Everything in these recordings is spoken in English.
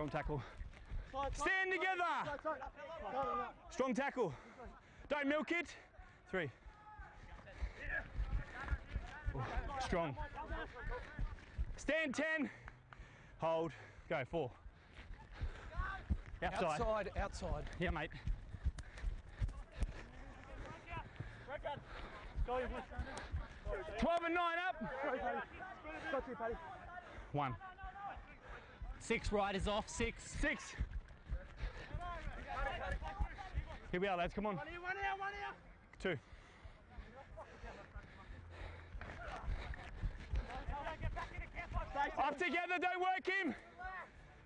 Strong tackle. Stand together. Strong tackle. Don't milk it. 3. Ooh, strong. Stand 10. Hold. Go 4. Outside. Outside. Yeah, mate. 12 and 9 up. 1. 6 riders off. 6. 6. Here we are, lads. Come on. 2. Up together. Don't work him.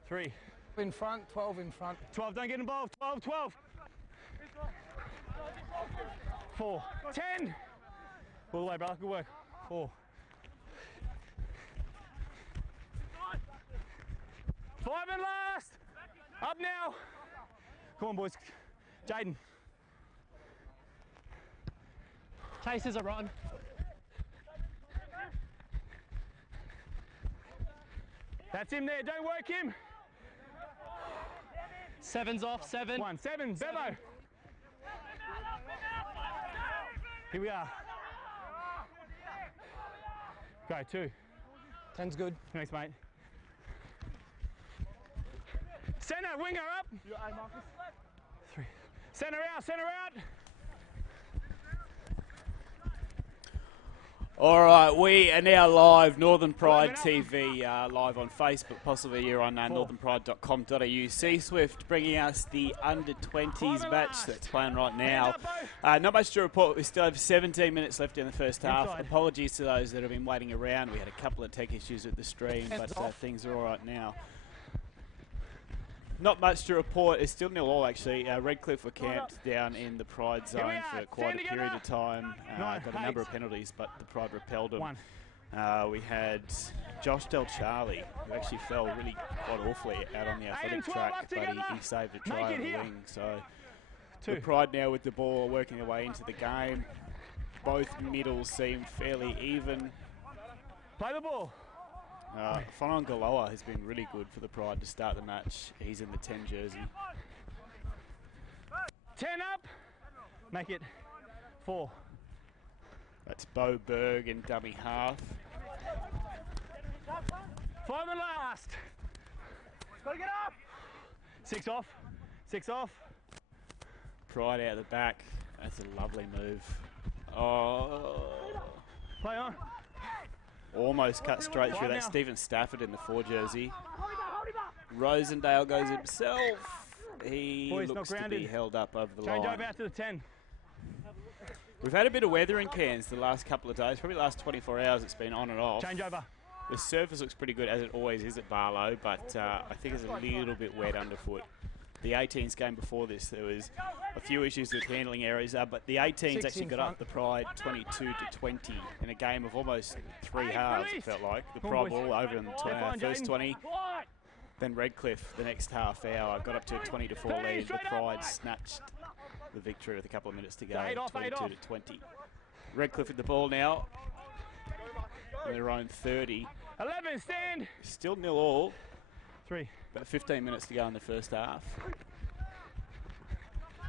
3. In front. 12 in front. 12. Don't get involved. 12. 12. 4. 10. All the way, brother. Good work. 4. 5 and last. Up now. Come on, boys. Jaden. Chases are on. That's him there. Don't work him. 7's off. 7. 1. 7. Bevo. Here we are. Go. 2. 10's good. Thanks, mate. Centre, winger up. 3. Centre out, centre out. All right, we are now live, Northern Pride TV, live on Facebook, possibly you're on northernpride.com.au. C-Swift bringing us the under-20s match that's playing right now. Not much to report, we still have 17 minutes left in the first half. Apologies to those that have been waiting around. We had a couple of tech issues with the stream, but things are all right now. Not much to report. It's still 0-0 actually. Redcliffe were camped down in the Pride zone for quite a period of time. Got a number of penalties, but the Pride repelled them. We had Josh Del Charlie, who actually fell really quite awfully out on the athletic track, but he saved a try on the wing. So the Pride now with the ball working their way into the game. Both middles seem fairly even. Play the ball. Fonon Galoa has been really good for the Pride to start the match. He's in the 10 jersey. 10 up. Make it 4. That's Bo Berg and dummy half. 5 and last. Gotta get up. 6 off. 6 off. Pride out the back. That's a lovely move. Oh. Play on. Almost cut straight through. That's Stephen Stafford in the 4 jersey. Rosendale goes himself. He looks to be held up over the line. Change over out to the 10. We've had a bit of weather in Cairns the last couple of days. Probably the last 24 hours it's been on and off. Change over. The surface looks pretty good, as it always is at Barlow, but I think it's a little bit wet underfoot. The 18s game before this, there was a few issues with handling errors, but the 18s actually got up the Pride 22-20 in a game of almost 3 halves, it felt like. The Pride were all over in the first 20. Then Redcliffe, the next half hour, got up to a 20-4 lead. The Pride snatched the victory with a couple of minutes to go, 22-20. Redcliffe with the ball now, on their own 30. 11, stand. Still 0-0. 3. About 15 minutes to go in the first half.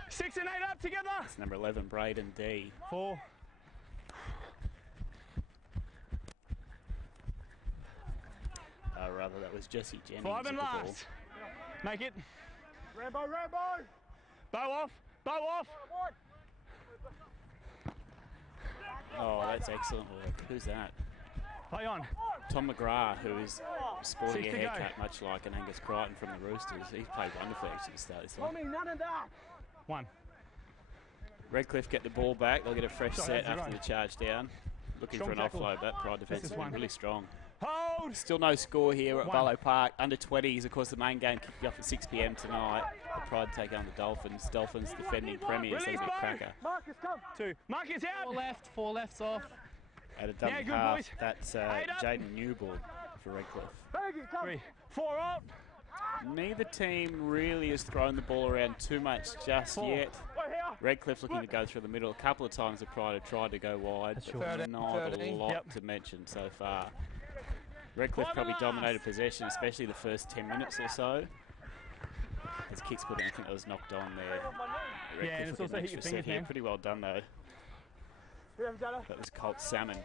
6 and 8 up together. It's number 11, Braden D. 4. Rather, that was Jesse Jennings. 5 and last. Make it. Rambo. Bow off. Oh, that's excellent work. Who's that? Play on. Tom McGrath, who is sporting a haircut much like an Angus Crichton from the Roosters. He's played wonderfully actually to start this one. 1. Redcliffe get the ball back. They'll get a fresh set after the charge down. Looking for an offload. That Pride defence has been really strong. Hold. Still no score here at Barlow Park. Under 20s, of course, the main game kicked off at 6 p.m. tonight. The Pride take on the Dolphins. Dolphins defending premiers. That's a bit cracker. Marcus, come. 2. Marcus out. 4 lefts off. At a dummy half, that's Jaden Newball for Redcliffe. 3. 4 up. Neither team really has thrown the ball around too much just yet. Redcliffe looking to go through the middle. A couple of times the Pride have tried to go wide, but not a lot to mention so far. Redcliffe probably dominated possession, especially the first 10 minutes or so. His kick's put in. I think that was knocked on there. Yeah, and it's also hit your fingers, man. Pretty well done, though. That was Colt Salmon.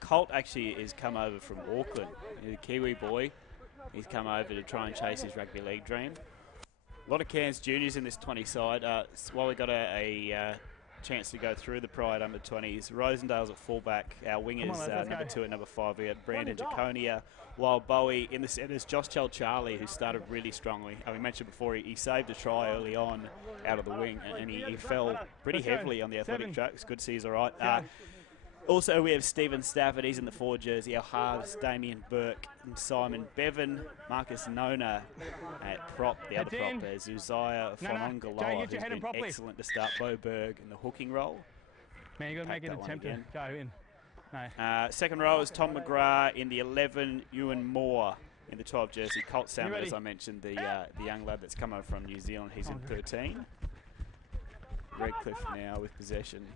Colt actually has come over from Auckland. He's a Kiwi boy. He's come over to try and chase his rugby league dream. A lot of Cairns juniors in this 20 side. While we got a chance to go through the Pride under 20s, Rosendale's at fullback. Our wingers, number 2 and number 5, we had Brandon Jaconia, while Bowie in the centres, Josh Charlie, who started really strongly. We mentioned before he saved a try early on out of the wing, and he fell pretty heavily on the athletic tracks. Good to see he's all right. Also, we have Stephen Stafford. He's in the 4 jersey. Our halves, Damien Burke and Simon Bevan. Marcus Nona at prop. The other prop is Uzziah Fonongaloa, who's been excellent to start Boberg in the hooking role. Man, you got to make an attempt to go in. No. Second row is Tom McGrath in the 11. Ewan Moore in the 12 jersey. Colt Salmon, as I mentioned, the young lad that's come over from New Zealand. He's in 13. Redcliffe now with possession.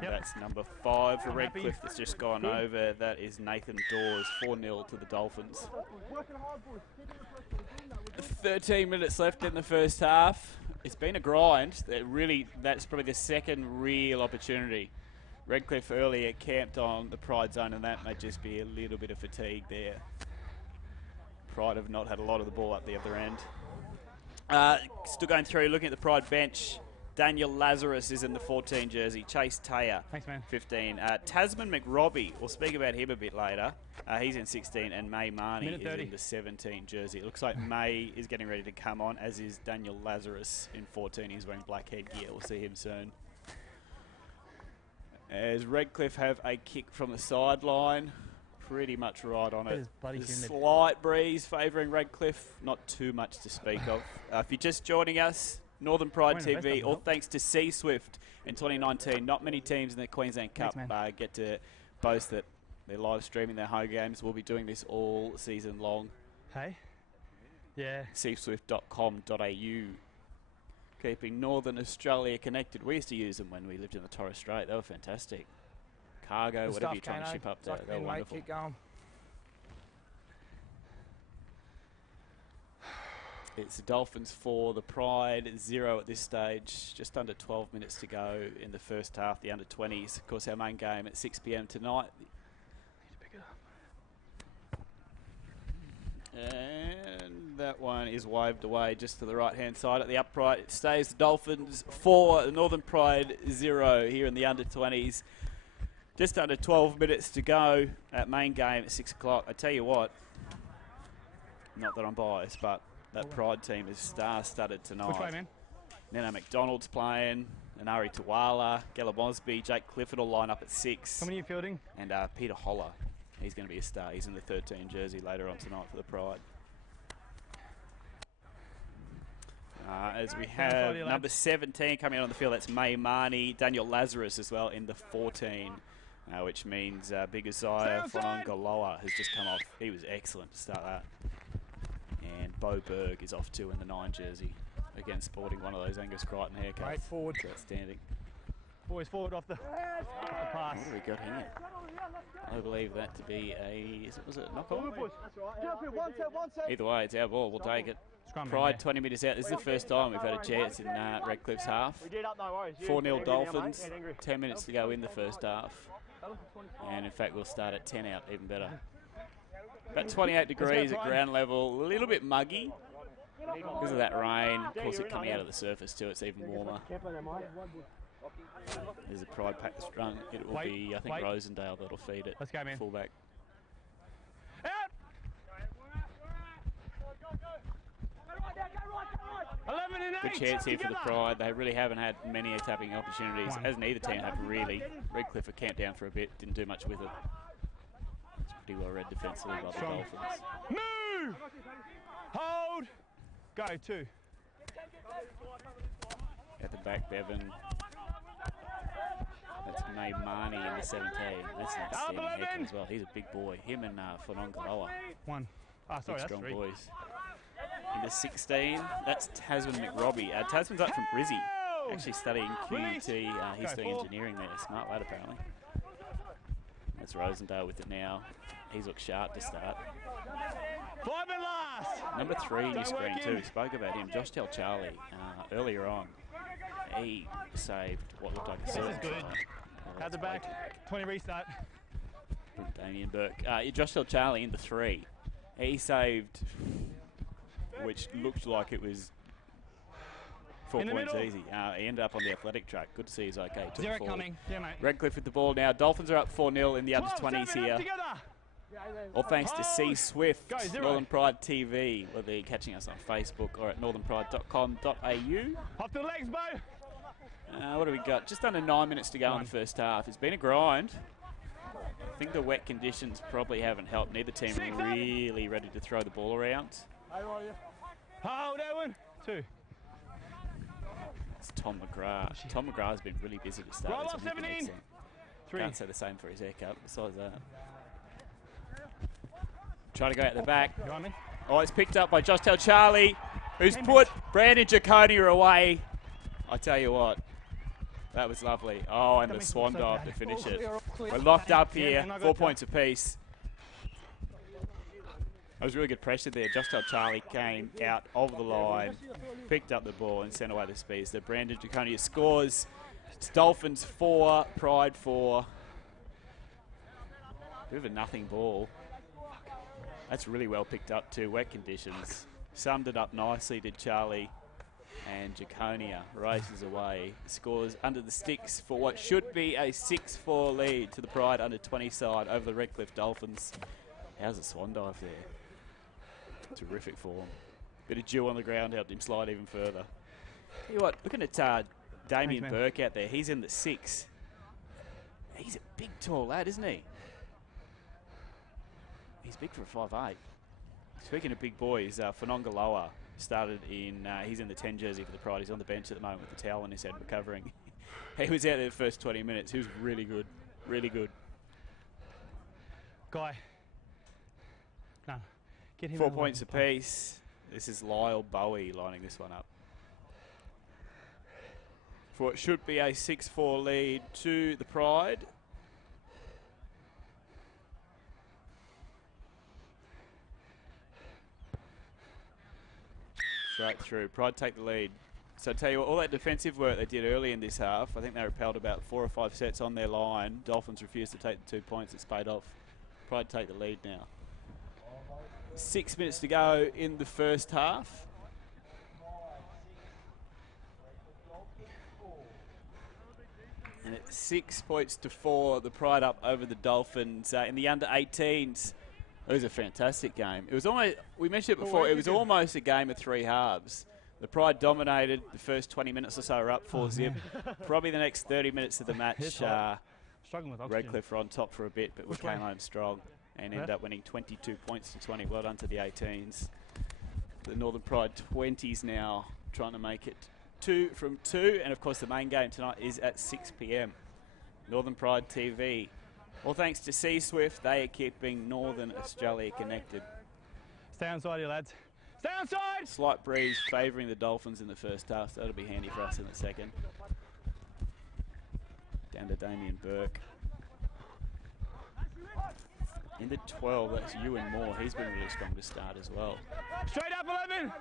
That's number 5 for Redcliffe that's just gone over. That is Nathan Dawes, 4-0 to the Dolphins. 13 minutes left in the first half. It's been a grind. That's probably the second real opportunity. Redcliffe earlier camped on the Pride zone, and that may just be a little bit of fatigue there. Pride have not had a lot of the ball up the other end. Still going through, looking at the Pride bench. Daniel Lazarus is in the 14 jersey. Chase Taylor, 15. Tasman McRobbie, we'll speak about him a bit later. He's in 16, and May Marnie is in the 17 jersey. It looks like May is getting ready to come on, as is Daniel Lazarus in 14. He's wearing black headgear. We'll see him soon. As Redcliffe have a kick from the sideline, pretty much right on it. A slight breeze favouring Redcliffe, not too much to speak of. If you're just joining us, Northern Pride TV, all thanks to C-Swift in 2019. Not many teams in the Queensland Cup get to boast that they're live streaming their home games. We'll be doing this all season long. Hey? Yeah. cswift.com.au. Keeping Northern Australia connected. We used to use them when we lived in the Torres Strait. They were fantastic. Cargo, whatever you're trying to ship up there, they were wonderful. Keep going. It's the Dolphins 4, the Pride 0 at this stage. Just under 12 minutes to go in the first half, the under-20s. Of course, our main game at 6 p.m. tonight. Need to pick it up. And that one is waved away just to the right-hand side at the upright. It stays the Dolphins 4, the Northern Pride 0 here in the under-20s. Just under 12 minutes to go at main game at 6 o'clock. I tell you what, not that I'm biased, but that Pride team is star-studded tonight. Which way, man? Nana McDonald's playing, Anari Tawala, Gella Mosby, Jake Clifford will line up at 6. How many are you fielding? And Peter Holler, he's going to be a star. He's in the 13 jersey later on tonight for the Pride. As we have number 17 coming out on the field, that's May Marnie, Daniel Lazarus as well in the 14, which means Big Uzziah Fonongaloa has just come off. He was excellent to start that. And Bo Berg is off too in the 9 jersey. Again, sporting one of those Angus Crichton haircuts. Right forward. It's outstanding. Boys forward off the pass. What have we got here? I believe that to be a... was it a knock-on? Either way, it's our ball. We'll take it. Pride 20 metres out. This is the first time we've had a chance in Redcliffe's half. 4-0 Dolphins. 10 minutes to go in the first half. And in fact, we'll start at 10 out, even better. About 28 degrees at ground level, a little bit muggy because of that rain. Of course, it coming out of the surface too, it's even warmer. There's a Pride pack strung. It will be, I think, Rosendale that'll feed it. Let's go, man. Fullback. Out! 11 and 8. Good chance here for the Pride. They really haven't had many attacking opportunities, as neither team have really. Redcliffe have camped down for a bit, didn't do much with it. Pretty well read defensively by the Dolphins. Move! Hold! Go, 2. At the back, Bevan. That's May Marnie in the 17. That's an outstanding head as well. He's a big boy. Him and Fonongaloa. 1. Ah, sorry, that's strong 3. Boys. In the 16, that's Tasman McRobbie. Tasman's up from Brizzy, actually studying QUT. He's doing engineering there. Smart lad, apparently. That's Rosendale with it now. He's looked sharp to start. 5 and last. Number 3 in your Don't screen work too. in. We spoke about him. Justel Charlie earlier on. He saved what looked like a This is certain good. time. At the back. 20 restart. From Damien Burke. Justel Charlie in the 3. He saved, which looked like it was 4 In the points middle. easy. He ended up on the athletic track. Good to see he's okay. Took Zero it forward. coming. Yeah, mate. Redcliffe with the ball now. Dolphins are up 4-0 in the under 12, 20s 7 here. up together. All thanks to C Hold. Swift, Go, 0. Northern Pride TV, whether you're catching us on Facebook or at northernpride.com.au. Off the legs, Bo. What do we got? Just under 9 minutes to go in the first half. It's been a grind. I think the wet conditions probably haven't helped. Neither team really ready to throw the ball around. Hold, Owen. 2. It's Tom McGrath. Tom McGrath has been really busy to start. Roll this off, and he's been 17. excellent. 3. Can't say the same for his haircut. Besides that, try to go out the back. You want me? Oh, it's picked up by Justel Charlie, who's put Brandon Jaconia away. I tell you what, that was lovely. Oh, and the swan dive to finish it. We're locked up here, 4 points apiece. That was really good pressure there. Justel Charlie came out of the line, picked up the ball and sent away the speed. So Brandon Jaconia scores. It's Dolphins 4, Pride 4. Bit of a nothing ball. That's really well picked up too. Wet conditions. Summed it up nicely, did Charlie. And Jaconia races away. Scores under the sticks for what should be a 6-4 lead to the Pride under 20 side over the Redcliffe Dolphins. How's the swan dive there? Terrific form. Bit of dew on the ground helped him slide even further. Tell you what, looking at Damien Thanks, Burke out there, he's in the 6. He's a big, tall lad, isn't he? He's big for a 5'8". Speaking of big boys, Fanongaloa started in, he's in the 10 jersey for the Pride. He's on the bench at the moment with the towel on his head recovering. He was out there the first 20 minutes. He was really good, really good. Guy. No. Get him 4 out of the way. points apiece. This is Lyle Bowie lining this one up. For what should be a 6-4 lead to the Pride. Straight through. Pride take the lead. So I tell you what, all that defensive work they did early in this half, I think they repelled about 4 or 5 sets on their line. Dolphins refused to take the 2 points. It's paid off. Pride take the lead now. 6 minutes to go in the first half. And it's 6 points to 4, the Pride up over the Dolphins. In the under-18s, it was a fantastic game. It was almost, we mentioned it before, it was almost a game of 3 halves. The Pride dominated the first 20 minutes or so, were up 4-0. Probably the next 30 minutes of the match, Struggling with oxygen. Redcliffe were on top for a bit, but we came home strong and ended up winning 22 points to 20. Well done to the 18s. The Northern Pride 20s now trying to make it 2 from 2. And, of course, the main game tonight is at 6 p.m. Northern Pride TV. Well, thanks to C Swift, they are keeping Northern Australia connected. Stay on side here, lads. Stay on side! Slight breeze favouring the Dolphins in the first half, so that'll be handy for us in the second. Down to Damien Burke. In the 12, that's Ewan Moore. He's been really strong to start as well. Straight up 11!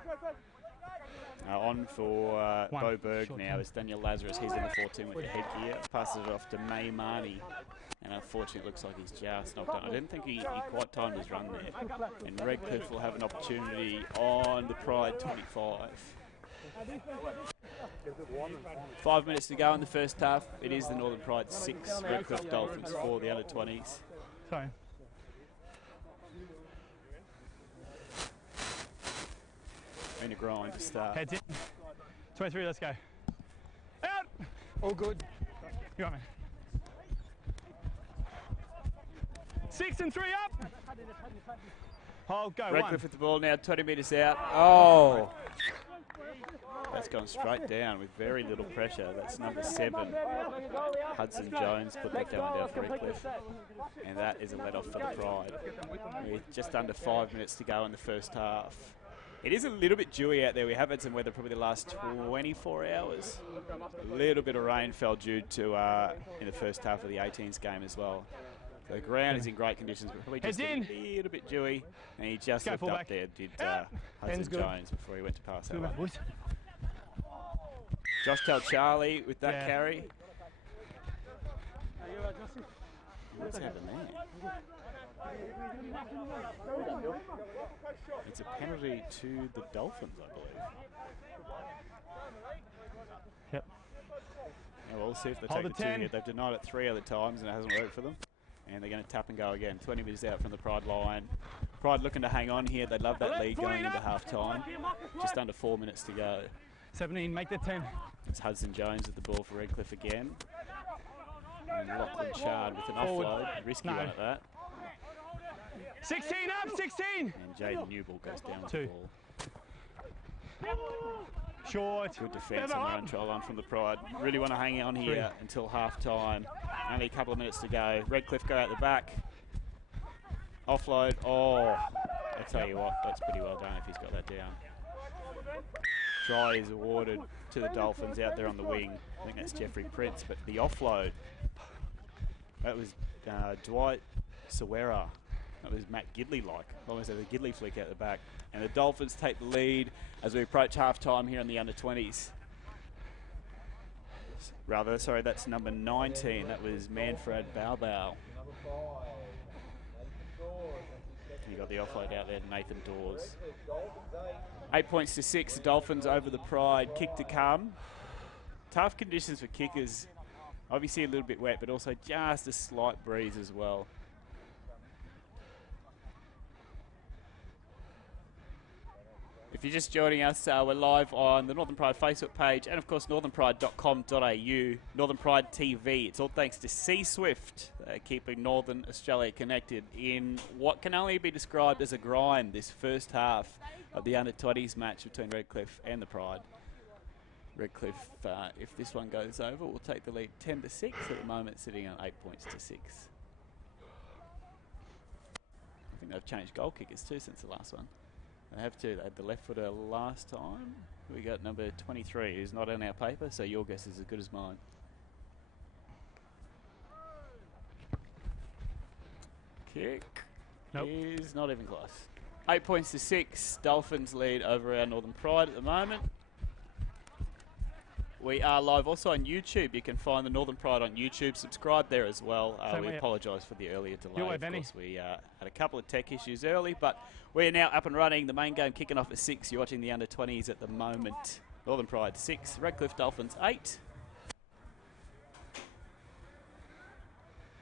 On for Bo Berg Short now time. is Daniel Lazarus. He's in the 14 with the headgear. Passes it off to May Marnie. And unfortunately, it looks like he's just knocked on. I didn't think he quite timed his run there. And Redcliffe will have an opportunity on the Pride 25. 5 minutes to go in the first half. It is the Northern Pride 6, Redcliffe Dolphins 4, the under-20s. Sorry. In a grind to start. Heads in. 23, let's go. Out! All good. You want me? 6 and 3 up! Hold, go, Redcliffe 1. with the ball now, 20 metres out. Oh! That's gone straight down with very little pressure. That's number 7. Hudson Jones put that going down for Redcliffe. And that is a let-off for the Pride. With just under 5 minutes to go in the first half. It is a little bit dewy out there. We have had some weather probably the last 24 hours. A little bit of rain fell due to in the first half of the 18s game as well. The ground is in great conditions, but probably just a little bit dewy. And he just looked up there, did Hudson Jones before he went to pass that one. Josh tell Charlie with that carry. What's happened there? It's a penalty to the Dolphins, I believe. Yep. Yeah, we'll see if they take the 2 here. They've denied it 3 other times and it hasn't worked for them. And they're going to tap and go again. 20 metres out from the Pride line. Pride looking to hang on here. They'd love that lead going into half-time. Just under 4 minutes to go. 17, make the 10. It's Hudson Jones at the ball for Redcliffe again. And Lachlan Chard with an offload. Risky one at that. 16 up, 16! And Jaden Newell goes down with the ball. Short. Good defence on their own try line from the Pride. Really want to hang on here until half-time. Only a couple of minutes to go. Redcliffe go out the back. Offload. Oh, I tell you what, that's pretty well done if he's got that down. Try is awarded to the Dolphins out there on the wing. I think that's Jeffrey Prince, but the offload, that was Dwight Sawera. That was Matt Gidley-like. Almost had a Gidley flick out the back. And the Dolphins take the lead as we approach half-time here in the under-20s. Rather, sorry, that's number 19. That was Manfred Baubau. You got the offload out there to Nathan Dawes. 8 points to 6. The Dolphins over the Pride. Kick to come. Tough conditions for kickers. Obviously a little bit wet, but also just a slight breeze as well. If you're just joining us, we're live on the Northern Pride Facebook page and, of course, northernpride.com.au, Northern Pride TV. It's all thanks to C-Swift, keeping Northern Australia connected in what can only be described as a grind this first half of the under-20s match between Redcliffe and the Pride. Redcliffe, if this one goes over, will take the lead 10 to 6 at the moment, sitting on 8 points to 6. I think they've changed goal kickers too since the last one. They have to. They had the left footer last time. We got number 23, who's not on our paper, so your guess is as good as mine. Kick is not even close. 8 points to 6. Dolphins lead over our Northern Pride at the moment. We are live also on YouTube. You can find the Northern Pride on YouTube. Subscribe there as well. We apologise for the earlier delay. Of course, we had a couple of tech issues early, but we are now up and running. The main game kicking off at 6. You're watching the under-20s at the moment. Northern Pride 6, Redcliffe Dolphins 8.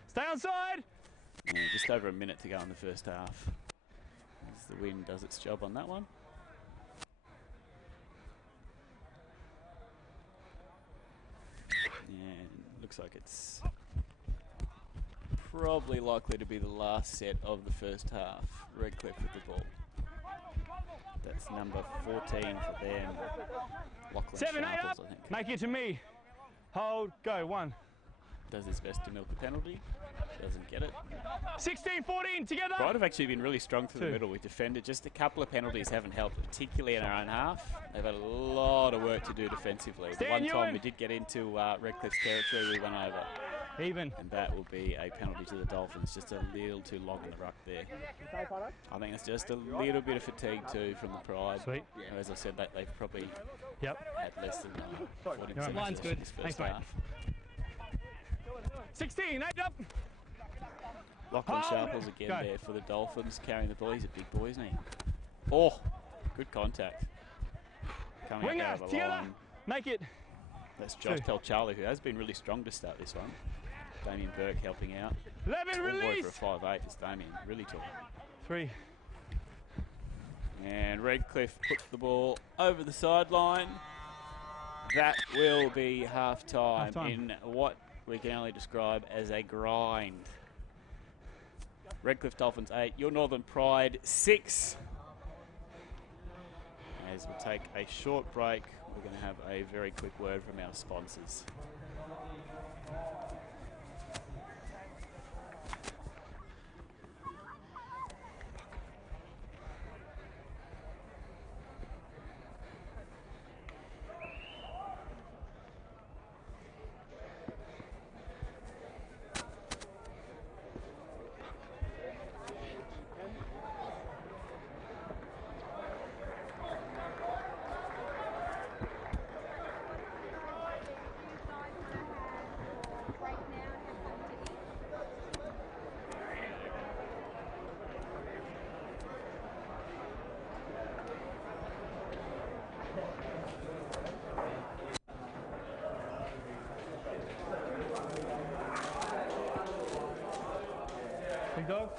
Stay on side! Yeah, just over a minute to go in the first half. As the wind does its job on that one. And looks like it's probably likely to be the last set of the first half. Redcliffe with the ball. That's number 14 for them. Lachlan 7, 8 Sharples, up. I think. Make it to me. Hold, go, 1. Does his best to milk the penalty. Doesn't get it. 16, 14, together. Pride have actually been really strong through the middle. We've defended. Just a couple of penalties haven't helped, particularly in our own half. They've had a lot of work to do defensively. The one time we did get into Redcliffe's territory, we went over. Even. And that will be a penalty to the Dolphins. Just a little too long in the ruck there. I think it's just a little bit of fatigue too from the Pride. Sweet. And as I said, they've probably had less than 40% Line's good. this first Thanks, mate. half. 16, 8 up. Lachlan Sharples again there for the Dolphins, carrying the ball. He's a big boy, isn't he? Oh, good contact. Coming up over the line. Make it. That's Josh Tell Charlie, who has been really strong to start this one. Damien Burke helping out. 11, release. For a 5'8", it's Damien, really tall. 3. And Redcliffe puts the ball over the sideline. That will be half-time in what we can only describe as a grind. Redcliffe Dolphins 8, your Northern Pride 6. As we take a short break, we're going to have a very quick word from our sponsors. Big dog.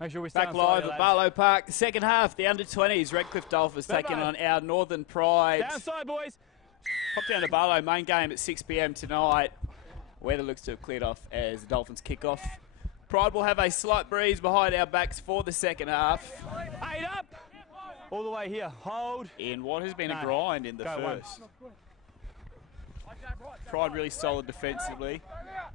Make sure we stay Back on live side, at lads. Barlow Park. Second half, the under-20s. Redcliffe Dolphins taking on our Northern Pride. Downside, boys. Pop down to Barlow. Main game at 6 p.m. tonight. Weather looks to have cleared off as the Dolphins kick off. Pride will have a slight breeze behind our backs for the second half. 8 up. All the way here. Hold. In what has been a grind in the first. Pride really solid defensively.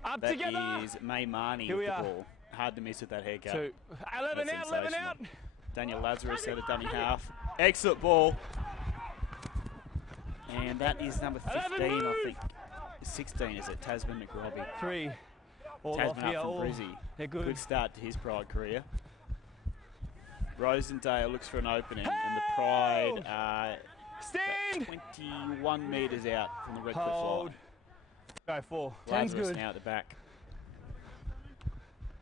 Up That together. is May Marnie Here with we the are. ball. Hard to miss with that haircut. 2. 11 That's out, 11 out. sensational. Daniel Lazarus at a dummy half. Excellent ball. And that is number 15, I think. 16, is it? Tasman McRobbie. 3. All Tasman off here. up from All. Brizzy. They're good. Good start to his Pride career. Rosendale looks for an opening, and the Pride are Stand. 21 metres out from the Redcliffe Hold. line. Go 4. 10's Lazarus good. now at the back.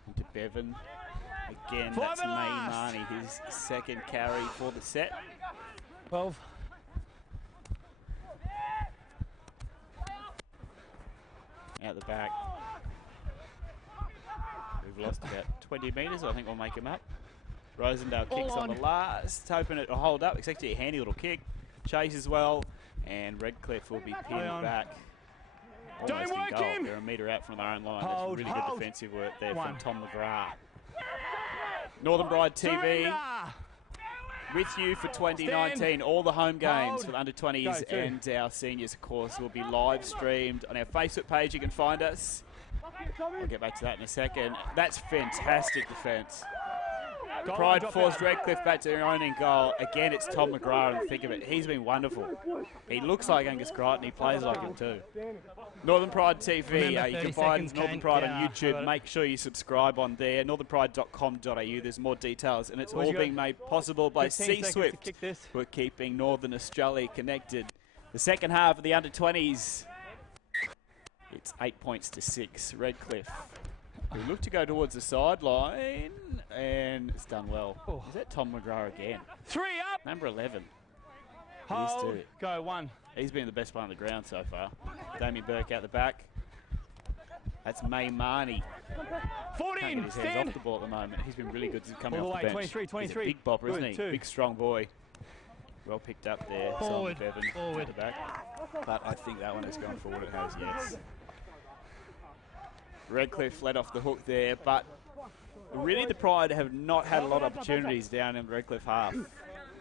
Into Bevan. Again, 5 that's May and last. Marnie, his second carry for the set. 12. Out the back. We've lost about 20 metres. I think we'll make him up. Rosendale kicks on the last, hoping it will hold up. It's actually a handy little kick. Chase as well, and Redcliffe will be pinned back. Almost in goal. They're a metre out from their own line. That's really good defensive work there from Tom McGrath. Northern Pride TV with you for 2019. All the home games for the under-20s and our seniors, of course, will be live streamed on our Facebook page. You can find us. I'll get back to that in a second. That's fantastic defence. Pride forced Redcliffe back to their own in goal. Again, it's Tom McGrath, and think of it, he's been wonderful. He looks like Angus Crichton, he plays like him too. Northern Pride TV, you can find Northern Pride on YouTube. Make sure you subscribe on there, northernpride.com.au. There's more details, and it's all being made possible by C-Swift. We're keeping Northern Australia connected. The second half of the under-20s, it's 8 points to 6. Redcliffe, who look to go towards the sideline, and it's done well. Is that Tom McGrath again? 3 up. Number 11. Hold. Go 1. He's been the best player on the ground so far. Damien Burke out the back. That's May Marnie. 14. Can't get his hands off the ball at the moment. He's been really good since coming off the bench. 23, 23. He's a big bopper, isn't he? Good, 2. Big, strong boy. Well picked up there. Forward. Bevan at the back. But I think that one has gone forward. It has, yes. Redcliffe led off the hook there, but really the Pride have not had a lot of opportunities down in the Redcliffe half.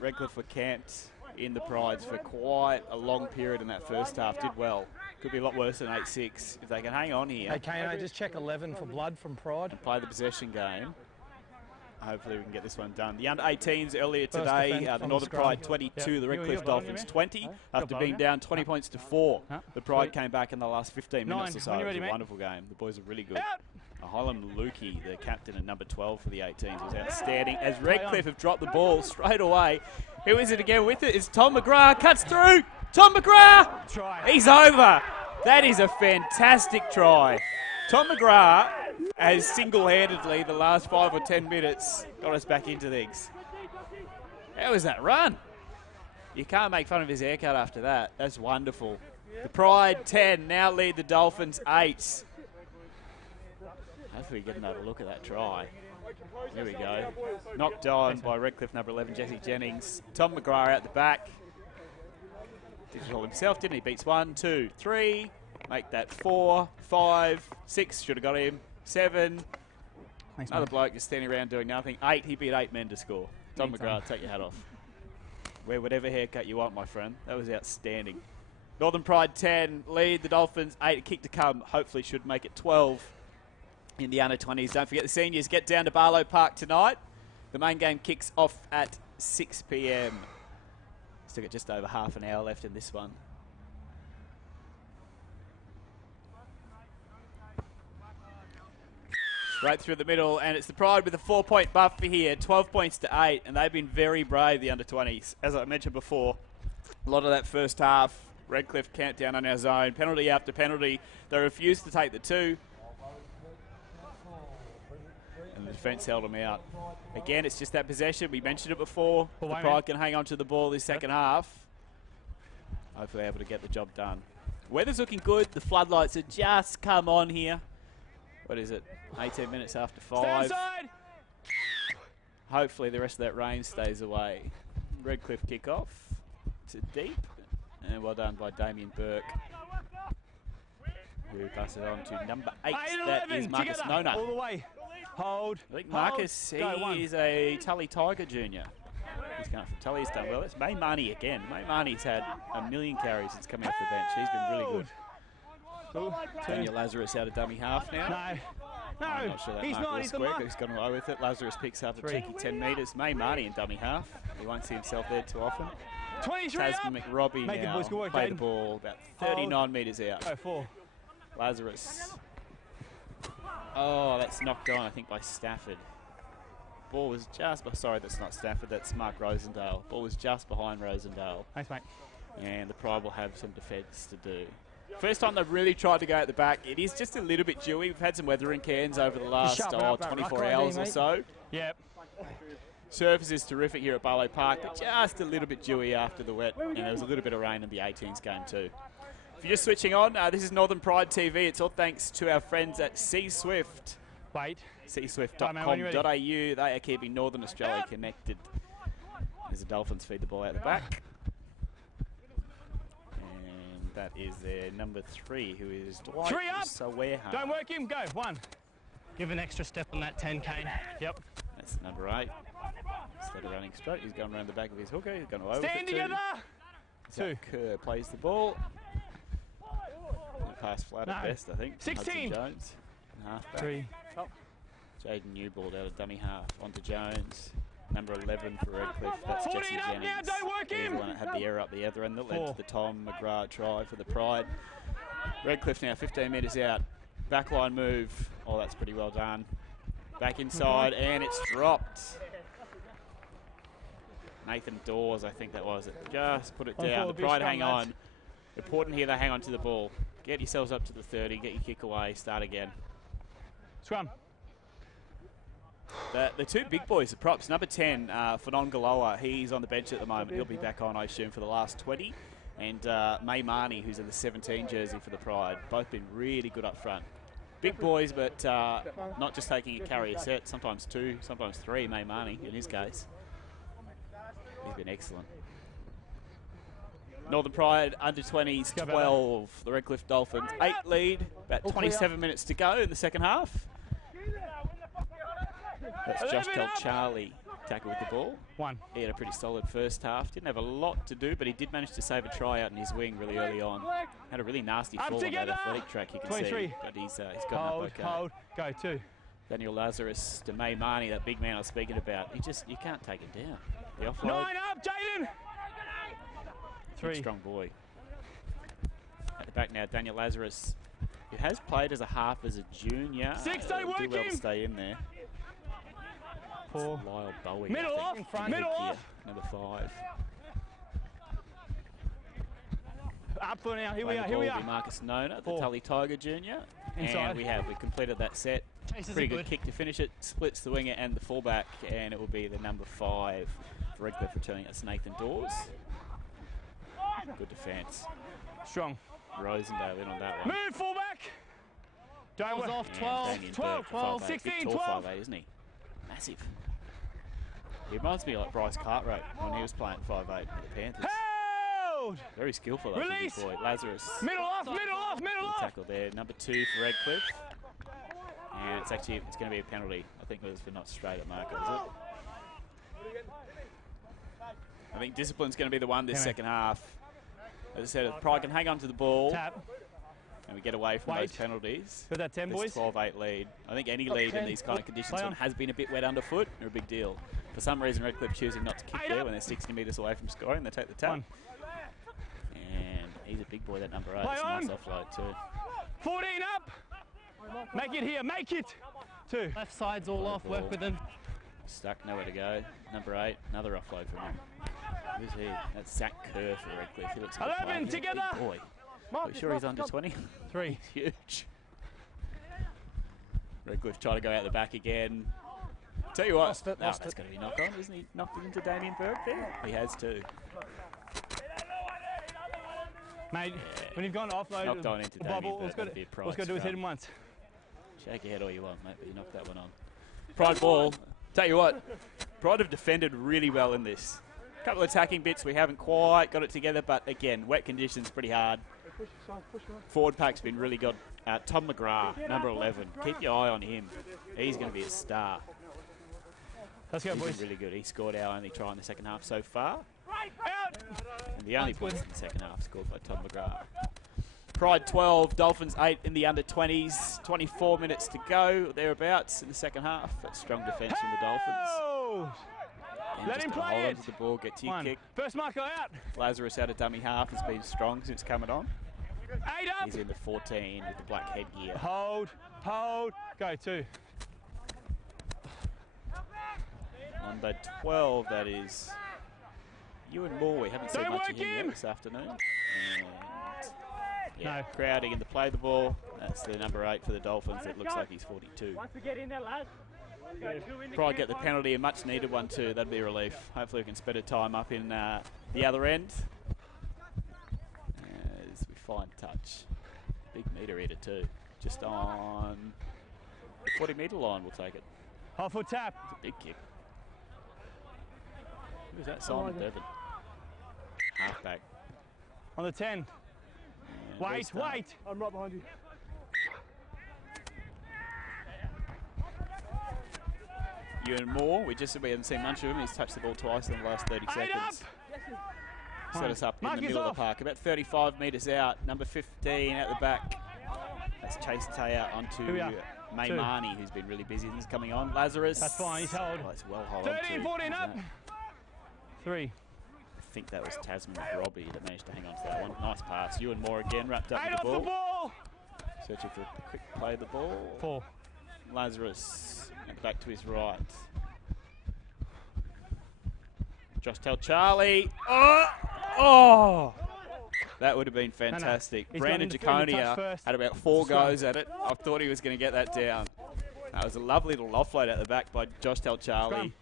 Redcliffe were camped in the Prides for quite a long period in that first half. Did well. Could be a lot worse than 8-6 if they can hang on here. Hey, Kano, just check 11 for blood from Pride. And play the possession game. Hopefully we can get this one done. The under-18s earlier today, the Northern Pride 22, the Redcliffe Dolphins 20. After being down 20 points to 4, the Pride came back in the last 15 minutes or so. It was a wonderful game. The boys are really good. Hylam Lukey, the captain at number 12 for the 18s, was outstanding. As Redcliffe have dropped the ball straight away. Who is it again with it? It's Tom McGrath. Cuts through. Tom McGrath. He's over. That is a fantastic try. Tom McGrath has single-handedly the last 5 or 10 minutes got us back into things. How was that run? You can't make fun of his haircut after that. That's wonderful. The Pride 10 now lead the Dolphins 8. Hopefully we get another look at that try. Here we go. Knocked on by Redcliffe number 11, Jesse Jennings. Tom McGrath out the back. Did it all himself, didn't he? Beats 1, 2, 3. Make that 4, 5, 6. Should have got him. 7. Thanks, another bloke just standing around doing nothing. 8. He beat 8 men to score. Tom McGrath, take your hat off. Wear whatever haircut you want, my friend. That was outstanding. Northern Pride 10 lead the Dolphins 8. A kick to come. Hopefully should make it 12 in the under-20s. Don't forget the seniors get down to Barlow Park tonight. The main game kicks off at 6 p.m. Still got just over half an hour left in this one. Right through the middle, and it's the Pride with a 4-point buffer here, 12 points to 8, and they've been very brave, the under-20s. As I mentioned before, a lot of that first half, Redcliffe camped down on our zone, penalty after penalty. They refused to take the 2, and the defence held them out. Again, it's just that possession. We mentioned it before. The Pride can hang on to the ball this second half. Hopefully able to get the job done. Weather's looking good. The floodlights have just come on here. What is it? 18 minutes after 5. Hopefully the rest of that rain stays away. Redcliffe kickoff to deep. And well done by Damien Burke, who passes it on to number 8. That is Marcus Nona. All the way. Hold. I think Marcus, he is a Tully Tiger junior. He's coming from Tully. He's done well. It's May Marnie again. May Marnie's had a million carries since coming off the bench. He's been really good. Daniel Lazarus out of dummy half now. No, I'm not sure that he's mark not. was He's the square, mark. but he's gone away with it. Lazarus picks up a cheeky 10 metres. May Marnie in dummy half. He won't see himself there too often. 23 Tasman up. McRobbie Make now it, boys, go play the Jaden. ball about 39 metres out. Go 4. Lazarus. Oh, that's knocked on, I think, by Stafford. Ball was just, sorry, that's not Stafford, that's Mark Rosendale. Ball was just behind Rosendale. Thanks, mate. And the Pride will have some defence to do. First time they've really tried to go at the back. It is just a little bit dewy. We've had some weather in Cairns over the last 24 hours or so. Yep. Surface is terrific here at Barlow Park, but just a little bit dewy after the wet. And there was a little bit of rain in the 18s game too. If you're just switching on, this is Northern Pride TV. It's all thanks to our friends at C-Swift. Wait. cswift.com.au. They are keeping Northern Australia connected. There's the Dolphins feed the ball out the back. And that is their number 3, who is Dwight 3 up. Saweha. Don't work him. Go. 1. Give an extra step on that 10, Kane. Yep. That's number 8. Instead of running straight, he's going around the back of his hooker. He's going to over Stand together. 2. Kerr plays the ball. Pass flat at best, I think. 16. Hudson Jones. Halfback. 3. Jaden Newbold out of dummy half onto Jones. Number 11 for Redcliffe. That's 14 Jesse up Jennings. now, don't work He's him. the one that had the error up the other end that led 4. to the Tom McGrath try for the Pride. Redcliffe now 15 metres out. Backline move. Oh, that's pretty well done. Back inside, and it's dropped. Nathan Dawes, I think that was it. Just put it down. The Pride hang on. Important here, they hang on to the ball. Get yourselves up to the 30, get your kick away, start again. Scrum. The 2 big boys, the props. Number 10, Fanon Galoa, he's on the bench at the moment. He'll be back on, I assume, for the last 20. And May Marnie, who's in the 17 jersey for the Pride. Both been really good up front. Big boys, but not just taking a carry a set. Sometimes 2, sometimes 3, May Marnie, in his case. He's been excellent. Northern Pride, under 20s, 12. The Redcliffe Dolphins, 8 lead. About 27 minutes to go in the second half. That's Josh Charlie tackle with the ball. 1. He had a pretty solid first half. Didn't have a lot to do, but he did manage to save a try out in his wing really early on. Had a really nasty fall on that athletic track, you can 23. see. But he's gotten up okay. Hold. Go. 2. Daniel Lazarus to May Marnie, that big man I was speaking about. You can't take him down. The offload. 9 up, Jaden. 3. Strong boy. At the back now, Daniel Lazarus, who has played as a half as a junior. 6, don't do work well him. to stay in there. 4. Lyle Bowie. Middle I off, think, front. Middle here, off. Number 5. Up for now. Here Play we are. the Here we ball will are. be Marcus Nona, the 4. Tully Tiger Junior. Inside. And we completed that set. Pretty good kick to finish it. Splits the winger and the fullback, and it will be the number 5 for Redcliffe returning. That's Nathan Dawes. Good defence. Strong. Rosendale in on that one. Move fullback. Don't work. Off 12, 12, 16, 12. 5'8", isn't he? Massive. He reminds me of like Bryce Cartwright when he was playing 5'8" with the Panthers. Hold. Very skillful, that big boy. Lazarus. Middle off, middle off, middle off. Tackle there. Number 2 for Redcliffe. And it's going to be a penalty. I think it was for not straight at marker, is it? I think discipline's going to be the one this second half. As I said, if Pride can hang on to the ball. Tap. And we get away from those penalties. Got that 10, boys. 12-8 lead. I think any lead in these kind of conditions when it has been a bit wet underfoot are a big deal. For some reason, Redcliffe choosing not to kick there when they're 60 metres away from scoring. They take the tap. 1. And he's a big boy, that number 8. It's a nice offload too. 14 up. Make it here. Make it. 2. Left side's all off. Work with him. Stuck, nowhere to go. Number 8, another offload from him. Who's he? That's Zach Kerr for Redcliffe. He looks like 11 together. Big boy. Are you sure he's under 20? 3. Huge. Redcliffe trying to go out the back again. Tell you what, that's going to be knocked on, isn't he? Knocked it into Damien Burke there? He has too. Mate, when you've gone offload, knocked on into Damien bubble, Burke, that'd be a Pride all it's got to do is hit scrum. him once. Shake your head all you want, mate, but you knocked that one on. Pride ball. Tell you what, Pride have defended really well in this. A couple of attacking bits, we haven't quite got it together, but again, wet conditions, pretty hard. Forward pack's been really good. Tom McGrath, number 11. Keep your eye on him. He's going to be a star. Let's go, boys. He's really good. He scored our only try in the second half so far. And the only points in the second half scored by Tom McGrath. Pride 12, Dolphins 8 in the under-20s. 24 minutes to go, thereabouts, in the second half. That's strong defence from the Dolphins. And Let him play it. The ball, get to your kick. First marker out. Lazarus out of dummy half has been strong since coming on. 8 up. He's in the 14 with the black headgear. Hold. Go, 2. Number 12, that is Ewan Moore. We haven't seen much of him yet this afternoon. And yeah, crowding in the play the ball. That's the number 8 for the Dolphins. It looks like he's 42. Once we get in there, lads. Probably get the penalty, a much needed one too. That'd be a relief. Hopefully we can spend a time up in the other end. As we find touch. Big meter eater too. Just on the 40 metre line, we'll take it. Half foot tap. It's a big kick. Who's that? Simon Devon. Halfback. On the 10. Wait. I'm right behind you. Ewan Moore, we haven't seen much of him. He's touched the ball twice in the last 30 seconds. Set us up in the middle of the park, about 35 metres out. Number 15 at the back. That's Chase Taya onto Maimani, who's been really busy. He's coming on. Lazarus. That's fine, he's held. Oh, it's well held. 13, 14 up. 3. I think that was Tasman Robbie that managed to hang on to that one. Nice pass. Ewan Moore again wrapped up 8 with off the ball. Searching for a quick play of the ball. 4. Lazarus back to his right. Josh Tell Charlie. Oh! That would have been fantastic. Brandon Jaconia had about 4 goes at it. I thought he was going to get that down. That was a lovely little offload at the back by Josh Tell Charlie,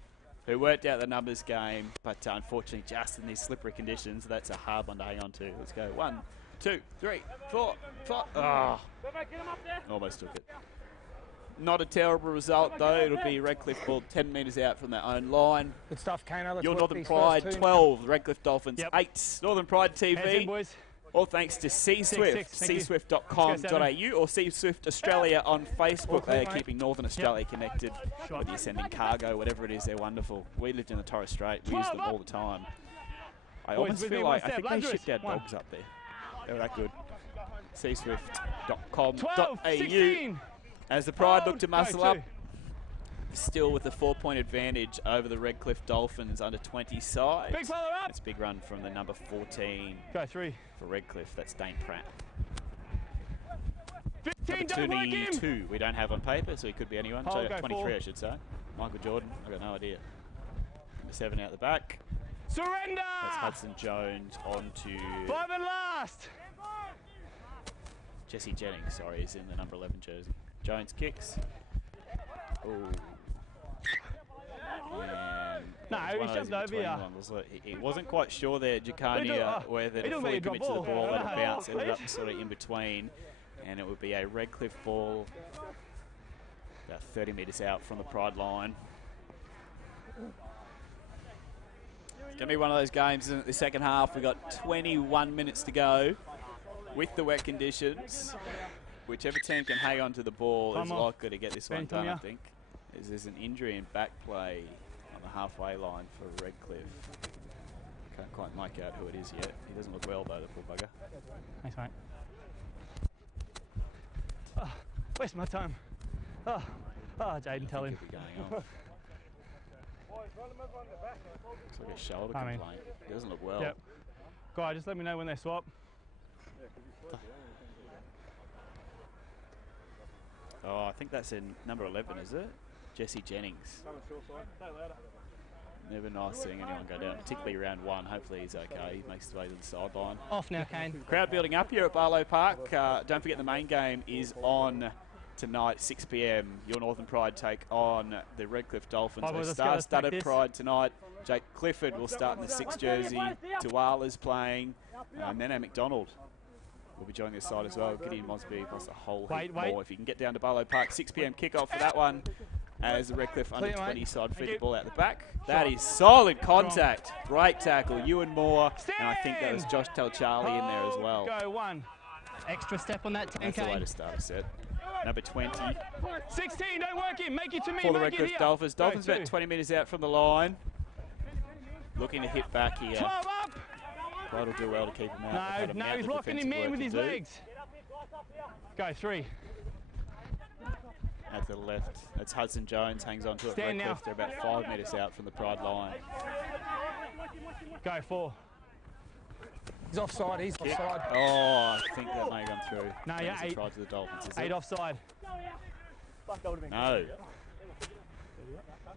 who worked out the numbers game, but unfortunately just in these slippery conditions, that's a hard one to hang on to. Let's go. 1, 2, 3, 4, 5. Oh. Almost took it. Not a terrible result, though. It'll be Redcliffe ball 10 metres out from their own line. Good stuff, Kano. Your Northern Pride 12, Redcliffe Dolphins 8. Northern Pride TV. All thanks to C-Swift, cswift.com.au or C-Swift Australia on Facebook. They are keeping Northern Australia connected, whether you're sending cargo, whatever it is, they're wonderful. We lived in the Torres Strait. We use them all the time. I almost feel like I think they shipped our dogs up there. They were that good. cswift.com.au. As the Pride look to muscle up, still with a 4-point advantage over the Redcliffe Dolphins under 20 side. Big follow up. It's a big run from the number 14 3 for Redcliffe. That's Dane Pratt. 15, number 22 we don't have on paper, so he could be anyone. So 23 4. I should say. Michael Jordan, I've got no idea. Number 7 out the back. Surrender! That's Hudson Jones on to 5 and last. Jesse Jennings, sorry, is in the number 11 jersey. Jones kicks. Ooh. No, he jumped over here. He wasn't quite sure there, Jaconia, whether to fully commit to the ball, let it bounce, ended up sort of in between. And it would be a Redcliffe ball about 30 metres out from the Pride line. It's going to be one of those games in the second half. We've got 21 minutes to go with the wet conditions. Whichever team can hang on to the ball is likely to get this one done, I think. There's an injury in back play on the halfway line for Redcliffe. Can't quite make out who it is yet. He doesn't look well, though, the poor bugger. Thanks, mate. Oh, waste my time. Oh, Jaden, tell him. Looks like a shoulder complaint. He doesn't look well. Yep. Guy, just let me know when they swap. Oh, I think that's in number 11, is it? Jesse Jennings. Never nice seeing anyone go down, particularly round 1. Hopefully he's okay. He makes his way to the sideline. Off now, Kane. Crowd building up here at Barlow Park. Don't forget the main game is on tonight, 6 p.m. Your Northern Pride take on the Redcliffe Dolphins. A star-studded Pride tonight. Jake Clifford will start in the 6 jersey. Tuala's playing. And then McDonald will be joining this side as well. Gideon Mosby plus a whole heap more. If you can get down to Barlow Park, 6 p.m. kickoff for that one. as the Redcliffe under Clear, 20 mate. side feed the you. ball out the back. That is solid contact. Great tackle. Ewan Moore, and I think that was Josh Telcharlie in there as well. Go, 1. Extra step on that 10 That's the way cane. to start a set. Number 20 16, don't work it. Make it to me. for the make it Redcliffe here. Dolphins. Go, Dolphins about 2. 20 metres out from the line. Looking to hit back here. 12 up. Pride will do well to keep him out. They've had a No, mountain he's of locking him defensive in work with to his do. legs. Go, 3. At the left, that's Hudson Jones, hangs on to it. Stand Redcliffe, now. they're about 5 metres out from the Pride line. Go, 4. He's offside. He's offside. Oh, I think that may have gone through. No, That yeah, was a 8. try to the Dolphins, is 8 it? offside. No.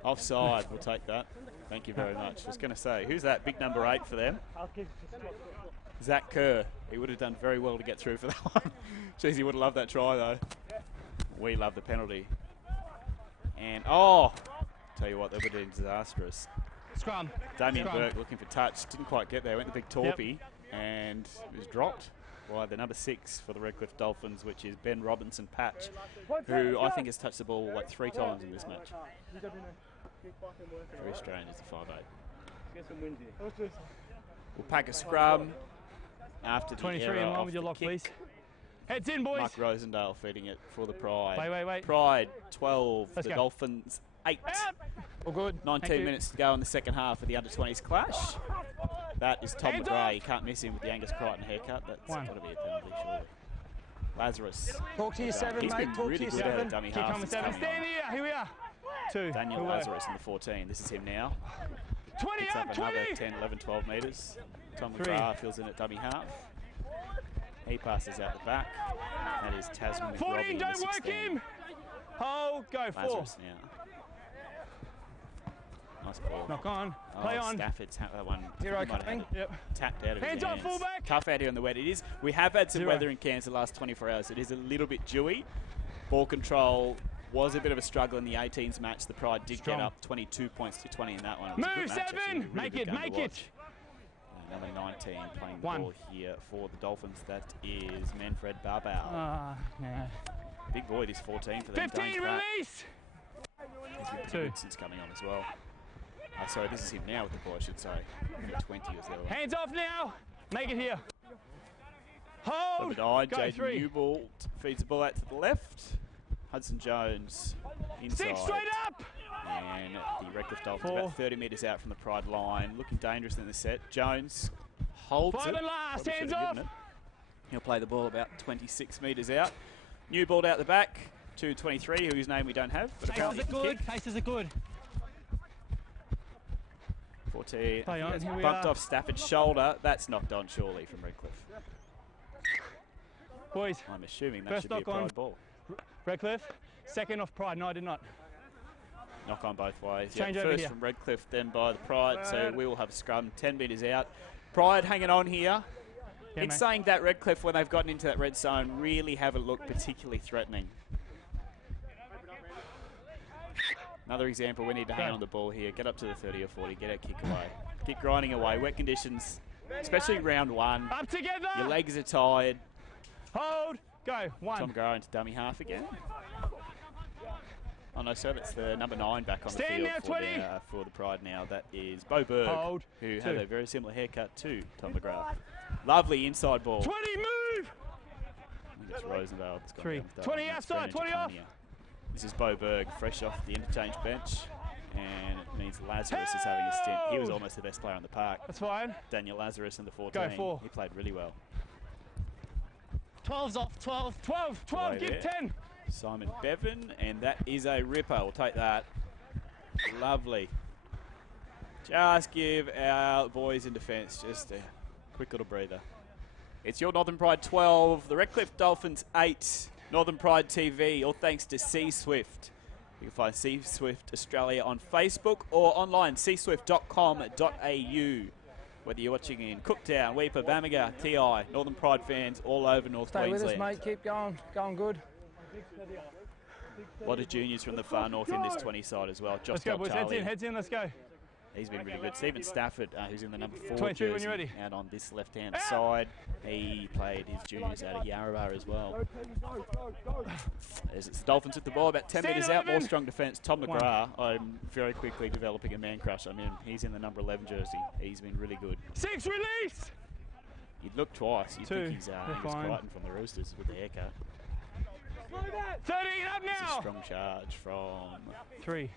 Offside, we'll take that. Thank you very much. I was going to say, who's that big number 8 for them? Zach Kerr. He would have done very well to get through for that one. Jeez, he would have loved that try, though. We love the penalty. And, oh, tell you what, that would have been disastrous. Scrum. Damien Scrum. Burke looking for touch. Didn't quite get there. Went the big torpy and was dropped by the number 6 for the Redcliffe Dolphins, which is Ben Robinson Patch, who I think has touched the ball like 3 times in this match. Very strange as a 5'8". We'll pack a scrum after the 23 error in line off with your the lock, kick. please. Heads in, boys. Mark Rosendale feeding it for the Pride. Wait. Pride 12, Let's the go. Dolphins 8. All good. 19 minutes to go in the second half of the under-20s clash. That is Tom Hands McRae. off. You can't miss him with the Angus Crichton haircut. That's got 1. to be a penalty, surely. Lazarus. Talk to your 7, He's mate. been Talk to really your good at 7. a dummy Kick half on with since 7. coming Stand on. here. Here we are. 2. Daniel Who were? Lazarus in the 14. This is him now. 20 Picks up, up another 20. 10, 11, 12 metres. Tom 3. McGrath fills in at dummy half. He passes out the back. That is Tasman 14, McRobbie in the don't work 16. him. Hold, go, 4. Lazarus now. Nice ball. Knock on. Oh, Play on. Stafford's that one. Hero He might have coming. had it Yep. tapped out of Hands his up, hands. fullback. Tough out here on the wet. It is. We have had some 0. weather in Cairns the last 24 hours. It is a little bit dewy. Ball control was a bit of a struggle in the 18s match. The Pride did Strong. get up 22 points to 20 in that one. It was a Move, good match, actually. 7. A really Make good it, game to make watch. it. Number 19 playing the 1. ball here for the Dolphins. That is Manfred Barbau. No. Big boy, this 14 for them. 15, Dane Pratt. release. He's been 2. good since coming on as well. Sorry, this is him now with the ball, I should say. Number 20 was the other one. Hands off now. Make it here. Hold. Number 9, Go, Jaden 3. Newbold feeds the ball out to the left. Hudson Jones inside. 6 straight up. And the Redcliffe Dolphins 4. about 30 metres out from the Pride line. Looking dangerous in the set. Jones holds 5 it. and last. Probably Hands should have off. given it. He'll play the ball about 26 metres out. Newbold out the back to 23, whose name we don't have. But Cases apparently are he can good. kick. Cases are good. 14. Play on, That's here we bumped are. off Stafford's shoulder. That's knocked on surely from Redcliffe. Boys, I'm assuming that First should be a knock on. Pride ball. Redcliffe. Second off Pride. No, I did not. Knock on both ways. Change Yep, over first here. from Redcliffe, then by the Pride. So we will have a scrum 10 metres out. Pride hanging on here. Yeah, In mate. saying that, Redcliffe, when they've gotten into that red zone, really haven't looked particularly threatening. Another example, we need to hang Go. on the ball here. Get up to the 30 or 40, get our kick away. Get grinding away. Wet conditions, especially round 1. Up together. Your legs are tired. Hold. Go. 1. Tom Garrow into dummy half again. Oh no, so that's the number 9 back on Stand the now, field 20. for the Pride now. That is Bo Berg, Hold. who 2. had a very similar haircut to Tom McGrath. Lovely inside ball. 20. Move. I think it's Rosendale that's gone 3. down with that 20 one. That's outside, Brennan 20 off. Jaconia. This is Bo Berg, fresh off the interchange bench. And it means Lazarus is having a stint. He was Held. almost the best player on the park. That's fine. Daniel Lazarus in the 14. 4. He played really well. 12's off. 12. 12. 12. Away Give there. 10. Simon Bevan, and that is a ripper. We'll take that. Lovely. Just give our boys in defence just a quick little breather. It's your Northern Pride 12, the Redcliffe Dolphins 8, Northern Pride TV, all thanks to C-Swift. You can find C-Swift Australia on Facebook or online, cswift.com.au. Whether you're watching in Cooktown, Weipa, Bamaga, TI, Northern Pride fans all over North Stay with us, Queensland. mate. Keep going. Going good. A lot of juniors from the far north in this 20 side as well. Josh Let's go, boys. Heads in. Charlie. Heads in. Let's go. He's been really good. Stephen Stafford, who's in the number 4 22 jersey, when you're ready. out on this left-hand side. He played his juniors out at Yarrabah as well. As it's the Dolphins with the ball, about 10 metres out, more strong defence. Tom McGrath, I'm very quickly developing a man crush on him. He's in the number 11 jersey. He's been really good. 6 release. You'd look twice. You'd 2. think he was Crichton from the Roosters with the haircut. 13 up It's a now. strong charge from 3.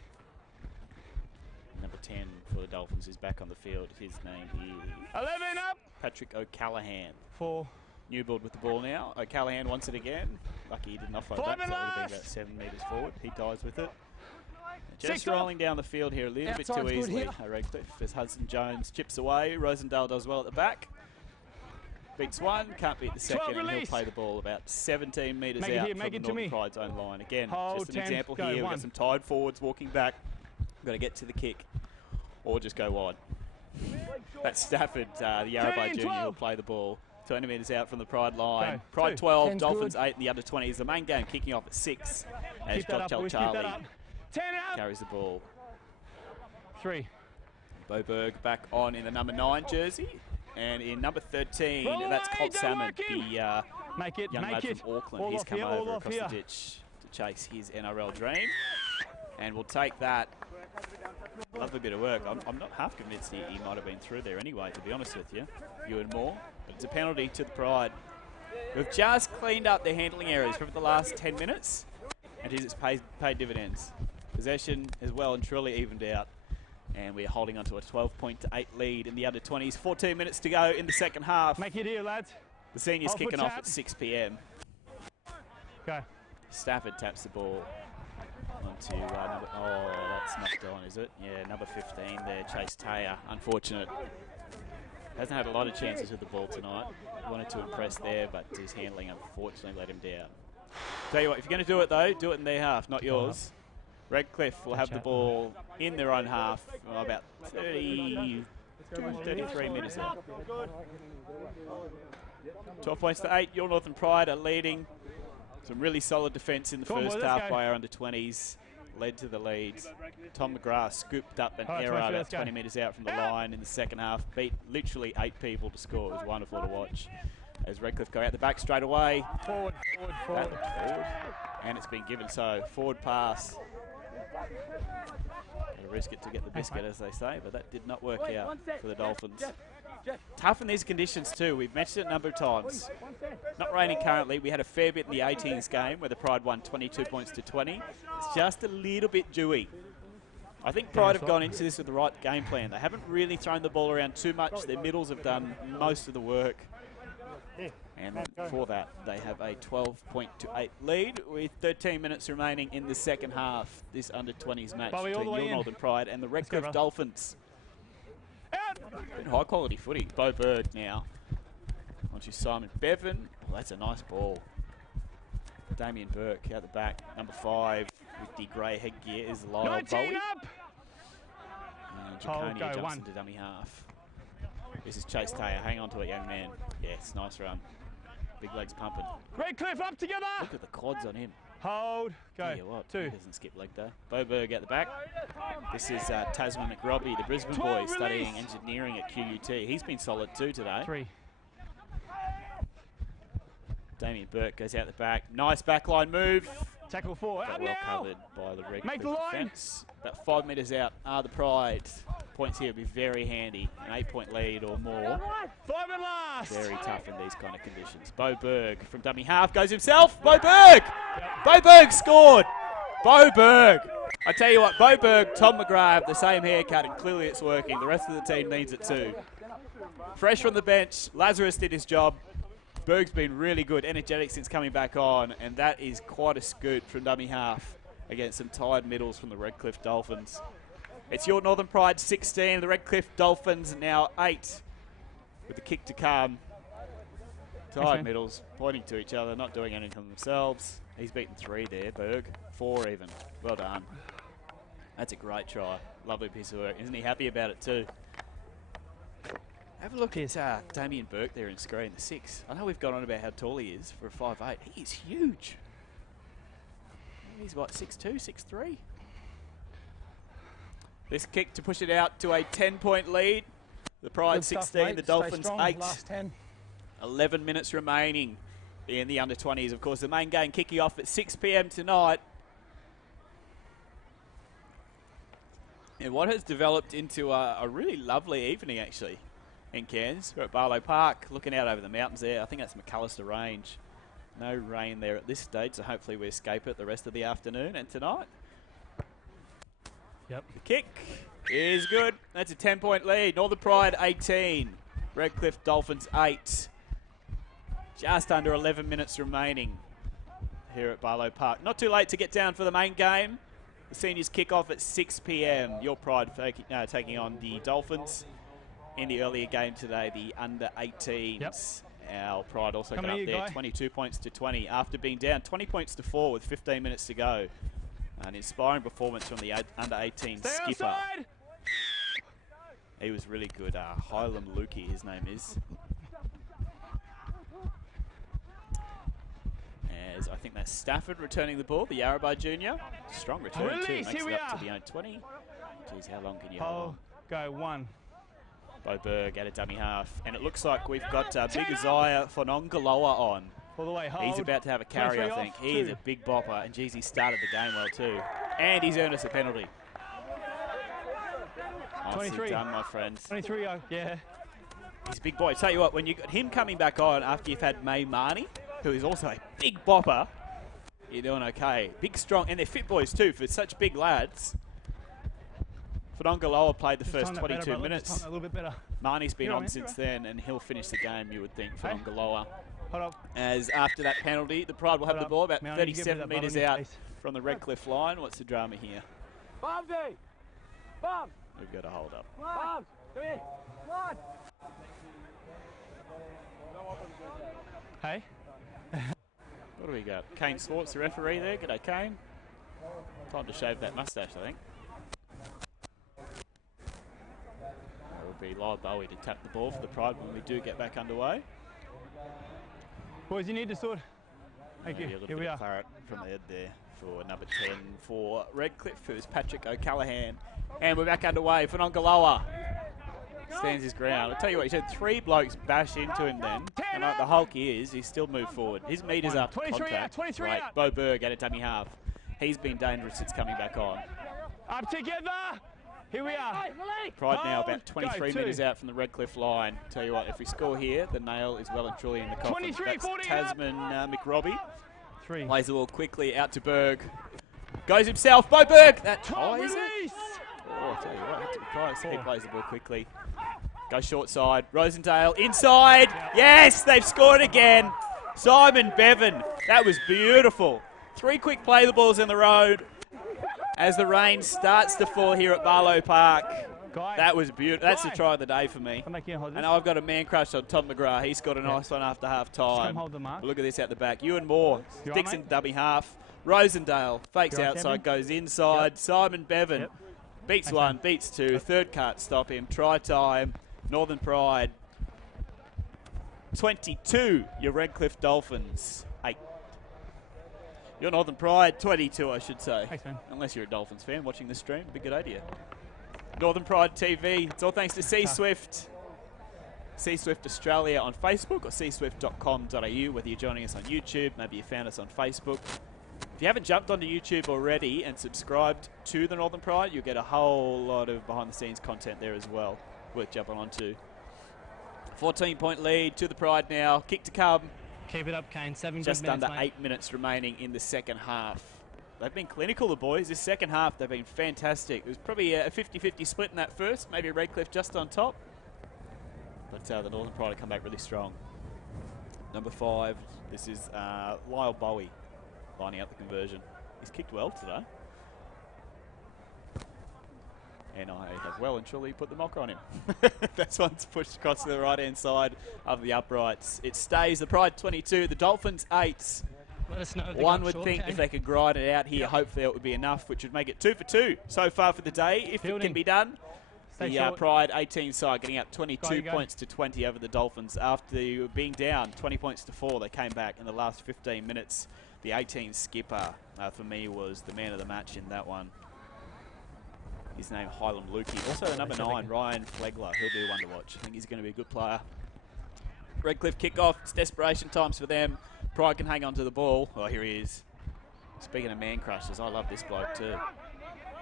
number 10 for the Dolphins, is back on the field. His name is 11 up. Patrick O'Callaghan. 4. Newbuild with the ball now. O'Callaghan wants it again. Lucky he didn't offload that, 5 so and that would have been last. about 7 metres forward. He dies with it. Just 6 rolling down the field here a little bit too Outside's good easily. here. Redcliffe as Hudson Jones chips away. Rosendale does well at the back. Beats one, can't beat the second, and he'll release. play the ball about 17 metres Make it out here, from make the it to Northern me. Pride's own line. Again, Hold just an 10, example go, here. We've 1. got some tied forwards walking back. Got to get to the kick or just go wide. That's Stafford, the Yarrabah 13, junior, who'll 12. play the ball 20 metres out from the Pride line. Go, Pride 2. 12, 10's Dolphins good. 8 in the under 20s. The main game kicking off at 6 as Keep that up, Jock boys. Keep that Charlie up. 10 up. carries the ball. 3. Bo Berg back on in the number 9 jersey. And in number 13, Roll that's away, Colt don't Salmon, work him. the Make it. young Make lad it. from Auckland. All He's off come here, all over off across here. the ditch to chase his NRL dream. And we'll take that. Lovely bit of work. I'm not half convinced he might have been through there anyway, to be honest with you. Ewan Moore. But it's a penalty to the Pride. We've just cleaned up their handling errors for the last 10 minutes. And it's paid dividends. Possession as well and truly evened out. And we're holding on to a 12-8 lead in the under 20s. 14 minutes to go in the second half. Make it here, lads. The seniors Hold for kicking off tap. at 6 p.m. Go. Stafford taps the ball onto number... Oh, that's knocked on, is it? Yeah, number 15 there, Chase Taylor. Unfortunate. Hasn't had a lot of chances with the ball tonight. Wanted to impress there, but his handling unfortunately let him down. Tell you what, if you're going to do it though, do it in their half, not yours. Redcliffe will have the ball in their own half, about 33 minutes out. 12 points to 8. Your Northern Pride are leading. Some really solid defence in the Come on, first boys, let's half go. by our under 20s. Led to the leads. Tom McGrath scooped up an All right, error 23, about let's go. 20 metres out from the line in the second half. Beat literally 8 people to score. It was wonderful to watch. As Redcliffe go out the back straight away. Forward. Forward. And it's been given so. Forward pass. Gotta risk it to get the biscuit, as they say, but that did not work out for the Dolphins. Tough in these conditions too. We've mentioned it a number of times. Not raining currently. We had a fair bit in the 18s game where the Pride won 22 points to 20. It's just a little bit dewy. I think Pride have gone into this with the right game plan. They haven't really thrown the ball around too much. Their middles have done most of the work. And for that, they have a 12-8 lead with 13 minutes remaining in the second half. This under-20s match Bobby, all between the way Your in. Northern Pride and the Redcliffe brother. Dolphins. Good high-quality footy. Bo Berg now. Onto Simon Bevan. Oh, that's a nice ball. Damien Burke out the back. Number 5 with the grey headgear is Lyle 19 Bowie. up. And Hold, Jaconia go, jumps 1. into dummy half. This is Chase Taylor. Hang on to it, young man. Yes, nice run. Big legs pumping. Redcliffe up together. Look at the quads on him. Hold. Go. Tell you what, 2. he doesn't skip leg day. Bo Berg at the back. This is Tasman McRobbie, the Brisbane 12 boy, studying release. engineering at QUT. He's been solid too today. 3. Damien Burke goes out the back. Nice backline move. Tackle 4. Got Out well now. covered by the Redcliffe Make the line. defence. About 5 metres out are the Pride. Points here would be very handy. An 8-point lead or more. 5 and last. Very tough in these kind of conditions. Bo Berg from dummy half goes himself. Bo Berg! Bo Berg scored! Bo Berg! I tell you what, Bo Berg, Tom McGrath have the same haircut and clearly it's working. The rest of the team needs it too. Fresh from the bench, Lazarus did his job. Berg's been really good, energetic since coming back on, and that is quite a scoot from dummy half against some tired middles from the Redcliffe Dolphins. It's Your Northern Pride 16, the Redcliffe Dolphins now 8 with the kick to come. Tired middles pointing to each other, not doing anything themselves. He's beaten 3 there, Berg. 4 even. Well done. That's a great try. Lovely piece of work. Isn't he happy about it too? Have a look at Damien Burke there in screen, the 6. I know we've gone on about how tall he is for a 5'8". He is huge. He's what, 6'2", 6'3"? This kick to push it out to a 10-point lead. The Pride Good stuff, 16, mate. the Stay Dolphins strong. 8. Last 10. 11 minutes remaining in the under-20s. Of course, the main game kicking off at 6 p.m. tonight. And what has developed into a really lovely evening, actually, in Cairns. We're at Barlow Park, looking out over the mountains there. I think that's McAllister Range. No rain there at this stage, so hopefully we escape it the rest of the afternoon and tonight. Yep. The kick is good. That's a 10-point lead. Northern Pride 18. Redcliffe Dolphins 8. Just under 11 minutes remaining here at Barlow Park. Not too late to get down for the main game. The seniors kick off at 6 p.m. Your Pride taking on the Dolphins. In the earlier game today, the under-18s. Yep. Our Pride also got Come up here, there, guy. 22 points to 20 after being down 20 points to 4 with 15 minutes to go. An inspiring performance from the under-18 Stay skipper. outside. He was really good. Hylam Lukey, his name is. As I think that's Stafford returning the ball, the Yarrabah Junior. Strong return too, Release, makes here it we up are. to the own 20. Jeez, how long can you hold Oh, on? go 1. Bo Berg at a dummy half. And it looks like we've got Big Isaiah Fonongaloa on. All the way, hold. He's about to have a carry, 23 I think. off, He is 2. a big bopper, and geez, he started the game well too. And he's earned us a penalty. Nicely 23. done, my friend. 23, yeah. He's a big boy. Tell you what, when you got him coming back on after you've had May Marnie, who is also a big bopper, you're doing okay. Big, strong, and they're fit boys too for such big lads. Fonongaloa played the first Time that better, 22 bro. Let's minutes. time that a little bit better. Marnie's been You're on right, since you're then, and he'll finish the game, you would think, Hey. Fonongaloa. Hold up. As after that penalty, the Pride will have Hold the up. ball about Mountie, you give me 37 that ball metres in your out face. from the Redcliffe line. What's the drama here? Bumsy. Bum. We've got to hold up. Bum. Come here. Come on. Hey? What do we got? Kane Swartz, the referee there. G'day, Kane. Time to shave that mustache, I think. It will be Lyle Bowie to tap the ball for the Pride when we do get back underway. Boys, you need to sort. Thank you. Maybe a little Here bit we of are. claret from the head there for number 10 for Redcliffe, who's Patrick O'Callaghan. And we're back underway. Fonongaloa stands his ground. I'll tell you what, he's had 3 blokes bash into him then. And like the Hulk he is, he's still moved forward. His meter's up. 23 contact. out, 23 Great. out. Bo Berg at a dummy half. He's been dangerous since coming back on. Up together. Here we are. Pride now Hold. about 23 Go, metres 2. out from the Redcliffe line. Tell you what, if we score here, the nail is well and truly in the coffin. 23, That's 40 Tasman McRobbie. 3. Plays the ball quickly out to Berg. Goes himself, Bo Berg. That ties it. Release. Oh, I tell you what, he plays the ball quickly. Goes short side. Rosendale inside. Yes, they've scored again. Simon Bevan. That was beautiful. 3 quick play the balls in the road as the rain starts to fall here at Barlow Park. Guy. That was beautiful. That's the Guy. try of the day for me. I'm making you hold this. And I've got a man crush on Tom McGrath. He scored a nice one after half Just time. come hold the mark. Look at this out the back. Ewan Moore You sticks all right, in dummy half. Rosendale fakes You all right, outside, champion? goes inside. Yep. Simon Bevan Yep. beats Thanks, 1, man. beats 2. Third can't stop him. Try time. Northern Pride 22. Your Redcliffe Dolphins 8. Your Northern Pride 22, I should say. Thanks, man. Unless you're a Dolphins fan watching this stream, it'd be a good idea. Northern Pride TV. It's all thanks to C-Swift. C-Swift Australia on Facebook or cswift.com.au, whether you're joining us on YouTube, maybe you found us on Facebook. If you haven't jumped onto YouTube already and subscribed to the Northern Pride, you'll get a whole lot of behind-the-scenes content there as well. Worth jumping onto. 14-point lead to the Pride now. Kick to come. Keep it up, Kane. 7 Just good minutes, under mate. 8 minutes remaining in the second half. They've been clinical, the boys. This second half, they've been fantastic. It was probably a 50-50 split in that first. Maybe Redcliffe just on top. But the Northern Pride have come back really strong. Number 5, this is Lyle Bowie lining up the conversion. He's kicked well today. And I have well and truly put the mock on him. That's one's pushed across to the right-hand side of the uprights. It stays the Pride 22, the Dolphins 8. Let us know if they One got would short, think Kane. if they could grind it out here, hopefully it would be enough, which would make it 2 for 2 so far for the day, if it Fielding. can be done. Stay The short. Pride 18 side getting up Go, 22 you go. points to 20 over the Dolphins. After being down 20 points to 4, they came back in the last 15 minutes. The 18 skipper, for me, was the man of the match in that one. his name Hylam Lukey. Also the number 9, Ryan Flegler. He'll be one to watch. I think he's going to be a good player. Redcliffe kickoff. It's desperation times for them. Pride can hang on to the ball. Oh, here he is. Speaking of man crushers, I love this bloke too.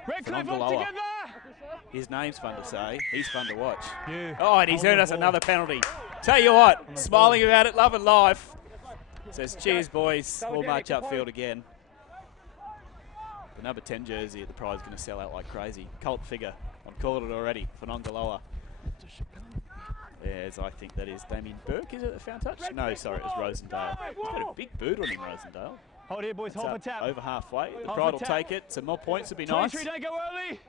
Redcliffe up together! His name's fun to say. He's fun to watch. Yeah. Oh, and he's earned us another penalty. Tell you what, smiling about it, loving life. Says, cheers, boys. We'll march upfield again. The number 10 jersey at the Pride's going to sell out like crazy. Cult figure. I've called it already. Fanongaloa. Yes, I think that is Damien Burke. Is it the found touch? No, sorry, it was Rosendale. He's got a big boot on him, Rosendale. Hold here, boys. Hold for tap. Over halfway. The Pride will take it. Some more points would be nice. 23, don't go early.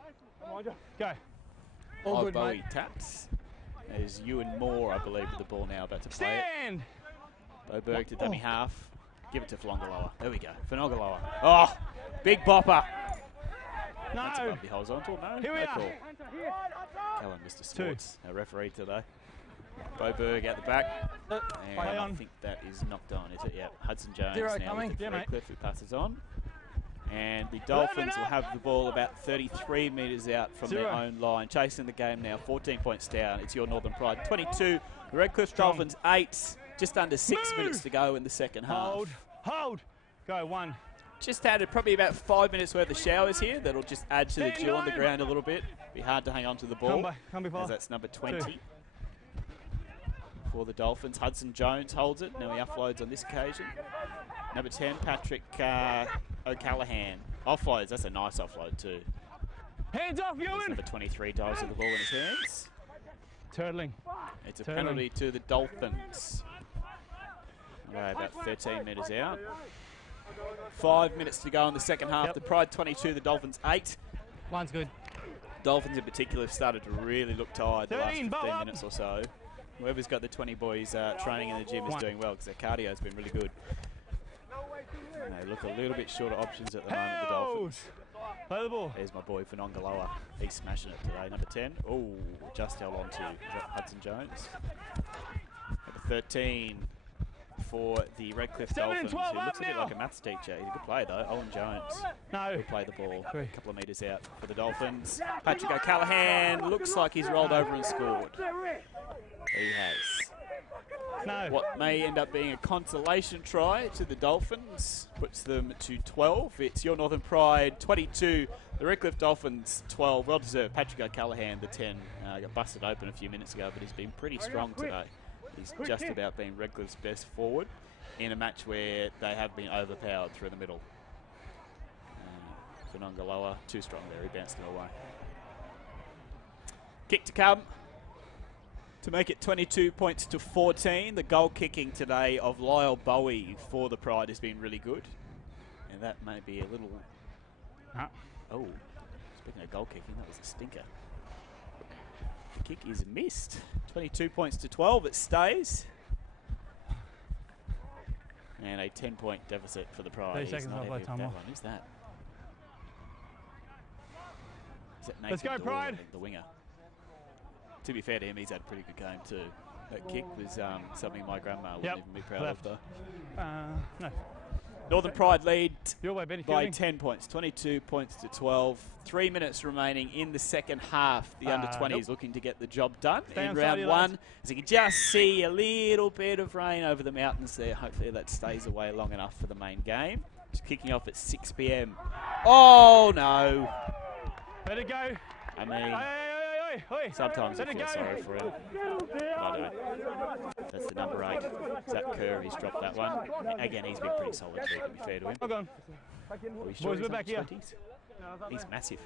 Go. All good, Bowie mate. taps. There's Ewan Moore, I believe, with the ball now, about to play it. Stand. Bo Berg to dummy half. Give it to Flongaloa. There we go. Fanongaloa. Oh, big bopper. No. That's above the horizontal. No. Here we no are. call. Callum, Mr. Sports, our referee today. Bo Berg at the back. And Play I on. think that is knocked on, is it? Yeah. Hudson Jones Zero now coming. with the Yeah, mate. Redcliffe who passes on. And the Dolphins will have the ball about 33 metres out from their Zero. own line. Chasing the game now, 14 points down. It's your Northern Pride. 22, the Redcliffe Strong. Dolphins 8. Just under 6 Move. minutes to go in the second half. Hold. Go, 1. Just added probably about 5 minutes worth of showers here. That'll just add to the Stand dew on the on. ground a little bit. Be hard to hang on to the ball. Come As before. that's number 20 for the Dolphins. Hudson Jones holds it. Now he offloads on this occasion. Number 10, Patrick O'Callaghan. Offloads. That's a nice offload too. Hands off, As Ewan. number 23 dives with the ball in his hands. Turtling. It's a Turling. penalty to the Dolphins. Okay, about 13 metres out. 5 minutes to go in the second half. Yep. The Pride 22, the Dolphins 8. Line's good. Dolphins in particular have started to really look tired the last 13, 15 bow up. minutes or so. Whoever's got the 20 boys training in the gym is 1. doing well because their cardio has been really good. And they look a little bit short of options at the moment, the Dolphins. Play the ball. There's my boy Fanongaloa. He's smashing it today. Number 10. Oh, just held on to. Is that Hudson Jones? Number 13 for the Redcliffe 7 and Dolphins, 12 who looks a up bit now. like a maths teacher. He's a good player though. Owen Jones. No. He'll play the ball 3. a couple of metres out for the Dolphins. Patrick O'Callaghan looks like he's rolled over and scored. He has. No. What may end up being a consolation try to the Dolphins puts them to 12. It's your Northern Pride 22, the Redcliffe Dolphins 12. Well deserved. Patrick O'Callaghan, the 10, got busted open a few minutes ago, but he's been pretty strong today. He's just about been Redcliffe's best forward in a match where they have been overpowered through the middle. Fanongaloa, too strong there. He bounced him away. Kick to come. To make it 22 points to 14, the goal kicking today of Lyle Bowie for the Pride has been really good. And that may be a little... Oh, speaking of goal kicking, that was a stinker. The kick is missed. 22 points to 12, it stays. And a 10-point deficit for the Pride. 30 He's seconds not halfway happy with time that off. one. Who's that? Is that Let's Nathan go, Dorr, I Pride. think, the winger? To be fair to him, he's had a pretty good game too. That kick was something my grandma wouldn't even be proud Left. of though. No. Northern Pride lead Your way, Benny. by Fielding. 10 points, 22 points to 12. 3 minutes remaining in the second half. The under-20s nope. looking to get the job done Stay in on side round of your one. lads. As you can just see a little bit of rain over the mountains there. Hopefully that stays away long enough for the main game. Just kicking off at 6 p.m. Oh no! Let it go. I mean... Oi. Sometimes I Let it feel go. sorry for him. But I don't. That's the number 8. Zach Kerr, he's dropped that one. Again, he's been pretty solid too, to be fair to him. Hold on. Are we Boys, sure we're he's back here. under 20s? He's massive.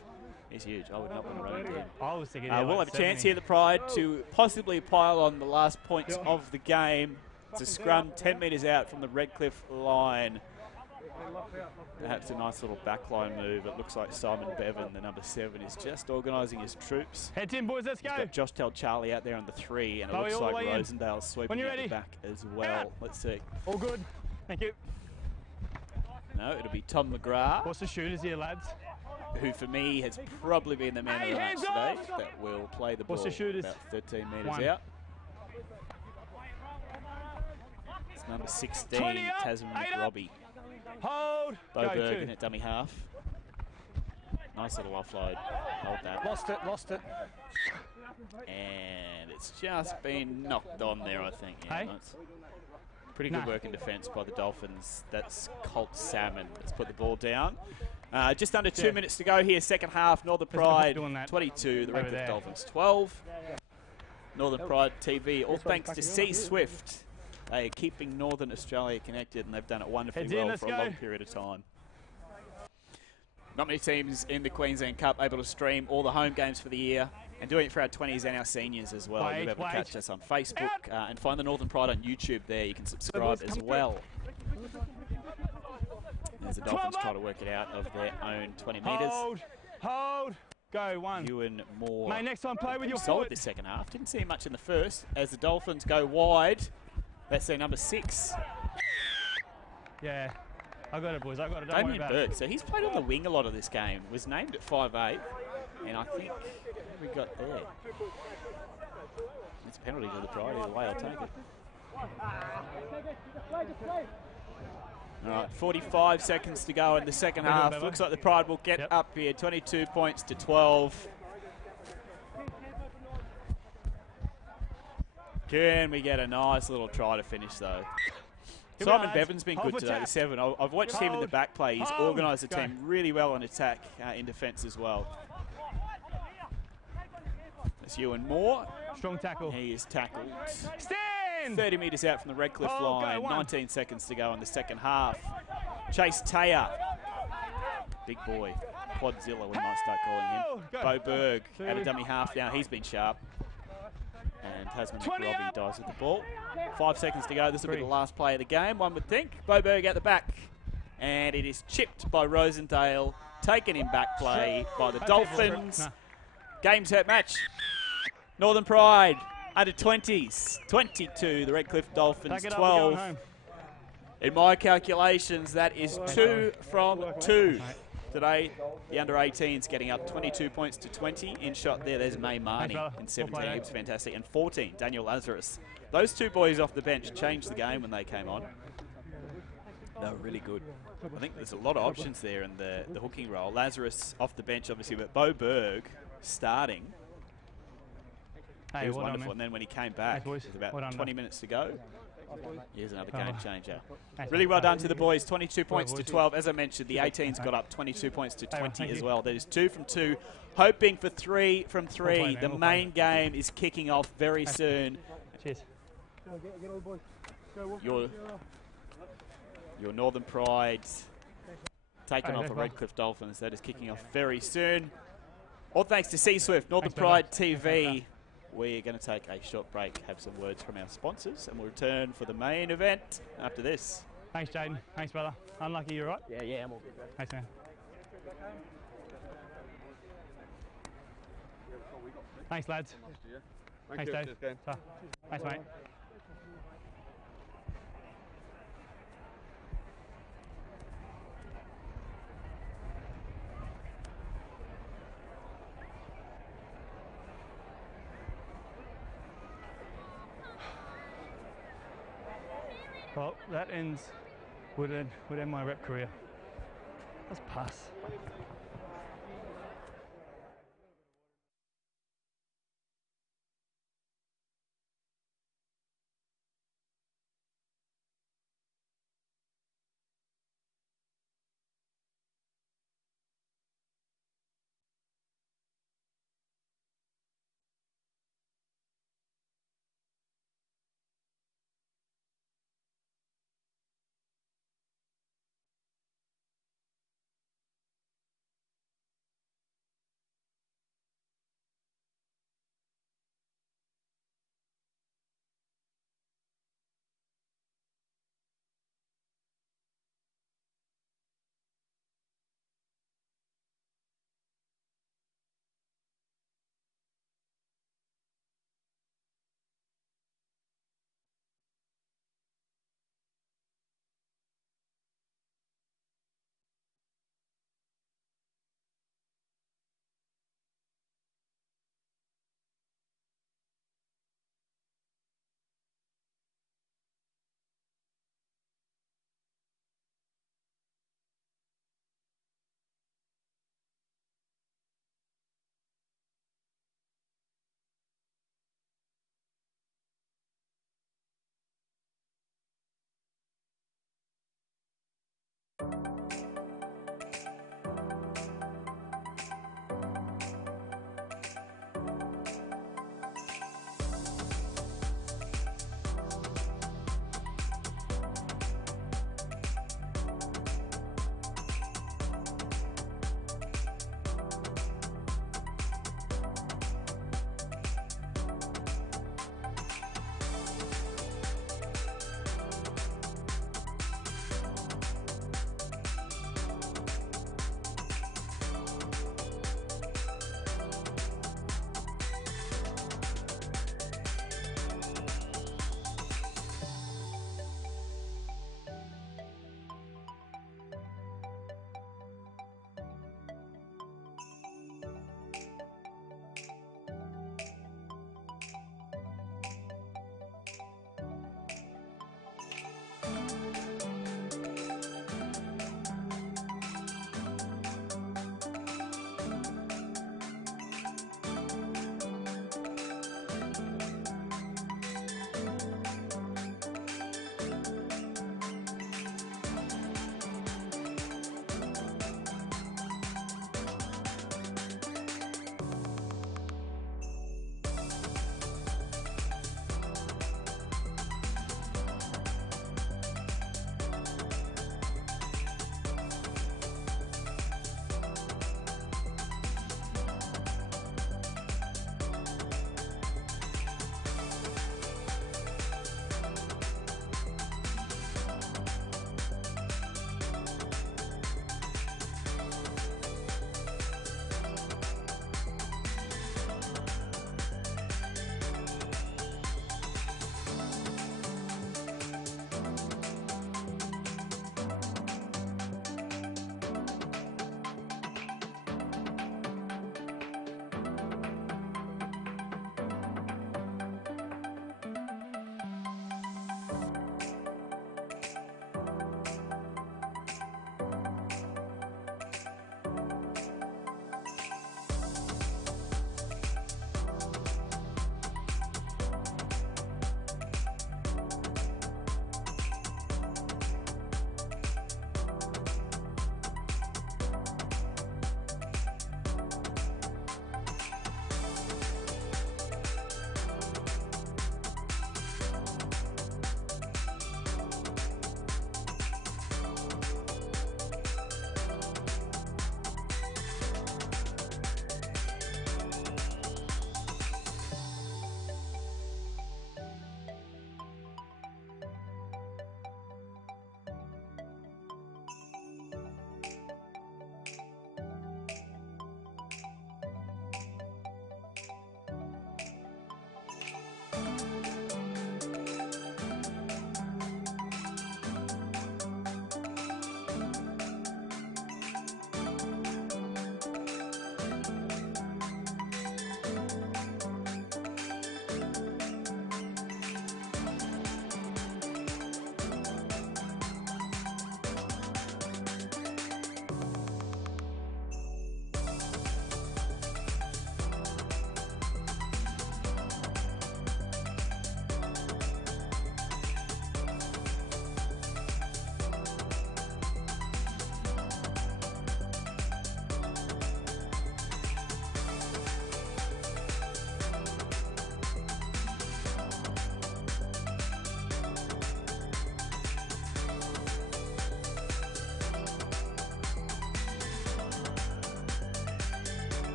He's huge. I would not want to run into him. I was thinking. We'll have a chance here, the Pride, to possibly pile on the last points of the game. It's a scrum 10 metres out from the Redcliffe line. Perhaps a nice little backline move. It looks like Simon Bevan, the number 7, is just organising his troops. Heads in, boys. Let's He's go. got Josh Tell Charlie out there on the 3, and it Bowie looks all the like way in. Rosendale's sweeping When you're out the ready. back as well. Let's see. All good. Thank you. No, it'll be Tom McGrath, What's the shooters here, lads? who for me has probably been the man of the match Hands today. off! That will play the ball What's the shooters? about 13 metres 1. out. It's number 16, 20 up, Tasman 8 up. McRobbie. Hold. Bo Go, Bergen 2. at dummy half. Nice little offload. Hold that. Lost it. And it's just been knocked on there, I think. Yeah, Hey? that's pretty good work in defence by the Dolphins. That's Colt Salmon that's put the ball down. Just under 2 minutes to go here, second half. Northern Pride 22, the Redcliffe Dolphins 12. Northern Pride TV, all thanks to C Swift. They are keeping Northern Australia connected, and they've done it wonderfully well for a long period of time. Not many teams in the Queensland Cup able to stream all the home games for the year, and doing it for our 20s and our seniors as well. You'll be able to catch us on Facebook and find the Northern Pride on YouTube there. You can subscribe as well. As the Dolphins try to work it out of their own 20 metres. Hold, go, one. Ewan Moore. Mate, next time play with your solid foot. this second half. Didn't see much in the first. As the Dolphins go wide, that's their number 6. Yeah, I got it, boys. I got it. Damien Burke. So he's played on the wing a lot of this game. Was named at 5'8", and I think we got there. It's a penalty to the Pride. Either way, I'll take it. All right, 45 seconds to go in the second half. Looks like the Pride will get up here, 22 points to 12. Can we get a nice little try to finish, though? Simon Bevan's been good today, the 7. I've watched him in the back play. He's organised the team really well on attack, in defence as well. That's Ewan Moore. Strong tackle. He is tackled. Stand! 30 metres out from the Redcliffe line. 19 seconds to go in the second half. Chase Taya. Big boy. Quadzilla, we might start calling him. Bo Berg at a dummy half now. He's been sharp. And Tasman McRobbie dives with the ball. 5 seconds to go. This will be the last play of the game, one would think. Bo Berg at the back. And it is chipped by Rosendale. Taken in back play by the Dolphins. Game, set, match. Northern Pride, under 20s, 22. The Redcliffe Dolphins, 12. In my calculations, that is 2 from 2. Today, the under 18s getting up 22 points to 20. In shot there, there's May Marnie in 17. He was fantastic. And 14, Daniel Lazarus. Those two boys off the bench changed the game when they came on. They were really good. I think there's a lot of options there in the hooking role. Lazarus off the bench, obviously, but Bo Berg starting. He was wonderful. And then when he came back, with about 20 minutes to go, here's another game changer. Really well done to the boys. 22 points to 12. As I mentioned, the 18s got up 22 points to 20 as well. That is 2 from 2. Hoping for 3 from 3. The main game is kicking off very soon. Cheers. Your Northern Pride taking off the Redcliffe Dolphins. That is kicking off very soon. All thanks to C Swift, Northern Pride TV. We're going to take a short break, have some words from our sponsors, and we'll return for the main event after this. Thanks, Jaden. Thanks, brother. Unlucky, you right? Yeah, I'm all good, bro. Thanks, man. Thanks, lads. Thanks, Dave. Thanks, mate. Well, that would end my rep career. Let's pass.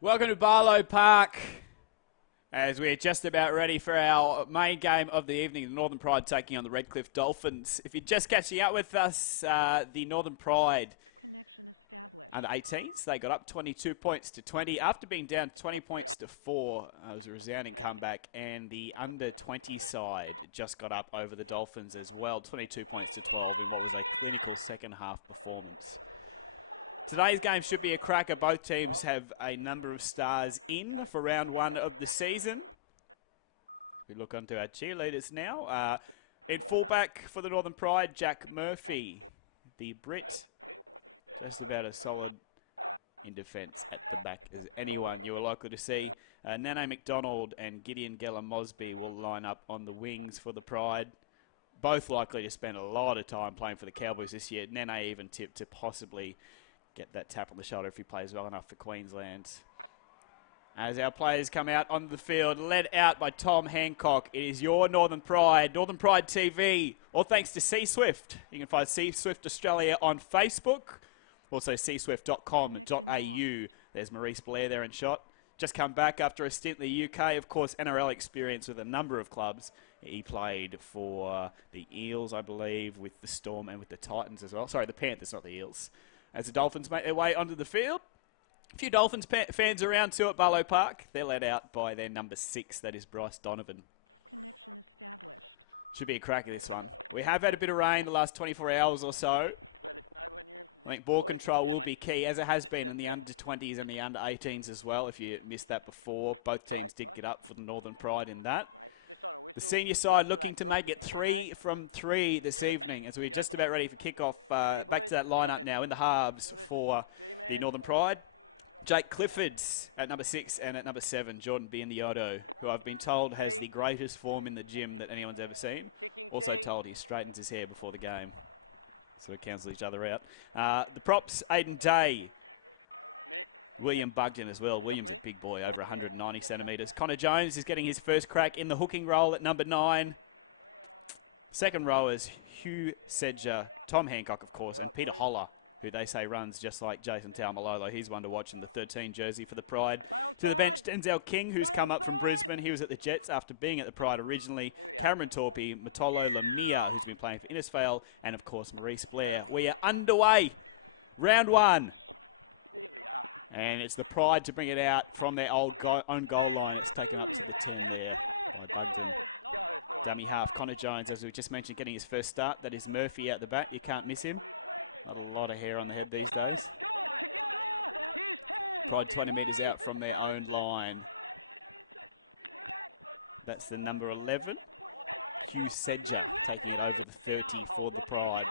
Welcome to Barlow Park, as we're just about ready for our main game of the evening, the Northern Pride taking on the Redcliffe Dolphins. If you're just catching up with us, the Northern Pride under 18s, they got up 22 points to 20 after being down 20 points to 4. It was a resounding comeback, and the under 20 side just got up over the Dolphins as well, 22 points to 12 in what was a clinical second half performance. Today's game should be a cracker. Both teams have a number of stars in for round 1 of the season. We look onto our cheerleaders now. In fullback for the Northern Pride, Jack Murphy, the Brit. Just about as solid in defence at the back as anyone you are likely to see. Nane McDonald and Gideon Geller-Mosby will line up on the wings for the Pride. Both likely to spend a lot of time playing for the Cowboys this year. Nane even tipped to possibly get that tap on the shoulder if he plays well enough for Queensland. As our players come out on the field, led out by Tom Hancock, it is your Northern Pride TV, all thanks to C-Swift. You can find C-Swift Australia on Facebook, also cswift.com.au. There's Maurice Blair there in shot. Just come back after a stint in the UK, of course, NRL experience with a number of clubs. He played for the Eels, I believe, with the Storm and with the Titans as well. Sorry, the Panthers, not the Eels. As the Dolphins make their way onto the field. A few Dolphins fans around too at Barlow Park. They're led out by their number 6, that is Bryce Donovan. Should be a cracker, this one. We have had a bit of rain the last 24 hours or so. I think ball control will be key, as it has been in the under-20s and the under-18s as well. If you missed that before, both teams did get up for the Northern Pride in that. The senior side looking to make it 3 from 3 this evening, as we're just about ready for kickoff. Back to that lineup now in the halves for the Northern Pride. Jake Clifford at number 6 and at number 7, Jordan Biandioto, who I've been told has the greatest form in the gym that anyone's ever seen. Also told he straightens his hair before the game. So we cancel each other out. The props, Aiden Day. William Bugden as well. William's a big boy, over 190 centimetres. Connor Jones is getting his first crack in the hooking role at number 9. Second rowers, Hugh Sedger, Tom Hancock, of course, and Peter Holler, who they say runs just like Jason Taumalolo. He's one to watch in the 13 jersey for the Pride. To the bench, Denzel King, who's come up from Brisbane. He was at the Jets after being at the Pride originally. Cameron Torpy, Matolo Lamia, who's been playing for Innisfail, and, of course, Maurice Blair. We are underway. Round 1. And it's the Pride to bring it out from their own goal line. It's taken up to the 10 there by Bugden. Dummy half, Connor Jones, as we just mentioned, getting his first start. That is Murphy out the back. You can't miss him. Not a lot of hair on the head these days. Pride 20 metres out from their own line. That's the number 11. Hugh Sedger taking it over the 30 for the Pride.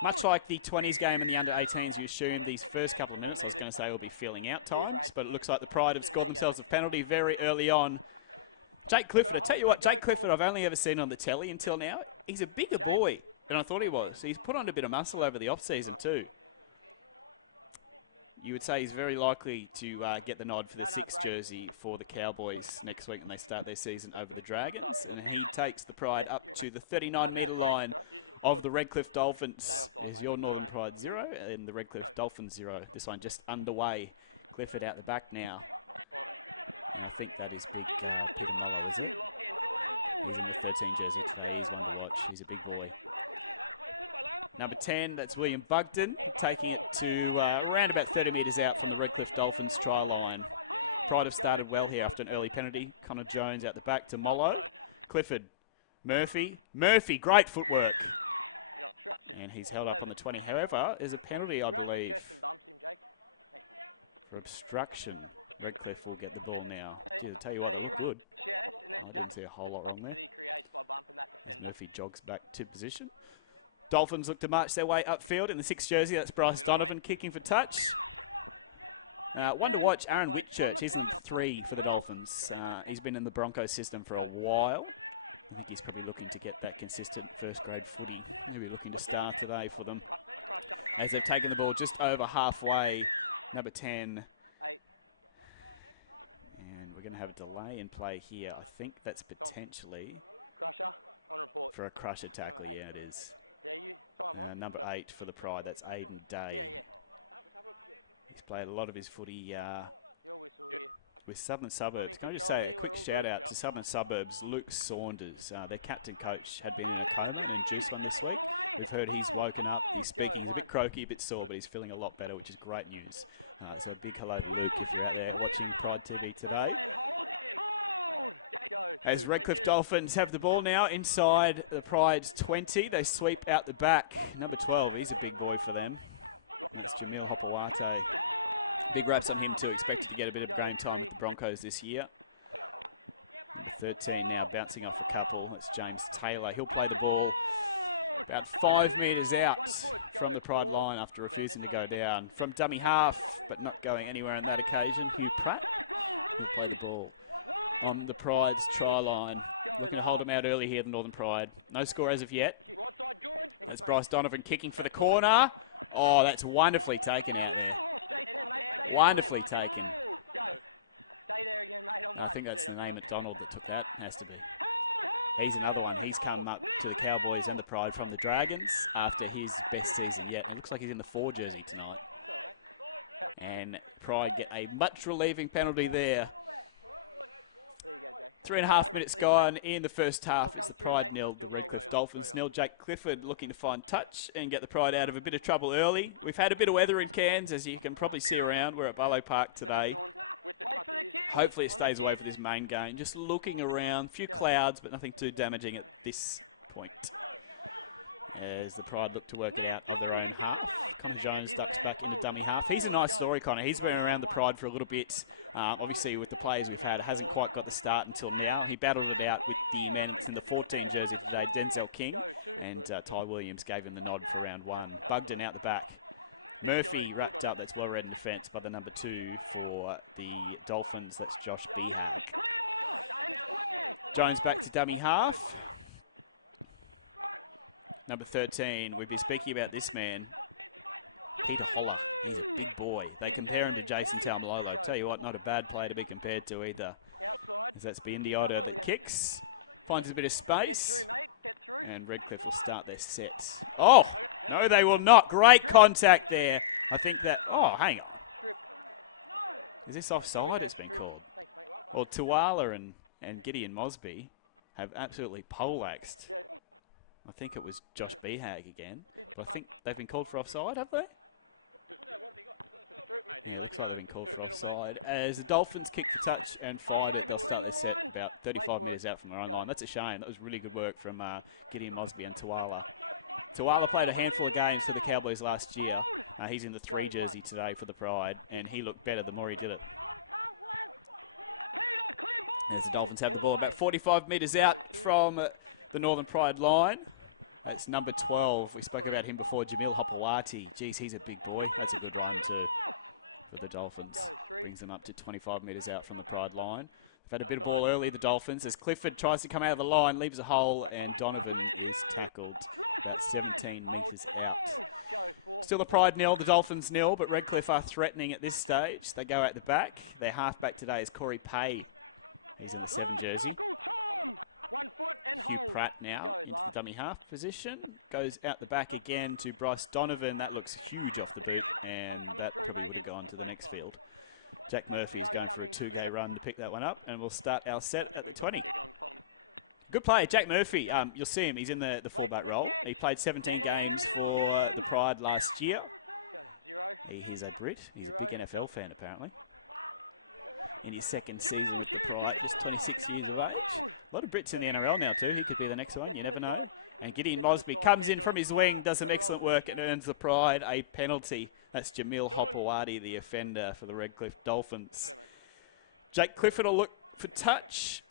Much like the 20s game and the under-18s, you assume these first couple of minutes, I was going to say, will be filling out times, but it looks like the Pride have scored themselves a penalty very early on. Jake Clifford, I tell you what, Jake Clifford I've only ever seen on the telly until now. He's a bigger boy than I thought he was. He's put on a bit of muscle over the off-season too. You would say he's very likely to get the nod for the 6th jersey for the Cowboys next week when they start their season over the Dragons, and he takes the Pride up to the 39-metre line of the Redcliffe Dolphins. It is your Northern Pride 0 and the Redcliffe Dolphins 0. This one just underway. Clifford out the back now. And I think that is big Peter Mollo, is it? He's in the 13 jersey today. He's one to watch. He's a big boy. Number 10, that's William Bugden, taking it to around about 30 metres out from the Redcliffe Dolphins try line. Pride have started well here after an early penalty. Connor Jones out the back to Mollo. Clifford, Murphy, great footwork. And he's held up on the 20. However, there's a penalty, I believe, for obstruction. Redcliffe will get the ball now. Gee, I'll tell you what, they look good. I didn't see a whole lot wrong there. As Murphy jogs back to position. Dolphins look to march their way upfield in the 6th jersey. That's Bryce Donovan kicking for touch. One to watch, Aaron Whitchurch. He's in 3 for the Dolphins. He's been in the Broncos system for a while. I think he's probably looking to get that consistent first-grade footy. Maybe looking to start today for them. As they've taken the ball just over halfway, number 10. And we're going to have a delay in play here. I think that's potentially for a crusher tackle. Yeah, it is. Number 8 for the Pride. That's Aiden Day. He's played a lot of his footy with Southern Suburbs. Can I just say a quick shout out to Southern Suburbs, Luke Saunders. Their captain coach had been in a coma and induced one this week. We've heard he's woken up. He's speaking. He's a bit croaky, a bit sore, but he's feeling a lot better, which is great news. So a big hello to Luke if you're out there watching Pride TV today. As Redcliffe Dolphins have the ball now inside the Pride's 20. They sweep out the back. Number 12, he's a big boy for them. That's Jamil Hopewate. Big raps on him too. Expected to get a bit of game time with the Broncos this year. Number 13 now bouncing off a couple. That's James Taylor. He'll play the ball about 5 metres out from the Pride line after refusing to go down. From dummy half, but not going anywhere on that occasion, Hugh Pratt. He'll play the ball on the Pride's try line. Looking to hold him out early here, the Northern Pride. No score as of yet. That's Bryce Donovan kicking for the corner. Oh, that's wonderfully taken out there. Wonderfully taken. I think that's the name McDonald that took that. Has to be. He's another one. He's come up to the Cowboys and the Pride from the Dragons after his best season yet. It looks like he's in the 4 jersey tonight. And Pride get a much relieving penalty there. 3.5 minutes gone in the first half. It's the Pride 0, the Redcliffe Dolphins 0. Jake Clifford looking to find touch and get the Pride out of a bit of trouble early. We've had a bit of weather in Cairns, as you can probably see around. We're at Barlow Park today. Hopefully it stays away for this main game. Just looking around, few clouds, but nothing too damaging at this point. As the Pride look to work it out of their own half. Connor Jones ducks back into dummy half. He's a nice story, Connor. He's been around the Pride for a little bit. Obviously, with the players we've had, hasn't quite got the start until now. He battled it out with the man that's in the 14 jersey today, Denzel King, and Ty Williams gave him the nod for round 1. Bugden out the back. Murphy wrapped up. That's well read in defence by the number 2 for the Dolphins. That's Josh Behag. Jones back to dummy half. Number 13, we've been speaking about this man, Peter Holler. He's a big boy. They compare him to Jason Taumalolo. Tell you what, not a bad player to be compared to either. As that's Biendiotta that kicks, finds a bit of space, and Redcliffe will start their set. Oh, no, they will not. Great contact there. I think that, oh, hang on. Is this offside? It's been called. Well, Tuala and Gideon Mosby have absolutely poleaxed. I think it was Josh Behag again, but I think they've been called for offside, have they? Yeah, it looks like they've been called for offside. As the Dolphins kick for touch and fired it, they'll start their set about 35 metres out from their own line. That's a shame. That was really good work from Gideon Mosby and Tuala. Tuala played a handful of games for the Cowboys last year. He's in the 3 jersey today for the Pride, and he looked better the more he did it. As the Dolphins have the ball about 45 metres out from the Northern Pride line. That's number 12. We spoke about him before, Jamil Hopewate. Geez, he's a big boy. That's a good run too for the Dolphins. Brings them up to 25 metres out from the Pride line. They've had a bit of ball early, the Dolphins, as Clifford tries to come out of the line, leaves a hole, and Donovan is tackled about 17 metres out. Still the Pride 0, the Dolphins 0, but Redcliffe are threatening at this stage. They go out the back. Their halfback today is Corey Pay. He's in the 7 jersey. Hugh Pratt now into the dummy half position. Goes out the back again to Bryce Donovan. That looks huge off the boot, and that probably would have gone to the next field. Jack Murphy's going for a 2K run to pick that one up, and we'll start our set at the 20. Good player, Jack Murphy. You'll see him. He's in the fullback role. He played 17 games for the Pride last year. He's a Brit. He's a big NFL fan, apparently. In his 2nd season with the Pride, just 26 years of age. A lot of Brits in the NRL now too. He could be the next one. You never know. And Gideon Mosby comes in from his wing, does some excellent work, and earns the Pride a penalty. That's Jamil Hopewate, the offender for the Redcliffe Dolphins. Jake Clifford will look for touch.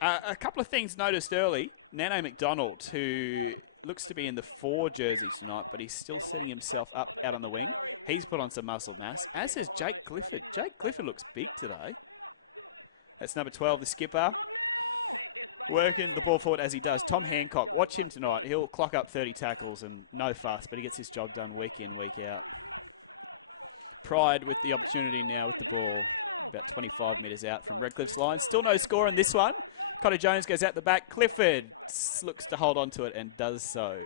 A couple of things noticed early. Nano McDonald, who looks to be in the 4 jersey tonight, but he's still setting himself up out on the wing. He's put on some muscle mass, as has Jake Clifford. Jake Clifford looks big today. That's number 12, the skipper. Working the ball forward as he does. Tom Hancock, watch him tonight. He'll clock up 30 tackles and no fuss, but he gets his job done week in, week out. Pride with the opportunity now with the ball. About 25 metres out from Redcliffe's line. Still no score in this one. Connor Jones goes out the back. Clifford looks to hold on to it and does so.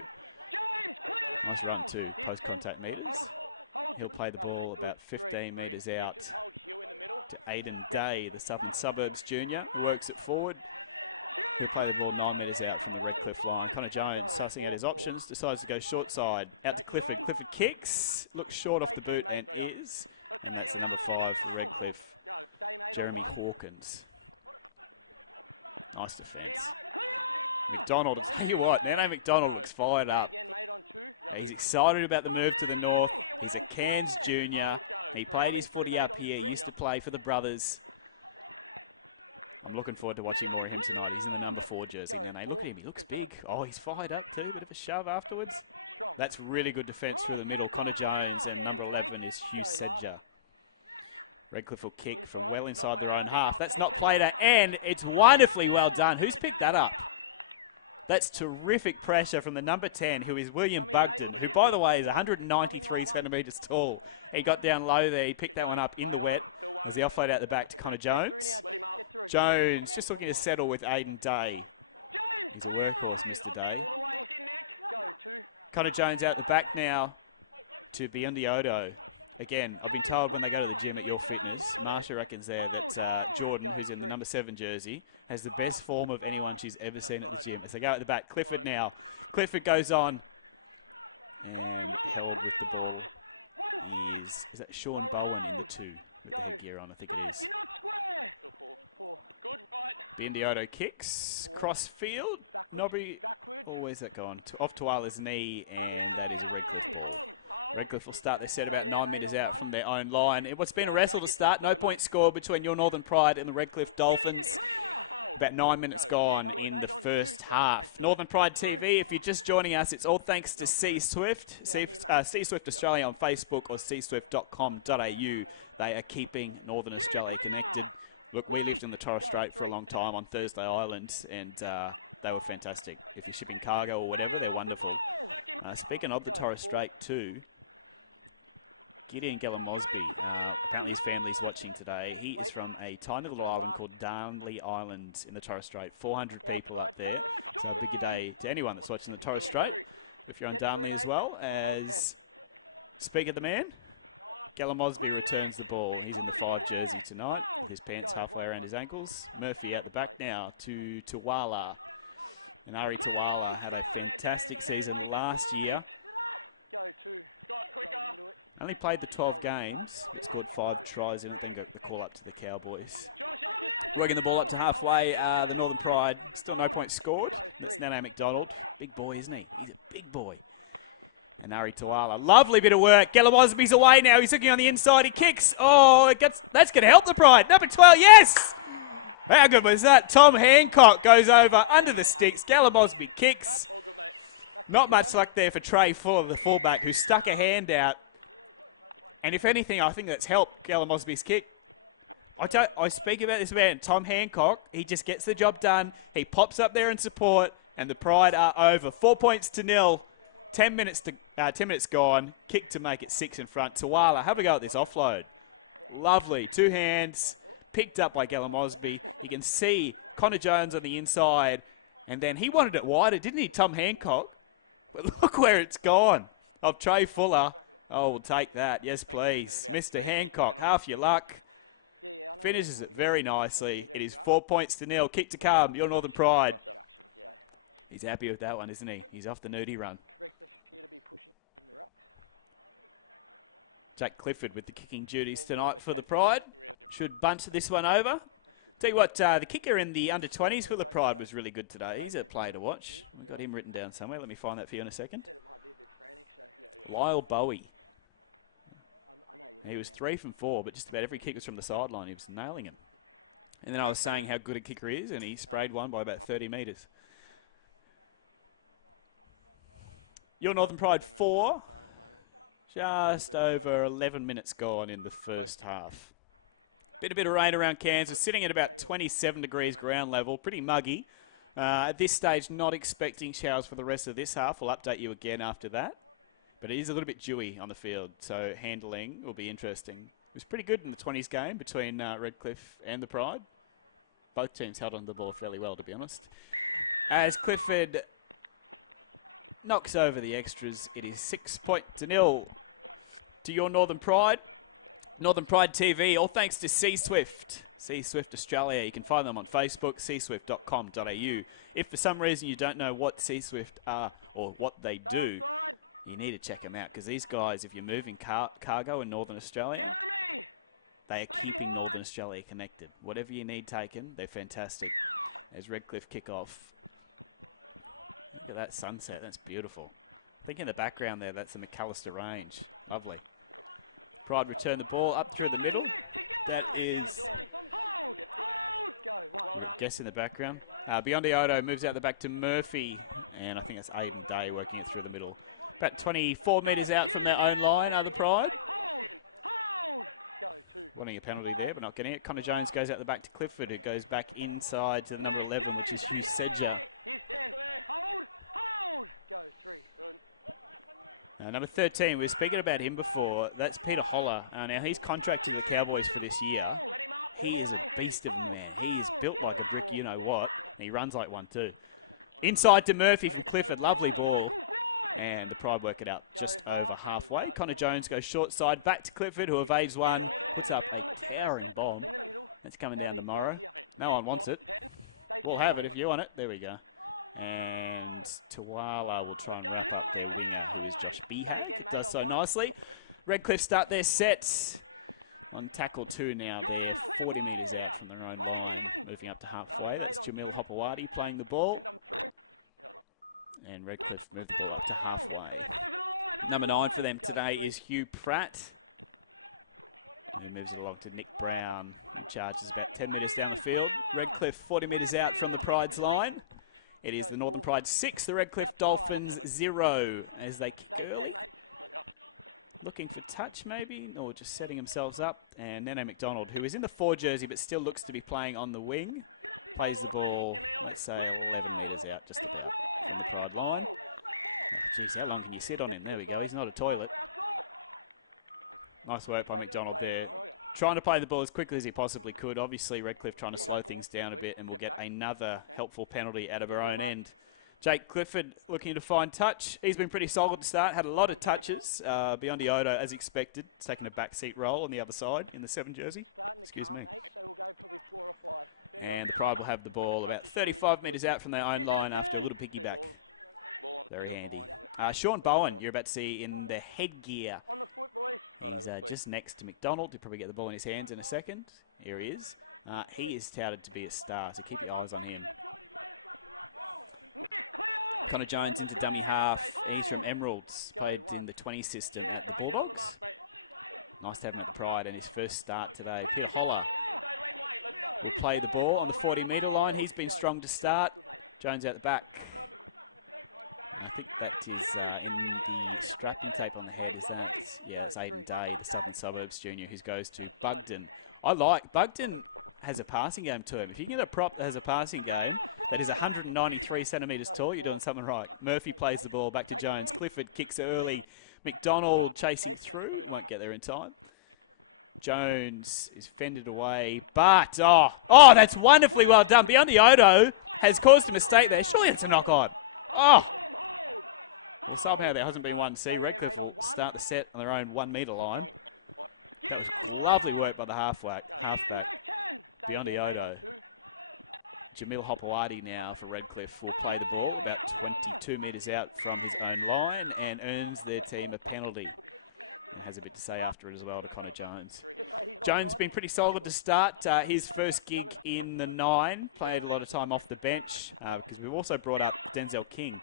Nice run too, post-contact metres. He'll play the ball about 15 metres out to Aidan Day, the Southern Suburbs junior, who works it forward. He'll play the ball 9 metres out from the Redcliffe line. Connor Jones, sussing out his options, decides to go short side. Out to Clifford. Clifford kicks, looks short off the boot and is. And that's the number 5 for Redcliffe, Jeremy Hawkins. Nice defence. McDonald, I'll tell you what, Nano McDonald looks fired up. He's excited about the move to the north. He's a Cairns junior. He played his footy up here. He used to play for the brothers. I'm looking forward to watching more of him tonight. He's in the number 4 jersey. Now, look at him. He looks big. Oh, he's fired up too. Bit of a shove afterwards. That's really good defence through the middle. Connor Jones, and number 11 is Hugh Sedger. Redcliffe will kick from well inside their own half. That's not played at, and it's wonderfully well done. Who's picked that up? That's terrific pressure from the number 10, who is William Bugden, who, by the way, is 193 centimetres tall. He got down low there. He picked that one up in the wet as he offload out the back to Connor Jones. Jones just looking to settle with Aidan Day. He's a workhorse, Mr. Day. Connor Jones out the back now to Biondi-Odo. Again, I've been told when they go to the gym at Your Fitness, Marsha reckons there that Jordan, who's in the number 7 jersey, has the best form of anyone she's ever seen at the gym. As they go at the back, Clifford now. Clifford goes on and held with the ball is that Sean Bowen in the 2 with the headgear on? I think it is. Biondi-Odo kicks, cross field. Nobby, where's that gone? Off Tuala's knee, and that is a Redcliffe ball. Redcliffe will start their set about 9 metres out from their own line. What's been a wrestle to start. No point scored between Your Northern Pride and the Redcliffe Dolphins. About 9 minutes gone in the first half. Northern Pride TV, if you're just joining us, it's all thanks to C-Swift. C-Swift Australia on Facebook or cswift.com.au. They are keeping Northern Australia connected. Look, we lived in the Torres Strait for a long time on Thursday Island, and they were fantastic. If you're shipping cargo or whatever, they're wonderful. Speaking of the Torres Strait too, Gideon Gellar-Mosby, apparently his family's watching today. He is from a tiny little island called Darnley Island in the Torres Strait. 400 people up there. So a big day to anyone that's watching the Torres Strait. If you're on Darnley as well, as speak of the man, Gellar-Mosby returns the ball. He's in the 5 jersey tonight with his pants halfway around his ankles. Murphy out the back now to Tuala. And Ari Tuala had a fantastic season last year. Only played the 12 games, but scored 5 tries in it, then got the call up to the Cowboys. Working the ball up to halfway, the Northern Pride, still no points scored. That's Nano McDonald. Big boy, isn't he? He's a big boy. And Ari Tuala. Lovely bit of work. Gellar-Mosby's away now. He's looking on the inside. He kicks. Oh, that's going to help the Pride. Number 12, yes! How good was that? Tom Hancock goes over under the sticks. Gellar-Mosby kicks. Not much luck there for Trey Fuller, the fullback, who stuck a hand out. And if anything, I think that's helped Gellar-Mosby's kick. I speak about this man, Tom Hancock. He just gets the job done. He pops up there in support, and the Pride are over. 4 points to 0. 10 minutes gone. Kick to make it 6 in front. Tuala, have a go at this offload. Lovely. 2 hands. Picked up by Gellar-Mosby. You can see Connor Jones on the inside. And then he wanted it wider, didn't he, Tom Hancock? But look where it's gone. Of Trey Fuller. Oh, we'll take that. Yes, please. Mr. Hancock, half your luck. Finishes it very nicely. It is 4 points to 0. Kick to come. Your Northern Pride. He's happy with that one, isn't he? He's off the nudie run. Jack Clifford with the kicking duties tonight for the Pride. Should bunch this one over. Tell you what, the kicker in the under-20s for the Pride was really good today. He's a player to watch. We've got him written down somewhere. Let me find that for you in a second. Lyle Bowie. He was 3 from 4, but just about every kick was from the sideline. He was nailing him. And then I was saying how good a kicker he is, and he sprayed one by about 30 metres. Your Northern Pride 4. Just over 11 minutes gone in the first half. Bit of rain around Cairns. We're sitting at about 27 degrees ground level. Pretty muggy. At this stage, not expecting showers for the rest of this half. We'll update you again after that. But it is a little bit dewy on the field, so handling will be interesting. It was pretty good in the 20s game between Redcliffe and the Pride. Both teams held on the ball fairly well, to be honest. As Clifford knocks over the extras, it is 6 points to 0 to Your Northern Pride. Northern Pride TV, all thanks to C-Swift. C-Swift Australia. You can find them on Facebook, cswift.com.au. If for some reason you don't know what C-Swift are or what they do, you need to check them out, because these guys, if you're moving cargo in Northern Australia, they are keeping Northern Australia connected. Whatever you need taken, they're fantastic. As Redcliffe kick off. Look at that sunset. That's beautiful. I think in the background there, that's the McAllister Range. Lovely. Pride return the ball up through the middle. That is, guess in the background. Biondi moves out the back to Murphy, and I think that's Aiden Day working it through the middle. About 24 metres out from their own line are the Pride. Wanting a penalty there, but not getting it. Connor Jones goes out the back to Clifford, who goes back inside to the number 11, which is Hugh Sedger. Number 13, we were speaking about him before. That's Peter Holler. Now, he's contracted to the Cowboys for this year. He is a beast of a man. He is built like a brick, you know what. And he runs like one too. Inside to Murphy from Clifford. Lovely ball. And the Pride work it out just over halfway. Connor Jones goes short side. Back to Clifford, who evades one. Puts up a towering bomb. That's coming down tomorrow. No one wants it. We'll have it if you want it. There we go. And Tawala will try and wrap up their winger, who is Josh Behag. It does so nicely. Redcliffe start their set on tackle 2 now. They're 40 metres out from their own line, moving up to halfway. That's Jamil Hopewadi playing the ball. And Redcliffe move the ball up to halfway. Number 9 for them today is Hugh Pratt, who moves it along to Nick Brown, who charges about 10 metres down the field. Redcliffe 40 metres out from the Pride's line. It is the Northern Pride 6, the Redcliffe Dolphins 0, as they kick early. Looking for touch maybe, or just setting themselves up. And Nene McDonald, who is in the 4 jersey but still looks to be playing on the wing, plays the ball, let's say 11 metres out just about from the Pride line. Oh, geez, how long can you sit on him? There we go, he's not a toilet. Nice work by McDonald there. Trying to play the ball as quickly as he possibly could. Obviously, Redcliffe trying to slow things down a bit, and we'll get another helpful penalty out of our own end. Jake Clifford looking to find touch. He's been pretty solid to start. Had a lot of touches. Biondi Odo, as expected, taking a backseat role on the other side in the 7 jersey. Excuse me. And the Pride will have the ball about 35 metres out from their own line after a little piggyback. Very handy. Sean Bowen, you're about to see in the headgear. He's just next to McDonald. He'll probably get the ball in his hands in a second. Here he is. He is touted to be a star, so keep your eyes on him. Connor Jones into dummy half. He's from Emeralds, played in the 20 system at the Bulldogs. Nice to have him at the Pride and his first start today. Peter Holler will play the ball on the 40-metre line. He's been strong to start. Jones out the back. I think that is in the strapping tape on the head. Is that? Yeah, that's Aiden Day, the Southern Suburbs junior, who goes to Bugden. Bugden has a passing game to him. If you get a prop that has a passing game that is 193 centimetres tall, you're doing something right. Murphy plays the ball back to Jones. Clifford kicks early. McDonald chasing through. Won't get there in time. Jones is fended away, but, oh, that's wonderfully well done. Biondi Odo has caused a mistake there. Surely it's a knock-on. Oh! Well, somehow there hasn't been one. See, Redcliffe will start the set on their own 1-metre line. That was lovely work by the halfback. Biondi Odo. Jamil Hopewadi now for Redcliffe will play the ball about 22 metres out from his own line and earns their team a penalty. And has a bit to say after it as well to Connor Jones. Jones been pretty solid to start. His first gig in the 9. Played a lot of time off the bench because we've also brought up Denzel King,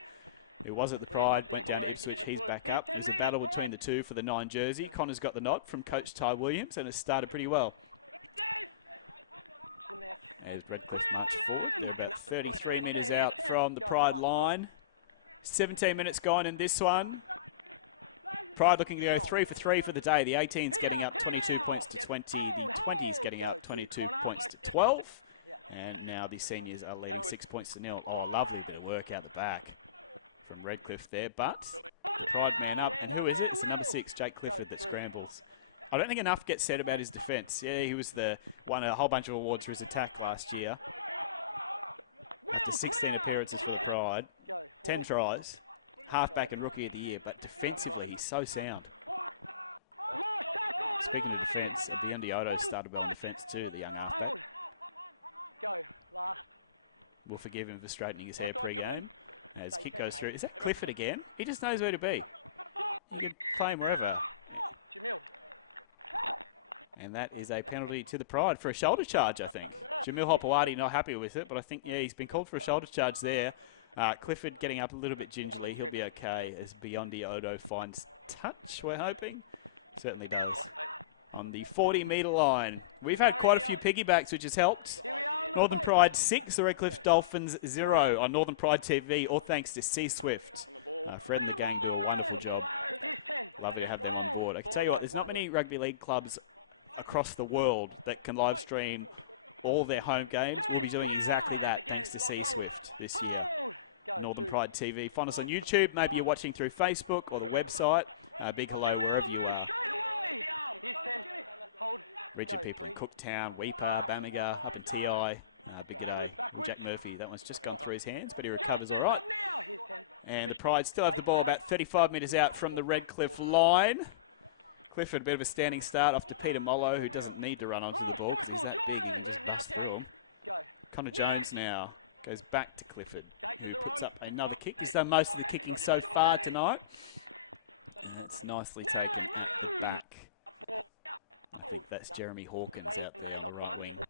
who was at the Pride, went down to Ipswich. He's back up. It was a battle between the 2 for the 9 jersey. Connor's got the nod from coach Ty Williams and has started pretty well. As Redcliffe march forward, they're about 33 metres out from the Pride line. 17 minutes gone in this one. Pride looking to go 3 for 3 for the day. The 18's getting up 22 points to 20. The 20's getting up 22 points to 12. And now the seniors are leading 6 points to 0. Oh, lovely bit of work out the back from Redcliffe there. But the Pride man up. And who is it? It's the number 6, Jake Clifford, that scrambles. I don't think enough gets said about his defence. Yeah, he was won a whole bunch of awards for his attack last year. After 16 appearances for the Pride, 10 tries. Halfback and Rookie of the Year, but defensively he's so sound. Speaking of defence, Biondioto started well in defence too, the young halfback. We'll forgive him for straightening his hair pre-game. As kick goes through. Is that Clifford again? He just knows where to be. You could play him wherever. And that is a penalty to the Pride for a shoulder charge, I think. Jamil Hopewadi not happy with it, but I think, yeah, he's been called for a shoulder charge there. Clifford getting up a little bit gingerly. He'll be okay as Biondioto finds touch, we're hoping. Certainly does. On the 40-metre line. We've had quite a few piggybacks, which has helped. Northern Pride 6, the Redcliffe Dolphins 0 on Northern Pride TV, all thanks to C Swift. Fred and the gang do a wonderful job. Lovely to have them on board. I can tell you what, there's not many rugby league clubs across the world that can live stream all their home games. We'll be doing exactly that thanks to C Swift this year. Northern Pride TV. Find us on YouTube. Maybe you're watching through Facebook or the website. Big hello wherever you are. Region people in Cooktown, Weipa, Bamaga, up in TI. Big g'day. Well, Jack Murphy, that one's just gone through his hands, but he recovers all right. And the Pride still have the ball about 35 metres out from the Redcliffe line. Clifford, a bit of a standing start off to Peter Mollo, who doesn't need to run onto the ball because he's that big, he can just bust through him. Connor Jones now goes back to Clifford, who puts up another kick. He's done most of the kicking so far tonight. It's nicely taken at the back. I think that's Jeremy Hawkins out there on the right wing.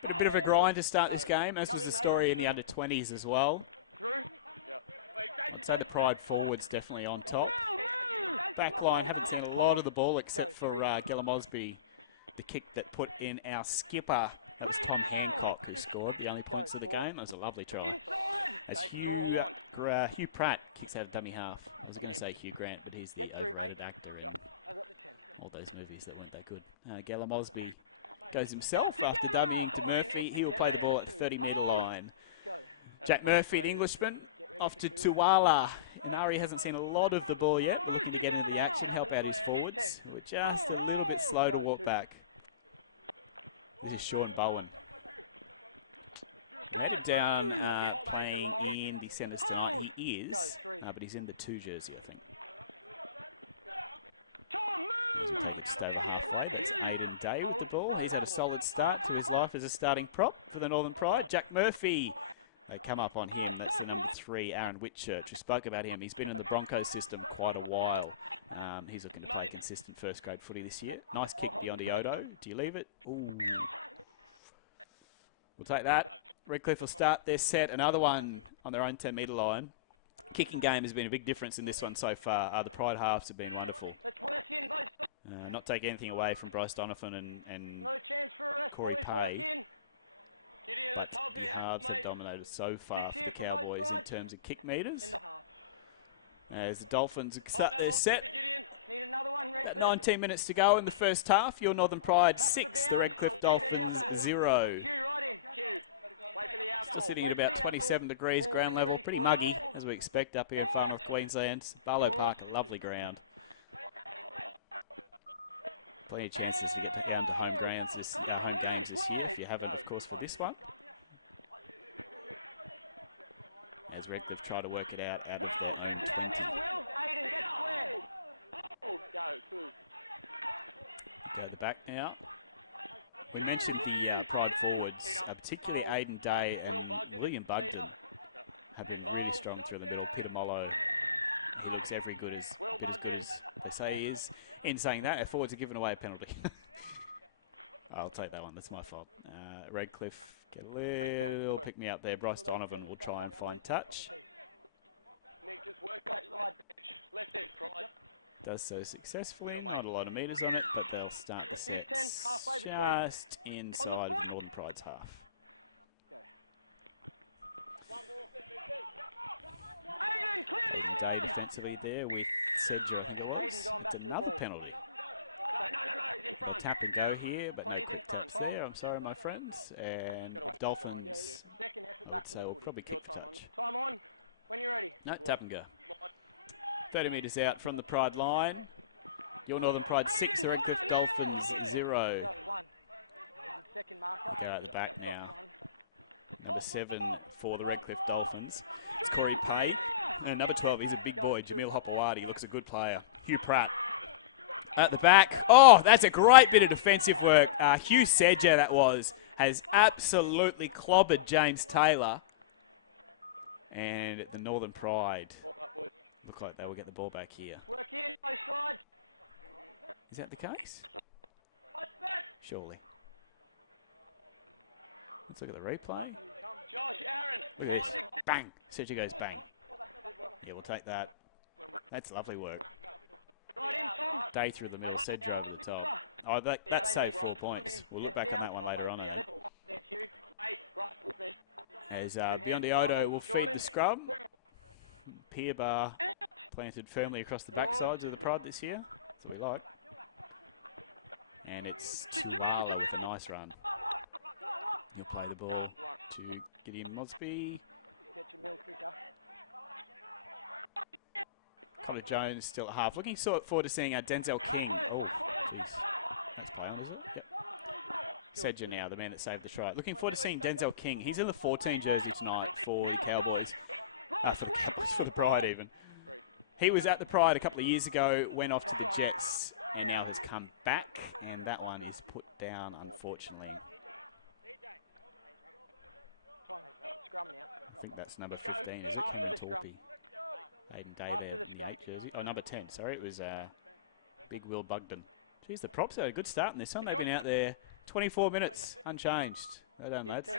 But a bit of a grind to start this game, as was the story in the under-20s as well. I'd say the Pride forwards definitely on top. Back line, haven't seen a lot of the ball except for Gella Mosby, the kick that put in our skipper. That was Tom Hancock who scored the only points of the game. That was a lovely try. As Hugh Pratt kicks out of dummy half. I was going to say Hugh Grant, but he's the overrated actor in all those movies that weren't that good. Gella Mosby goes himself after dummying to Murphy. He will play the ball at 30-metre line. Jack Murphy, the Englishman, off to Tuwala. Inari hasn't seen a lot of the ball yet, but looking to get into the action, help out his forwards, who are just a little bit slow to walk back. This is Sean Bowen. We had him down playing in the centres tonight. He is, but he's in the 2 jersey, I think. As we take it just over halfway, that's Aidan Day with the ball. He's had a solid start to his life as a starting prop for the Northern Pride. Jack Murphy, they come up on him. That's the number 3, Aaron Whitchurch. We spoke about him. He's been in the Broncos system quite a while. He's looking to play consistent first-grade footy this year. Nice kick beyond Iodo. Do you leave it? Ooh. We'll take that. Redcliffe will start their set. Another one on their own 10-metre line. Kicking game has been a big difference in this one so far. The Pride halves have been wonderful. Not take anything away from Bryce Donovan and Corey Pay, but the halves have dominated so far for the Cowboys in terms of kick metres. As the Dolphins start their set, about 19 minutes to go in the first half. Your Northern Pride 6, the Redcliffe Dolphins 0. Still sitting at about 27 degrees ground level, pretty muggy as we expect up here in far north Queensland. Barlow Park, a lovely ground. Plenty of chances to get down to home games this year, if you haven't, of course, for this one. As Redcliffe try to work it out of their own 20. Go to the back now. We mentioned the Pride forwards, particularly Aidan Day and William Bugden have been really strong through the middle. Peter Mollo, he looks every bit as good as they say he is. In saying that, our forwards are giving away a penalty. I'll take that one. That's my fault. Redcliffe get a little pick-me-up there. Bryce Donovan will try and find touch. Does so successfully. Not a lot of metres on it, but they'll start the sets just inside of the Northern Pride's half. Aidan Day defensively there with Sedger, I think it was. It's another penalty. They'll tap and go here, but no quick taps there. I'm sorry, my friends. And the Dolphins, I would say, will probably kick for touch. No, tap and go. 30 metres out from the Pride line. Your Northern Pride 6, the Redcliffe Dolphins 0. They go out the back now. Number 7 for the Redcliffe Dolphins. It's Corey Pay. And number 12, he's a big boy. Jamil Hopewadi looks a good player. Hugh Pratt at the back. Oh, that's a great bit of defensive work. Hugh Sedger, that was, has absolutely clobbered James Taylor. And the Northern Pride look like they will get the ball back here. Is that the case? Surely. Let's look at the replay. Look at this. Bang. Sedger goes bang. Yeah, we'll take that. That's lovely work. Day through the middle, Sedger over the top. Oh, that saved 4 points. We'll look back on that one later on, I think. As Biondi-Odo will feed the scrum. Pier bar planted firmly across the backsides of the Pride this year. That's what we like. And it's Tuala with a nice run. He'll play the ball to Gideon Mosby. Connor Jones still at half. Looking forward to seeing Denzel King. Oh, jeez. That's play on, is it? Yep. Sedger now, the man that saved the try. Looking forward to seeing Denzel King. He's in the 14 jersey tonight for the Cowboys. For the Pride even. He was at the Pride a couple of years ago, went off to the Jets, and now has come back. And that one is put down, unfortunately. I think that's number 15, is it? Cameron Torpy. Aiden Day there in the 8 jersey. Oh, number 10. Sorry, it was Big Will Bugden. Geez, the props had a good start in this one. They've been out there 24 minutes, unchanged. Well done, lads.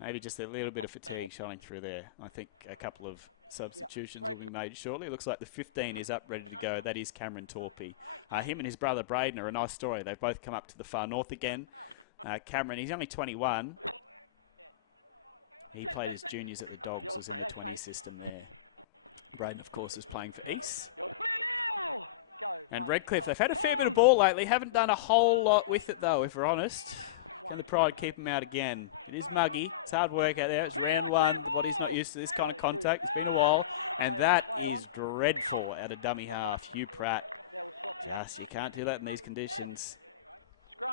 Maybe just a little bit of fatigue shining through there. I think a couple of substitutions will be made shortly. It looks like the 15 is up, ready to go. That is Cameron Torpy. Him and his brother Braden are a nice story. They've both come up to the far north again. Cameron, he's only 21. He played his juniors at the Dogs, was in the 20 system there. Braden, of course, is playing for East. And Redcliffe, they've had a fair bit of ball lately. Haven't done a whole lot with it, though, if we're honest. Can the Pride keep them out again? It is muggy. It's hard work out there. It's round 1. The body's not used to this kind of contact. It's been a while. And that is dreadful out of dummy half. Hugh Pratt. You can't do that in these conditions.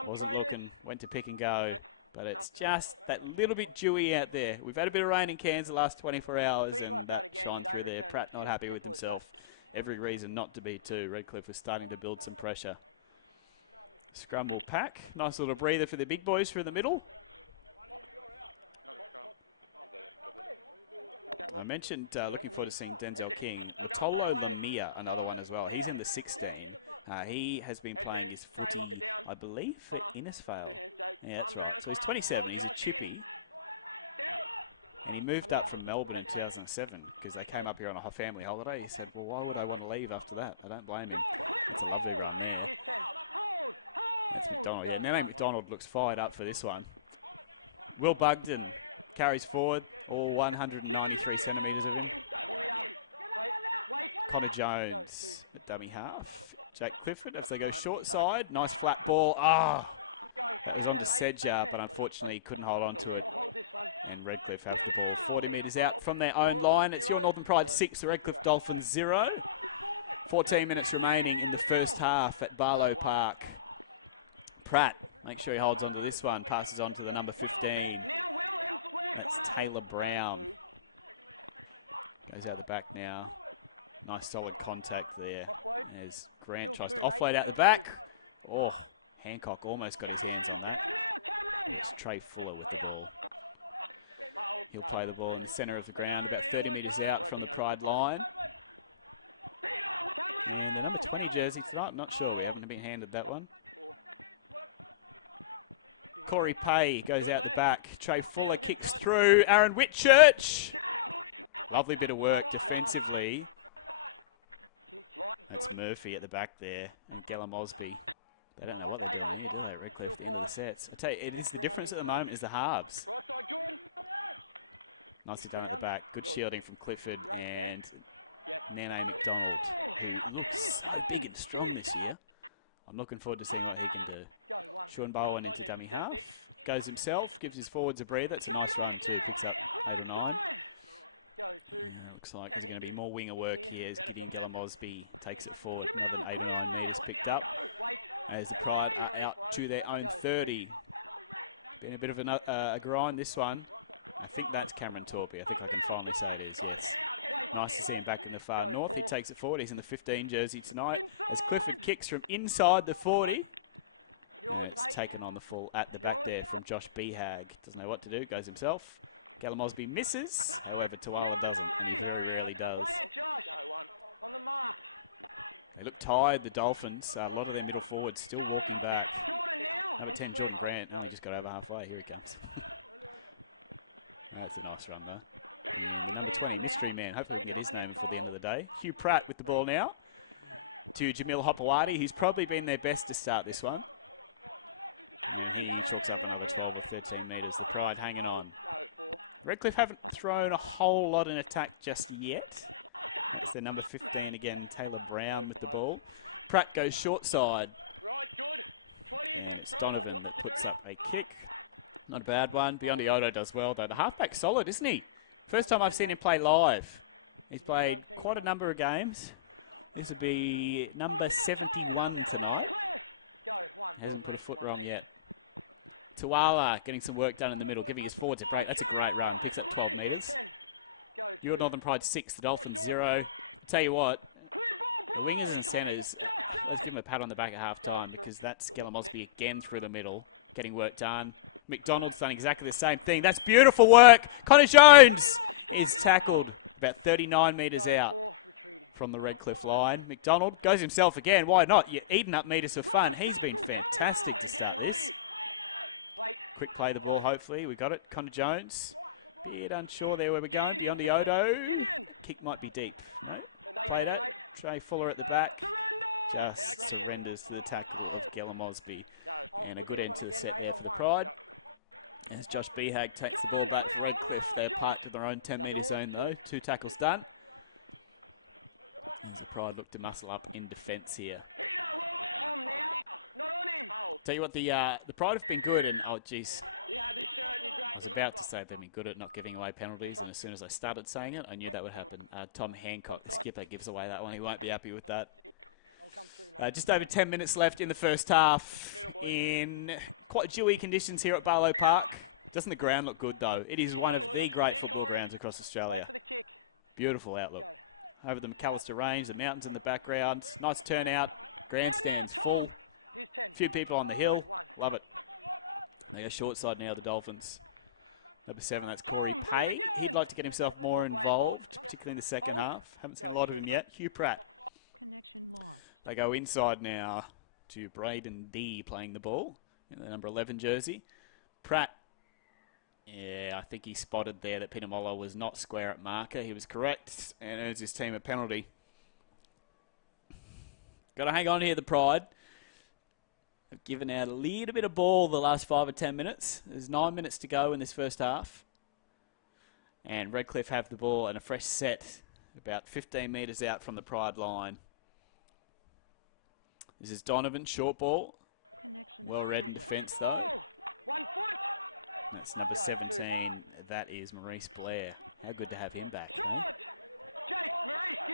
Wasn't looking. Went to pick and go. But it's just that little bit dewy out there. We've had a bit of rain in Cairns the last 24 hours, and that shined through there. Pratt not happy with himself. Every reason not to be too. Redcliffe was starting to build some pressure. Scrum will pack. Nice little breather for the big boys through the middle. I mentioned looking forward to seeing Denzel King. Matolo Lamia, another one as well. He's in the 16. He has been playing his footy, I believe, for Innisfail. Yeah, that's right. So he's 27. He's a chippy. And he moved up from Melbourne in 2007 because they came up here on a family holiday. He said, well, why would I want to leave after that? I don't blame him. That's a lovely run there. That's McDonald. Yeah, Nene McDonald looks fired up for this one. Will Bugden carries forward, all 193 centimetres of him. Connor Jones at dummy half. Jake Clifford as they go short side. Nice flat ball. That was onto Sedger, but unfortunately couldn't hold on to it. And Redcliffe have the ball 40 metres out from their own line. It's your Northern Pride 6, the Redcliffe Dolphins 0. 14 minutes remaining in the first half at Barlow Park. Pratt, make sure he holds on to this one. Passes on to the number 15. That's Taylor Brown. Goes out the back now. Nice solid contact there as Grant tries to offload out the back. Oh, Hancock almost got his hands on that. It's Trey Fuller with the ball. He'll play the ball in the centre of the ground, about 30 metres out from the Pride line. And the number 20 jersey tonight, I'm not sure. We haven't been handed that one. Corey Pay goes out the back. Trey Fuller kicks through. Aaron Whitchurch. Lovely bit of work defensively. That's Murphy at the back there. And Gella Mosby. They don't know what they're doing here, do they, at Redcliffe, at the end of the sets? I tell you, it is the difference at the moment is the halves. Nicely done at the back. Good shielding from Clifford and Nene McDonald, who looks so big and strong this year. I'm looking forward to seeing what he can do. Sean Bowen into dummy half. Goes himself, gives his forwards a breather. It's a nice run too. Picks up 8 or 9. Looks like there's going to be more winger work here as Gideon Gella Mosby takes it forward. Another 8 or 9 metres picked up. As the Pride are out to their own 30. Been a bit of a grind this one. I think that's Cameron Torpy. I think I can finally say it is, yes. Nice to see him back in the far north. He takes it forward. He's in the 15 jersey tonight as Clifford kicks from inside the 40. And it's taken on the full at the back there from Josh Behag. Doesn't know what to do. Goes himself. Galamosby misses. However, Tuala doesn't, and he very rarely does. They look tired, the Dolphins. A lot of their middle forwards still walking back. Number 10, Jordan Grant, only just got over halfway. Here he comes. That's a nice run, though. And the number 20, Mystery Man. Hopefully we can get his name before the end of the day. Hugh Pratt with the ball now to Jamil Hopewadi, who's probably been their best to start this one. And he chalks up another 12 or 13 metres. The Pride hanging on. Redcliffe haven't thrown a whole lot in attack just yet. That's their number 15 again, Taylor Brown with the ball. Pratt goes short side. And it's Donovan that puts up a kick. Not a bad one. Biondi Odo does well, though. The halfback's solid, isn't he? First time I've seen him play live. He's played quite a number of games. This would be number 71 tonight. Hasn't put a foot wrong yet. Tuala getting some work done in the middle, giving his forwards a break. That's a great run. Picks up 12 metres. Your Northern Pride 6, the Dolphins 0. I'll tell you what, the wingers and centres, let's give them a pat on the back at half time because that's Galamosby again through the middle, getting work done. McDonald's done exactly the same thing. That's beautiful work. Connor Jones is tackled about 39 metres out from the Redcliffe line. McDonald goes himself again. Why not? You're eating up metres for fun. He's been fantastic to start this. Quick play the ball, hopefully. We got it. Connor Jones. Bit unsure there where we're going. Biondi Odo. Kick might be deep. No. Played it. Trey Fuller at the back. Just surrenders to the tackle of Galamosby. And a good end to the set there for the Pride. As Josh Behag takes the ball back for Redcliffe. They're parked in their own 10-metre zone, though. 2 tackles done. As the Pride look to muscle up in defence here. Tell you what, the Pride have been good, and oh geez, I was about to say they've been good at not giving away penalties, and as soon as I started saying it, I knew that would happen. Tom Hancock, the skipper, gives away that one. He won't be happy with that. Just over 10 minutes left in the first half in quite dewy conditions here at Barlow Park. Doesn't the ground look good, though? It is one of the great football grounds across Australia. Beautiful outlook. Over the McAllister Range, the mountains in the background. Nice turnout. Grandstands full. Few people on the hill. Love it. They go short side now, the Dolphins. Number 7, that's Corey Pay. He'd like to get himself more involved, particularly in the second half. Haven't seen a lot of him yet. Hugh Pratt. They go inside now to Braden D playing the ball in the number 11 jersey. Pratt, yeah, I think he spotted there that Peter Moller was not square at marker. He was correct and earns his team a penalty. Got to hang on here, the Pride. They've given out a little bit of ball the last 5 or 10 minutes. There's 9 minutes to go in this first half. And Redcliffe have the ball and a fresh set about 15 metres out from the Pride line. This is Donovan, short ball. Well read in defence though. That's number 17. That is Maurice Blair. How good to have him back, eh?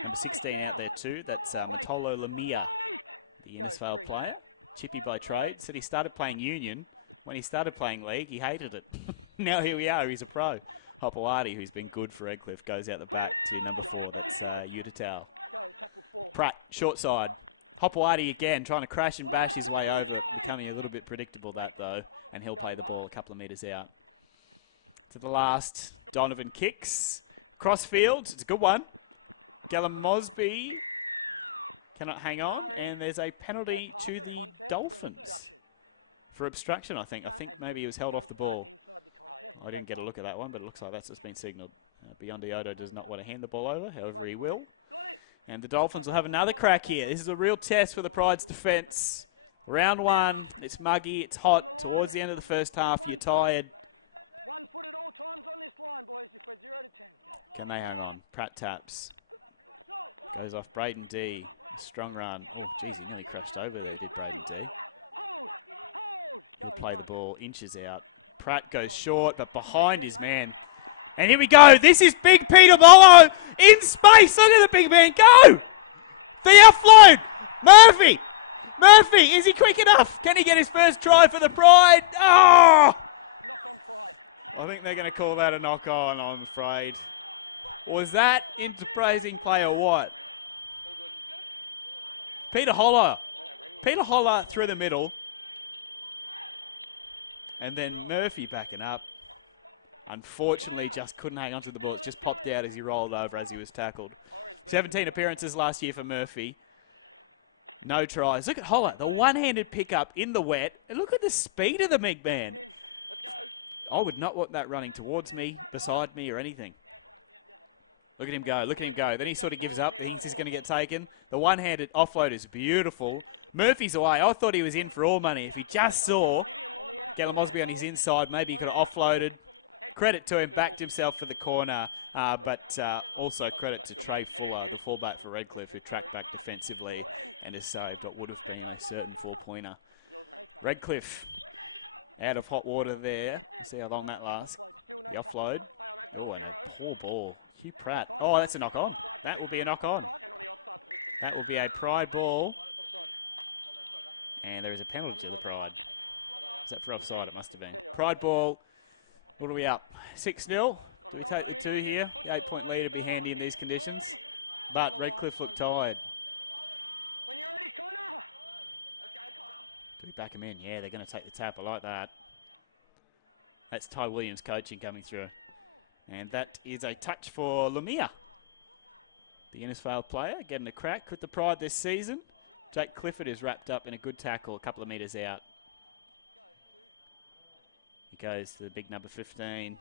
Number 16 out there too. That's Matolo Lamia, the Innisfail player. Chippy by trade. Said he started playing Union. When he started playing League, he hated it. Now here we are. He's a pro. Hopewadi, who's been good for Redcliffe, goes out the back to number 4. That's Utatau. Pratt, short side. Hopewadi again, trying to crash and bash his way over. Becoming a little bit predictable, that though. And he'll play the ball a couple of metres out. To the last, Donovan kicks. Crossfield, it's a good one. Galamosby cannot hang on, and there's a penalty to the Dolphins for obstruction, I think. I think maybe he was held off the ball. I didn't get a look at that one, but it looks like that's just been signalled. Biondi Odo does not want to hand the ball over, however he will. And the Dolphins will have another crack here. This is a real test for the Pride's defence. Round 1, it's muggy, it's hot. Towards the end of the first half, you're tired. Can they hang on? Pratt taps. Goes off Braden D. A strong run. Oh, geez, he nearly crashed over there, did Braden D. He'll play the ball inches out. Pratt goes short, but behind his man. And here we go. This is Big Peter Mollo in space. Look at the big man go. The offload. Murphy. Murphy, is he quick enough? Can he get his first try for the Pride? Oh! I think they're going to call that a knock-on, I'm afraid. Was that into praising play or what? Peter Holler through the middle. And then Murphy backing up. Unfortunately, just couldn't hang on to the ball. It just popped out as he rolled over as he was tackled. 17 appearances last year for Murphy. No tries. Look at Holler, the one-handed pickup in the wet. And look at the speed of the big man. I would not want that running towards me, beside me, or anything. Look at him go. Look at him go. Then he sort of gives up. He thinks he's going to get taken. The one-handed offload is beautiful. Murphy's away. I thought he was in for all money. If he just saw Gallum Osby on his inside, maybe he could have offloaded. Credit to him, backed himself for the corner, but also credit to Trey Fuller, the fullback for Redcliffe, who tracked back defensively and has saved what would have been a certain four-pointer. Redcliffe out of hot water there. We'll see how long that lasts. The offload. Oh, and a poor ball. Hugh Pratt. Oh, that's a knock-on. That will be a knock-on. That will be a Pride ball. And there is a penalty to the Pride. Is that for offside? It must have been. Pride ball. What are we up? 6-0. Do we take the 2 here? The 8-point lead would be handy in these conditions. But Redcliffe look tired. Do we back them in? Yeah, they're going to take the tap. I like that. That's Ty Williams coaching coming through. And that is a touch for Lemire. The Innisfail player getting a crack with the Pride this season. Jake Clifford is wrapped up in a good tackle a couple of metres out. He goes to the big number 15.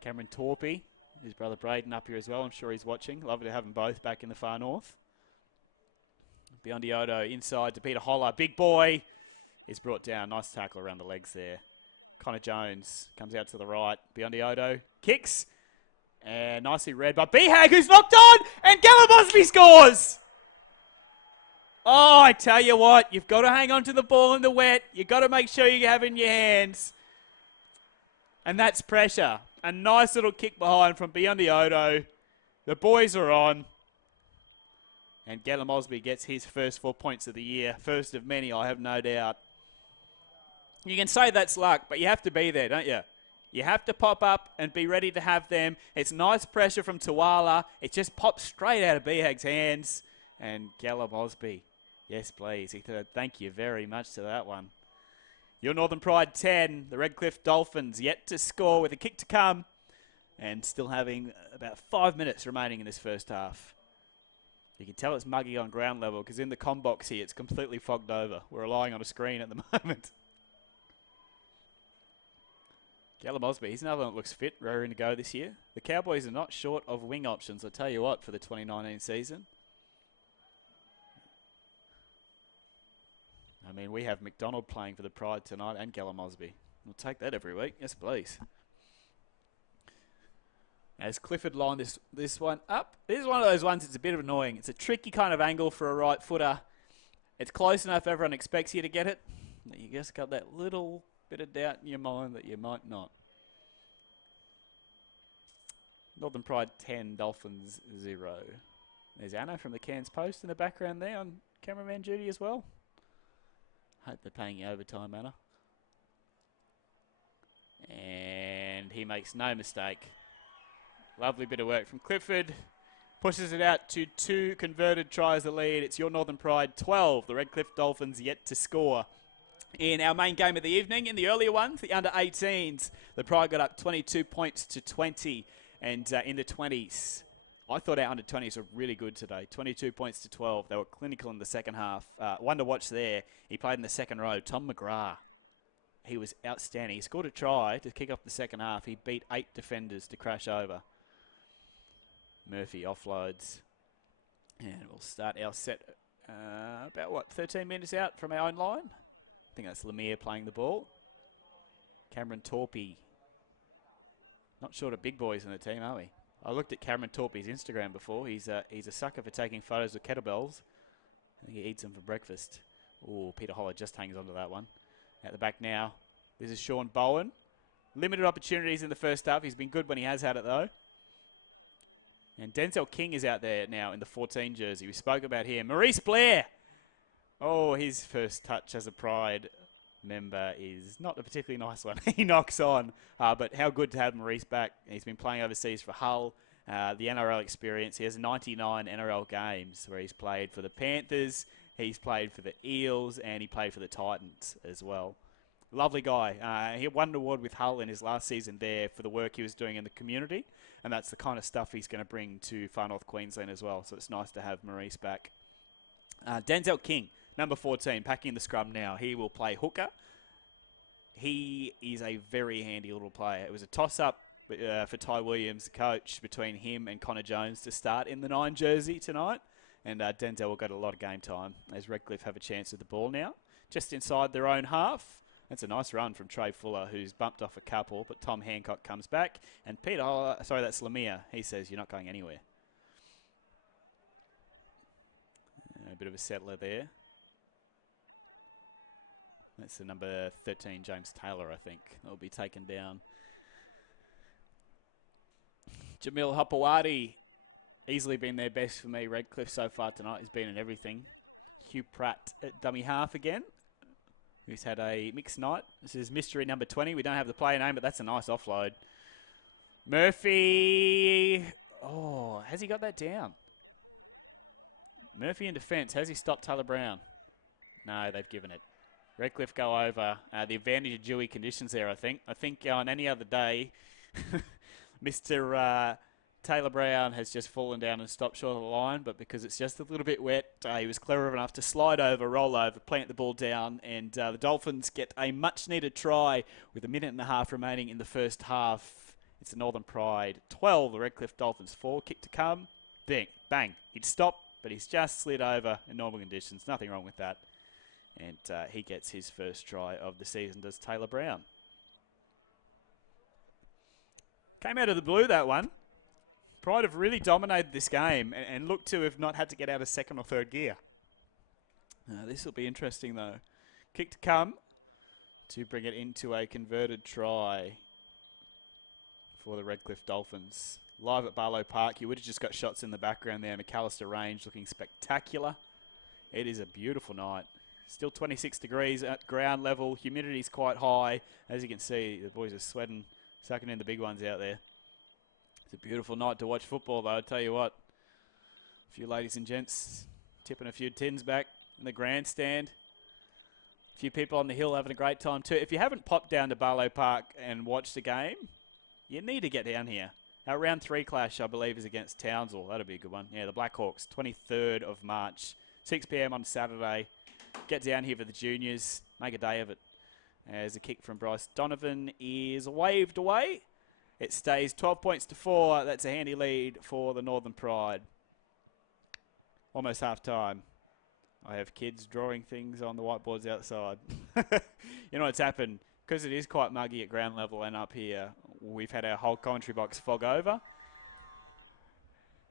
Cameron Torpy, his brother Braden up here as well. I'm sure he's watching. Lovely to have them both back in the far north. Biondi-Odo inside to Peter Holler. Big boy is brought down. Nice tackle around the legs there. Connor Jones comes out to the right. Biondi-Odo kicks. And nicely read by Behag, who's knocked on. And Gallum Osby scores. Oh, I tell you what. You've got to hang on to the ball in the wet. You've got to make sure you have it in your hands. And that's pressure. A nice little kick behind from Biondi-Odo. The boys are on. And Gallum Osby gets his first 4 points of the year. First of many, I have no doubt. You can say that's luck, but you have to be there, don't you? You have to pop up and be ready to have them. It's nice pressure from Tuala. It just pops straight out of Behag's hands. And Gallum Osby, yes please. He said thank you very much to that one. Your Northern Pride 10, the Redcliffe Dolphins yet to score with a kick to come. And still having about 5 minutes remaining in this first half. You can tell it's muggy on ground level because in the comm box here it's completely fogged over. We're relying on a screen at the moment. Gallum Osby, he's another one that looks fit, raring to go this year. The Cowboys are not short of wing options, I'll tell you what, for the 2019 season. I mean, we have McDonald playing for the Pride tonight and Gallum Osby. We'll take that every week. Yes, please. As Clifford lined this one up. This is one of those ones that's a bit annoying. It's a tricky kind of angle for a right footer. It's close enough everyone expects you to get it. You just got that little bit of doubt in your mind that you might not. Northern Pride 10, Dolphins 0. There's Anna from the Cairns Post in the background there on cameraman duty as well. Hope they're paying you overtime, Anna. And he makes no mistake. Lovely bit of work from Clifford. Pushes it out to 2 converted tries the lead. It's your Northern Pride 12. The Redcliffe Dolphins yet to score. In our main game of the evening, in the earlier ones, the under-18s, the Pride got up 22 points to 20. And in the 20s, I thought our under-20s were really good today. 22 points to 12. They were clinical in the second half. One to watch there. He played in the second row. Tom McGrath. He was outstanding. He scored a try to kick off the second half. He beat 8 defenders to crash over. Murphy offloads. And we'll start our set about, 13 minutes out from our own line? I think that's Lemire playing the ball. Cameron Torpy. Not short of big boys in the team, are we? I looked at Cameron Torpy's Instagram before. He's a sucker for taking photos of kettlebells. I think he eats them for breakfast. Oh, Peter Holler just hangs on to that one. At the back now, this is Sean Bowen. Limited opportunities in the first half. He's been good when he has had it, though. And Denzel King is out there now in the 14 jersey. We spoke about him. Maurice Blair. Oh, his first touch as a Pride member is not a particularly nice one. He knocks on. But how good to have Maurice back. He's been playing overseas for Hull. the NRL experience. He has 99 NRL games where he's played for the Panthers, he's played for the Eels, and he played for the Titans as well. Lovely guy. He won an award with Hull in his last season there for the work he was doing in the community, and that's the kind of stuff he's going to bring to Far North Queensland as well, so it's nice to have Maurice back. Denzel King, number 14, packing the scrum now. He will play hooker. He is a very handy little player. It was a toss-up for Ty Williams, the coach, between him and Connor Jones to start in the 9 jersey tonight, and Denzel will get a lot of game time as Redcliffe have a chance with the ball now. Just inside their own half. That's a nice run from Trey Fuller, who's bumped off a couple, but Tom Hancock comes back. And Peter, sorry, that's Lemire. He says, you're not going anywhere. A bit of a settler there. That's the number 13, James Taylor, I think. That'll be taken down. Jamil Hopewadi, easily been their best for me. Redcliffe so far tonight has been in everything. Hugh Pratt at dummy half again, who's had a mixed night. This is mystery number 20. We don't have the player name, but that's a nice offload. Murphy. Oh, has he got that down? Murphy in defence. Has he stopped Taylor Brown? No, they've given it. Redcliffe go over. The advantage of dewy conditions there, I think. I think on any other day, Mr. Taylor Brown has just fallen down and stopped short of the line, but because it's just a little bit wet, he was clever enough to slide over, roll over, plant the ball down, and the Dolphins get a much-needed try with 1.5 minutes remaining in the first half. It's the Northern Pride 12, the Redcliffe Dolphins 4. Kick to come. Bang, bang. He'd stop, but he's just slid over in normal conditions. Nothing wrong with that. And he gets his first try of the season, does Taylor Brown. Came out of the blue, that one. Pride have really dominated this game and look to have not had to get out of second or third gear. This will be interesting, though. Kick to come to bring it into a converted try for the Redcliffe Dolphins. Live at Barlow Park, you would have just got shots in the background there. McAllister Range looking spectacular. It is a beautiful night. Still 26 degrees at ground level. Humidity's quite high. As you can see, the boys are sweating, sucking in the big ones out there. It's a beautiful night to watch football, though. I tell you what, a few ladies and gents tipping a few tins back in the grandstand. A few people on the hill having a great time too. If you haven't popped down to Barlow Park and watched the game, you need to get down here. Our round 3 clash, I believe, is against Townsville. That'll be a good one. Yeah, the Blackhawks, 23rd of March, 6 p.m. on Saturday. Get down here for the juniors. Make a day of it. As a kick from Bryce Donovan is waved away. It stays 12 points to 4. That's a handy lead for the Northern Pride. Almost half time. I have kids drawing things on the whiteboards outside. You know what's happened? Because it is quite muggy at ground level and up here, we've had our whole commentary box fog over.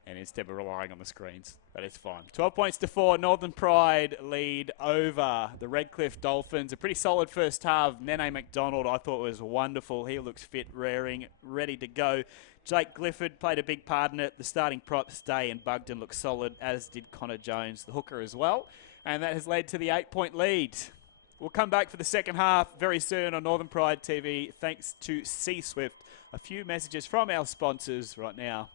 And instead we're relying on the screens. But it's fine. 12 points to 4. Northern Pride lead over the Redcliffe Dolphins. A pretty solid first half. Nene McDonald I thought was wonderful. He looks fit, raring, ready to go. Jake Clifford played a big part in it. The starting props, Day and Bugden, looked solid, as did Connor Jones, the hooker as well. And that has led to the 8-point lead. We'll come back for the second half very soon on Northern Pride TV. Thanks to C-Swift. A few messages from our sponsors right now.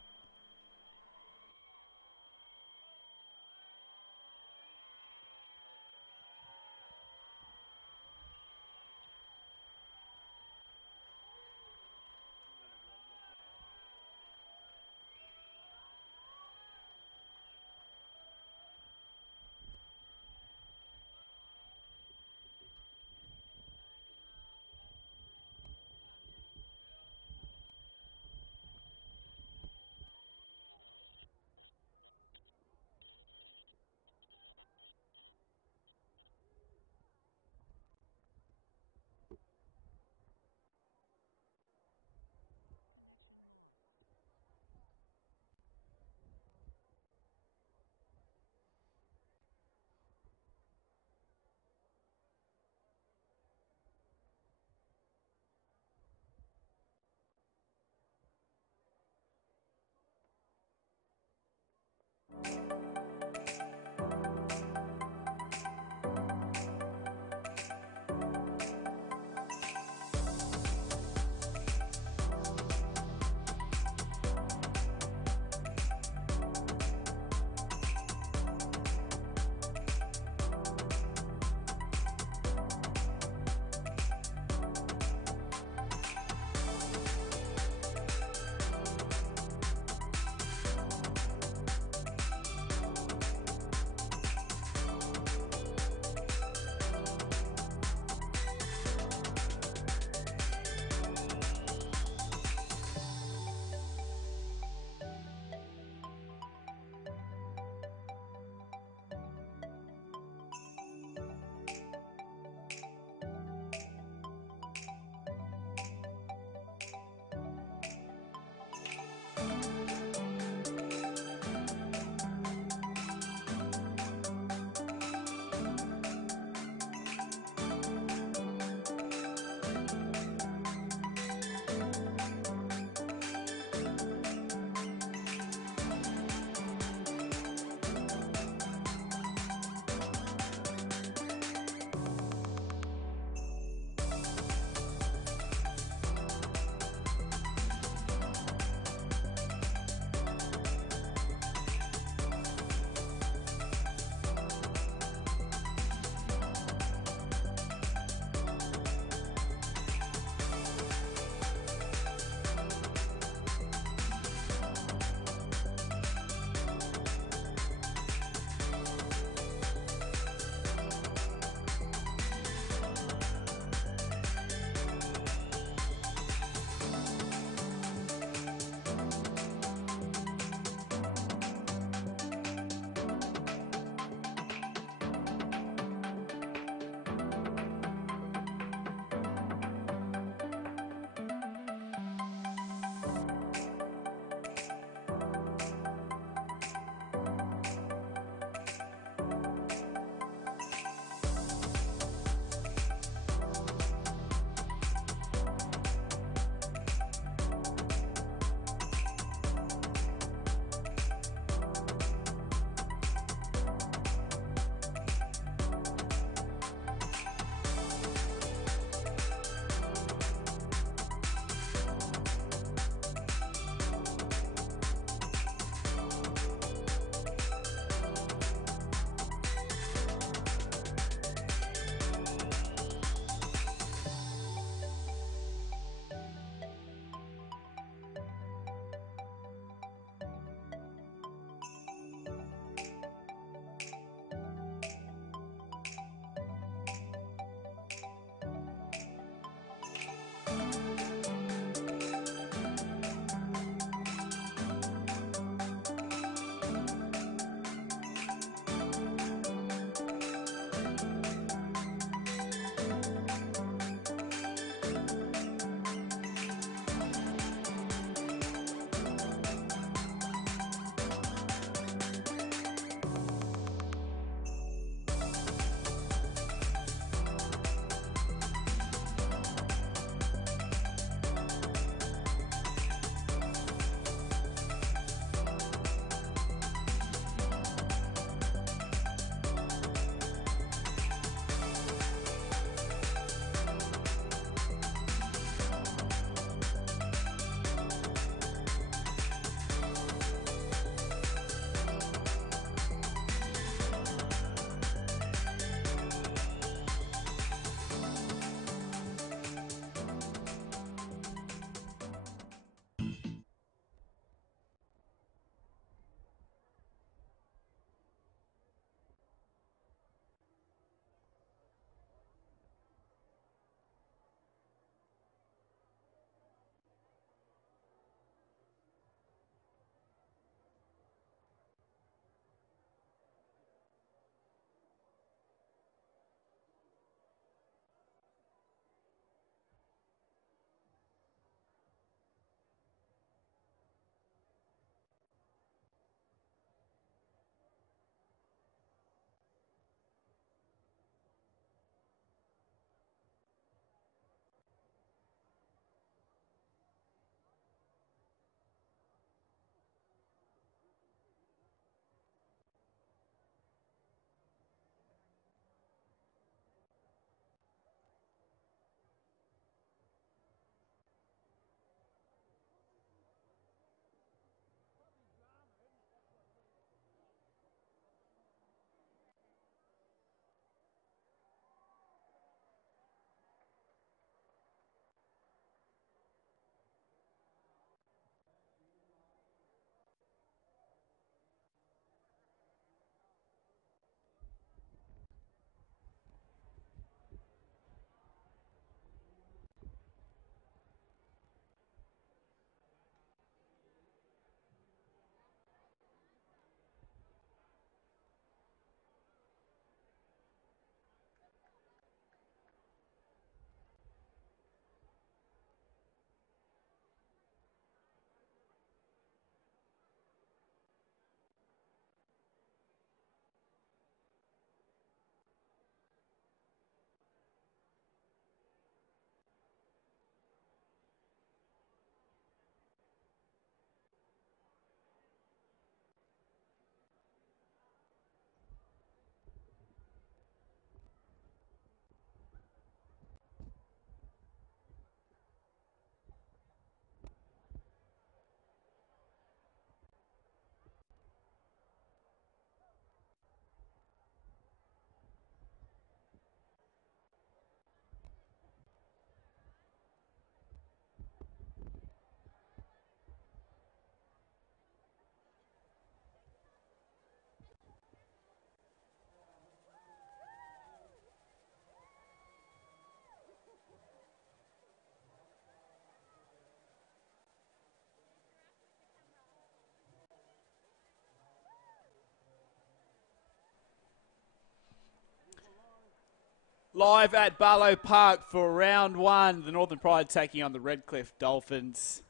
Live at Barlow Park for round one. The Northern Pride taking on the Redcliffe Dolphins.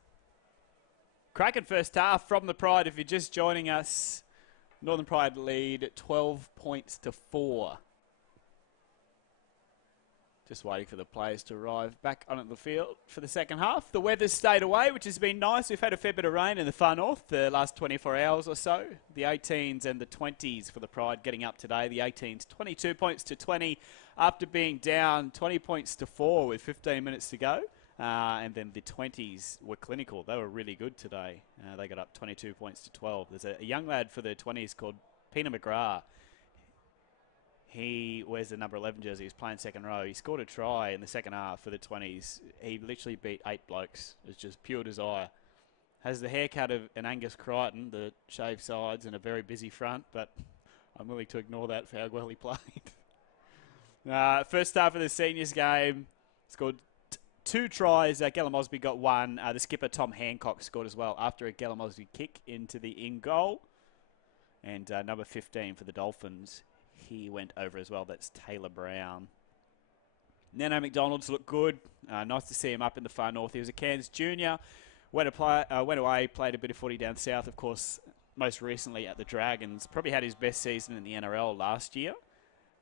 Cracking first half from the Pride. If you're just joining us, Northern Pride lead 12 points to 4. Just waiting for the players to arrive back onto the field for the second half. The weather's stayed away, which has been nice. We've had a fair bit of rain in the far north the last 24 hours or so. The 18s and the 20s for the Pride getting up today. The 18s 22 points to 20 after being down 20 points to 4 with 15 minutes to go. And then the 20s were clinical. They were really good today. They got up 22 points to 12. There's a young lad for the 20s called Peter McGrath. He wears the number 11 jersey. He's playing second row. He scored a try in the second half for the 20s. He literally beat 8 blokes. It's just pure desire. Has the haircut of an Angus Crichton, the shaved sides and a very busy front, but I'm willing to ignore that for how well he played. First half of the seniors game, scored 2 tries. Gellum Osby got 1. The skipper, Tom Hancock, scored as well after a Gellum Osby kick into the in goal. And number 15 for the Dolphins, he went over as well. That's Taylor Brown. Nano McDonald's looked good. Nice to see him up in the far north. He was a Cairns junior. Went away, played a bit of footy down south, of course, most recently at the Dragons. Probably had his best season in the NRL last year.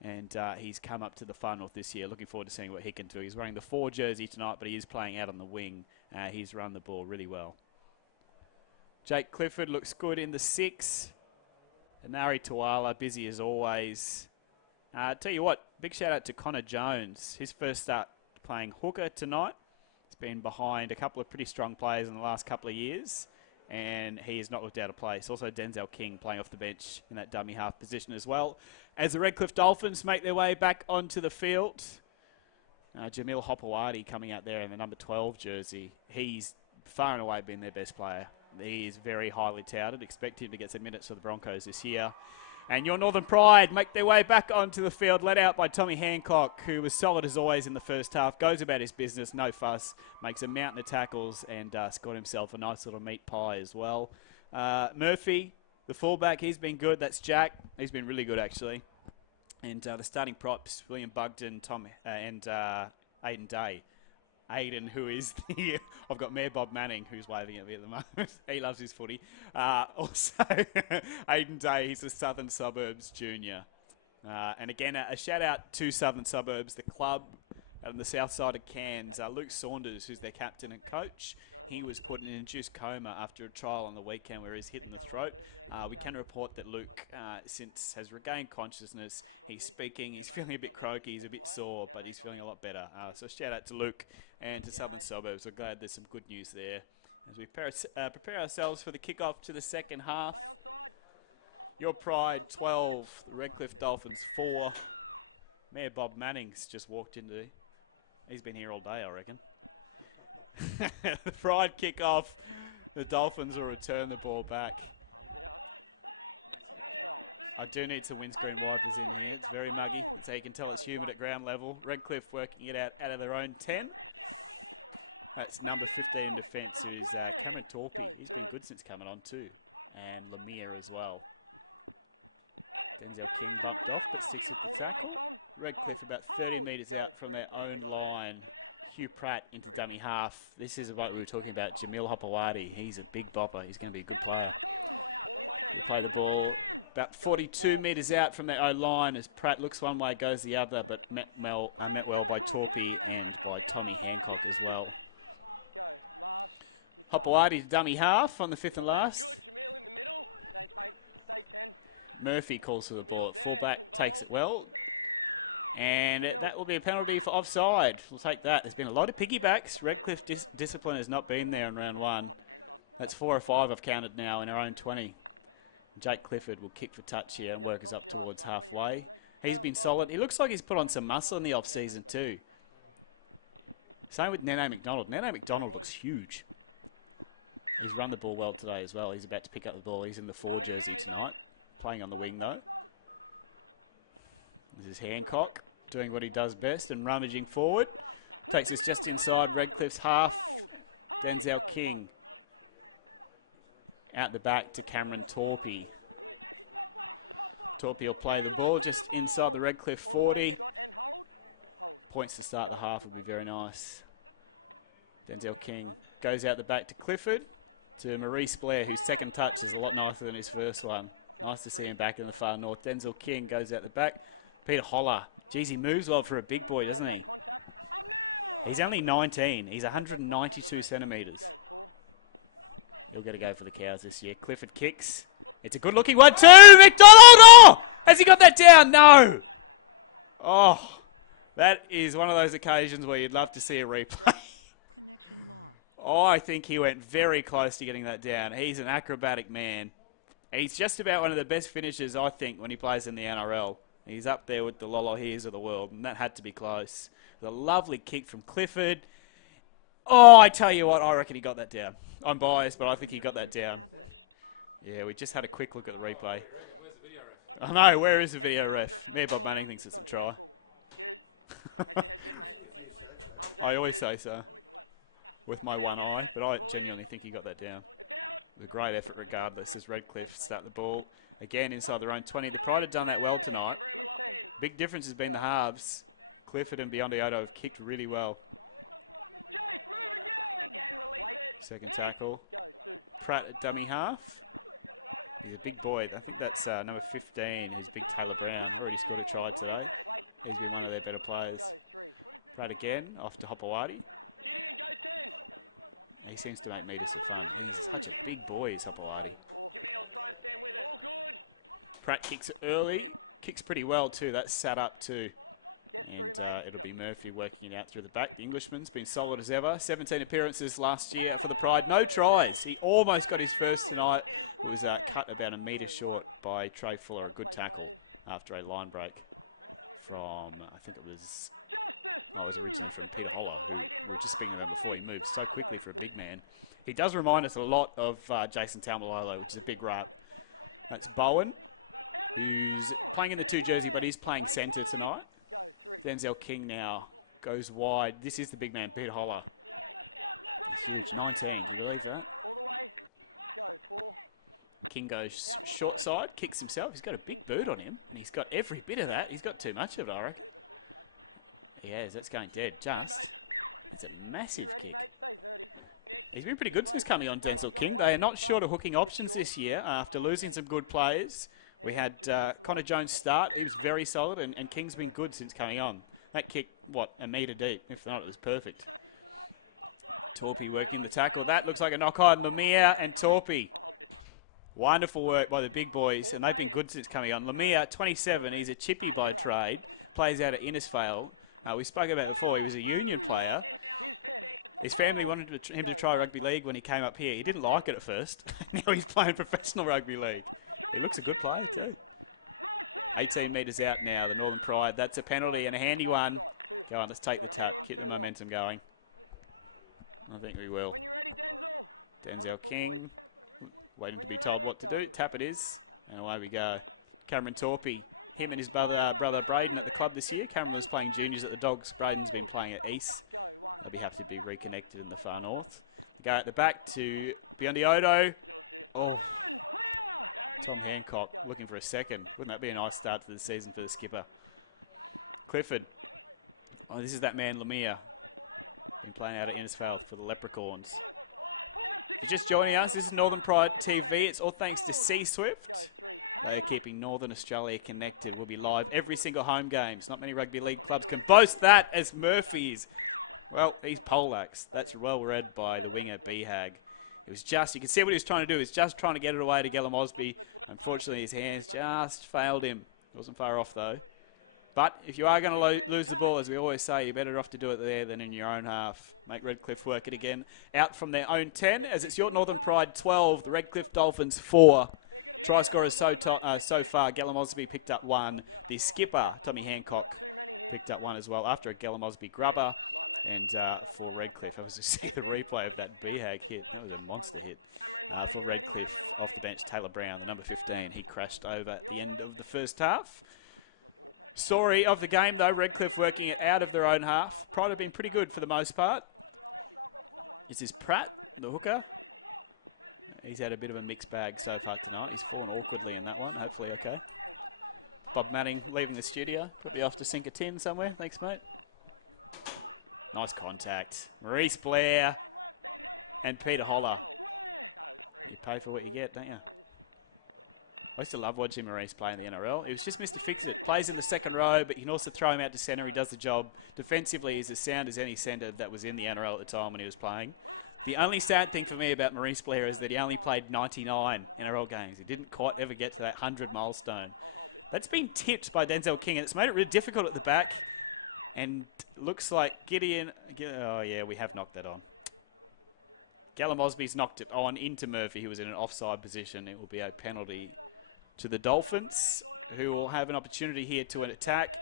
And he's come up to the far north this year. Looking forward to seeing what he can do. He's wearing the 4 jersey tonight, but he is playing out on the wing. He's run the ball really well. Jake Clifford looks good in the 6. Nari Tuala, busy as always. Tell you what, big shout out to Connor Jones. His first start playing hooker tonight. He's been behind a couple of pretty strong players in the last couple of years, and he has not looked out of place. Also Denzel King playing off the bench in that dummy half position as well. As the Redcliffe Dolphins make their way back onto the field, Jamil Hopewadi coming out there in the number 12 jersey. He's far and away been their best player. He is very highly touted. Expect him to get some minutes for the Broncos this year. And your Northern Pride make their way back onto the field, led out by Tommy Hancock, who was solid as always in the first half. Goes about his business, no fuss. Makes a mountain of tackles and scored himself a nice little meat pie as well. Murphy, the fullback, he's been good. That's Jack. He's been really good, actually. And the starting props, William Bugden, and Aiden Day. Aiden, who is the... I've got Mayor Bob Manning, who's waving at me at the moment. He loves his footy. Also, Aiden Day, he's a Southern Suburbs junior. And again, a shout-out to Southern Suburbs, the club out on the south side of Cairns. Luke Saunders, who's their captain and coach, he was put in an induced coma after a trial on the weekend where he's hit in the throat. We can report that Luke, since has regained consciousness, he's speaking, he's feeling a bit croaky, he's a bit sore, but he's feeling a lot better. So shout out to Luke and to Southern Suburbs. We're glad there's some good news there. As we prepare ourselves for the kickoff to the second half. Your Pride 12, the Redcliffe Dolphins 4. Mayor Bob Manning's just walked into, he's been here all day, I reckon. The Pride kick off. The Dolphins will return the ball back. I do need some windscreen wipers in here. It's very muggy. That's how you can tell it's humid at ground level. Redcliffe working it out of their own 10. That's number 15 in defence, who is Cameron Torpy. He's been good since coming on too. And Lemire as well. Denzel King bumped off but sticks with the tackle. Redcliffe about 30 metres out from their own line. Hugh Pratt into dummy half. This is what we were talking about, Jamil Hopewadi. He's a big bopper. He's going to be a good player. He'll play the ball about 42 metres out from their own line as Pratt looks one way, goes the other, but met well by Torpy and by Tommy Hancock as well. Hopewadi to dummy half on the 5th and last. Murphy calls for the ball at fullback, takes it well. And that will be a penalty for offside. We'll take that. There's been a lot of piggybacks. Redcliffe discipline has not been there in round 1. That's 4 or 5 I've counted now in our own 20. Jake Clifford will kick for touch here and work us up towards halfway. He's been solid. He looks like he's put on some muscle in the off-season too. Same with Nano McDonald. Nano McDonald looks huge. He's run the ball well today as well. He's about to pick up the ball. He's in the 4 jersey tonight. Playing on the wing though. This is Hancock doing what he does best and rummaging forward. Takes us just inside Redcliffe's half. Denzel King out the back to Cameron Torpy. Torpy will play the ball just inside the Redcliffe 40. points to start the half would be very nice. Denzel King goes out the back to Clifford, to Maurice Blair, whose second touch is a lot nicer than his first one. Nice to see him back in the far north. Denzel King goes out the back. Peter Holler. Geez, he moves well for a big boy, doesn't he? He's only 19. He's 192 centimetres. He'll get a go for the Cows this year. Clifford kicks. It's a good-looking one, too. McDonald! Oh! Has he got that down? No! Oh, that is one of those occasions where you'd love to see a replay. Oh, I think he went very close to getting that down. He's an acrobatic man. He's just about one of the best finishers, I think, when he plays in the NRL. He's up there with the Lolo Hears of the world, and that had to be close. The lovely kick from Clifford. Oh, I tell you what, I reckon he got that down. I'm biased, but I think he got that down. Yeah, we just had a quick look at the replay. Where's the video ref? I know, where is the video ref? Me and Bob Manning thinks it's a try. I always say so. With my one eye, but I genuinely think he got that down. It was a great effort regardless as Redcliffe start the ball. Again, inside their own 20. The Pride have done that well tonight. Big difference has been the halves. Clifford and Biondi-Odo have kicked really well. Second tackle. Pratt at dummy half. He's a big boy. I think that's number 15, who's Big Taylor Brown. Already scored a try today. He's been one of their better players. Pratt again, off to Hopewadi. He seems to make meters for fun. He's such a big boy, is Hopewadi. Pratt kicks it early. Kicks pretty well too. That's sat up too. And it'll be Murphy working it out through the back. The Englishman's been solid as ever. 17 appearances last year for the Pride. No tries. He almost got his first tonight. It was cut about a metre short by Trey Fuller. A good tackle after a line break from, I think it was originally from Peter Holler, who we were just speaking about before. He moves so quickly for a big man. He does remind us a lot of Jason Taumalolo, which is a big rap. That's Bowen, who's playing in the 2 jersey, but he's playing centre tonight. Denzel King now goes wide. This is the big man, Peter Holler. He's huge, 19. Can you believe that? King goes short side, kicks himself. He's got a big boot on him, and he's got every bit of that. He's got too much of it, I reckon. He has. That's going dead. Just. That's a massive kick. He's been pretty good since coming on, Denzel King. They are not short of hooking options this year after losing some good players. We had Connor Jones start. He was very solid, and King's been good since coming on. That kick, what, a metre deep? If not, it was perfect. Torpy working the tackle. That looks like a knock on. Lemire and Torpy. Wonderful work by the big boys, and they've been good since coming on. Lemire, 27. He's a chippy by trade. Plays out at Innisfail. We spoke about it before. He was a union player. His family wanted him to try rugby league when he came up here. He didn't like it at first. Now he's playing professional rugby league. He looks a good player too. 18 metres out now, the Northern Pride. That's a penalty and a handy one. Go on, let's take the tap. Keep the momentum going. I think we will. Denzel King, waiting to be told what to do. Tap it is, and away we go. Cameron Torpy. Him and his brother Braden at the club this year. Cameron was playing juniors at the Dogs. Braden's been playing at East. They'll be happy to be reconnected in the far north. Go at the back to Biondi-Odo. Oh, Tom Hancock looking for a second. Wouldn't that be a nice start to the season for the skipper? Clifford. Oh, this is that man Lemire. Been playing out at Innisfail for the Leprechauns. If you're just joining us, this is Northern Pride TV. It's all thanks to C-Swift. They are keeping Northern Australia connected. We'll be live every single home games. Not many rugby league clubs can boast that as Murphy is. Well, he's poleaxed. That's well read by the winger Behag. It was just, you can see what he was trying to do. He was just trying to get it away to Gellum Osby. Unfortunately, his hands just failed him. It wasn't far off, though. But if you are going to lose the ball, as we always say, you're better off to do it there than in your own half. Make Redcliffe work it again. Out from their own 10, as it's your Northern Pride 12, the Redcliffe Dolphins 4. Try scorers so far, Gellum Osby picked up 1. The skipper, Tommy Hancock, picked up 1 as well after a Gellum Osby grubber. And for Redcliffe, I was to see the replay of that Behag hit. That was a monster hit. For Redcliffe, off the bench, Taylor Brown, the number 15. He crashed over at the end of the first half. Story of the game, though, Redcliffe working it out of their own half. Pride have been pretty good for the most part. This is Pratt, the hooker. He's had a bit of a mixed bag so far tonight. He's fallen awkwardly in that one. Hopefully okay. Bob Manning leaving the studio. Probably off to sink a tin somewhere. Thanks, mate. Nice contact. Maurice Blair and Peter Holler. You pay for what you get, don't you? I used to love watching Maurice play in the NRL. It was just Mr. Fix-It. Plays in the second row, but you can also throw him out to centre. He does the job. Defensively, he's as sound as any centre that was in the NRL at the time when he was playing. The only sad thing for me about Maurice Blair is that he only played 99 NRL games. He didn't quite ever get to that 100 milestone. That's been tipped by Denzel King, and it's made it really difficult at the back. And looks like Gideon... Oh, yeah, we have knocked that on. Gallum Osby's knocked it on into Murphy, who was in an offside position. It will be a penalty to the Dolphins, who will have an opportunity here to an attack.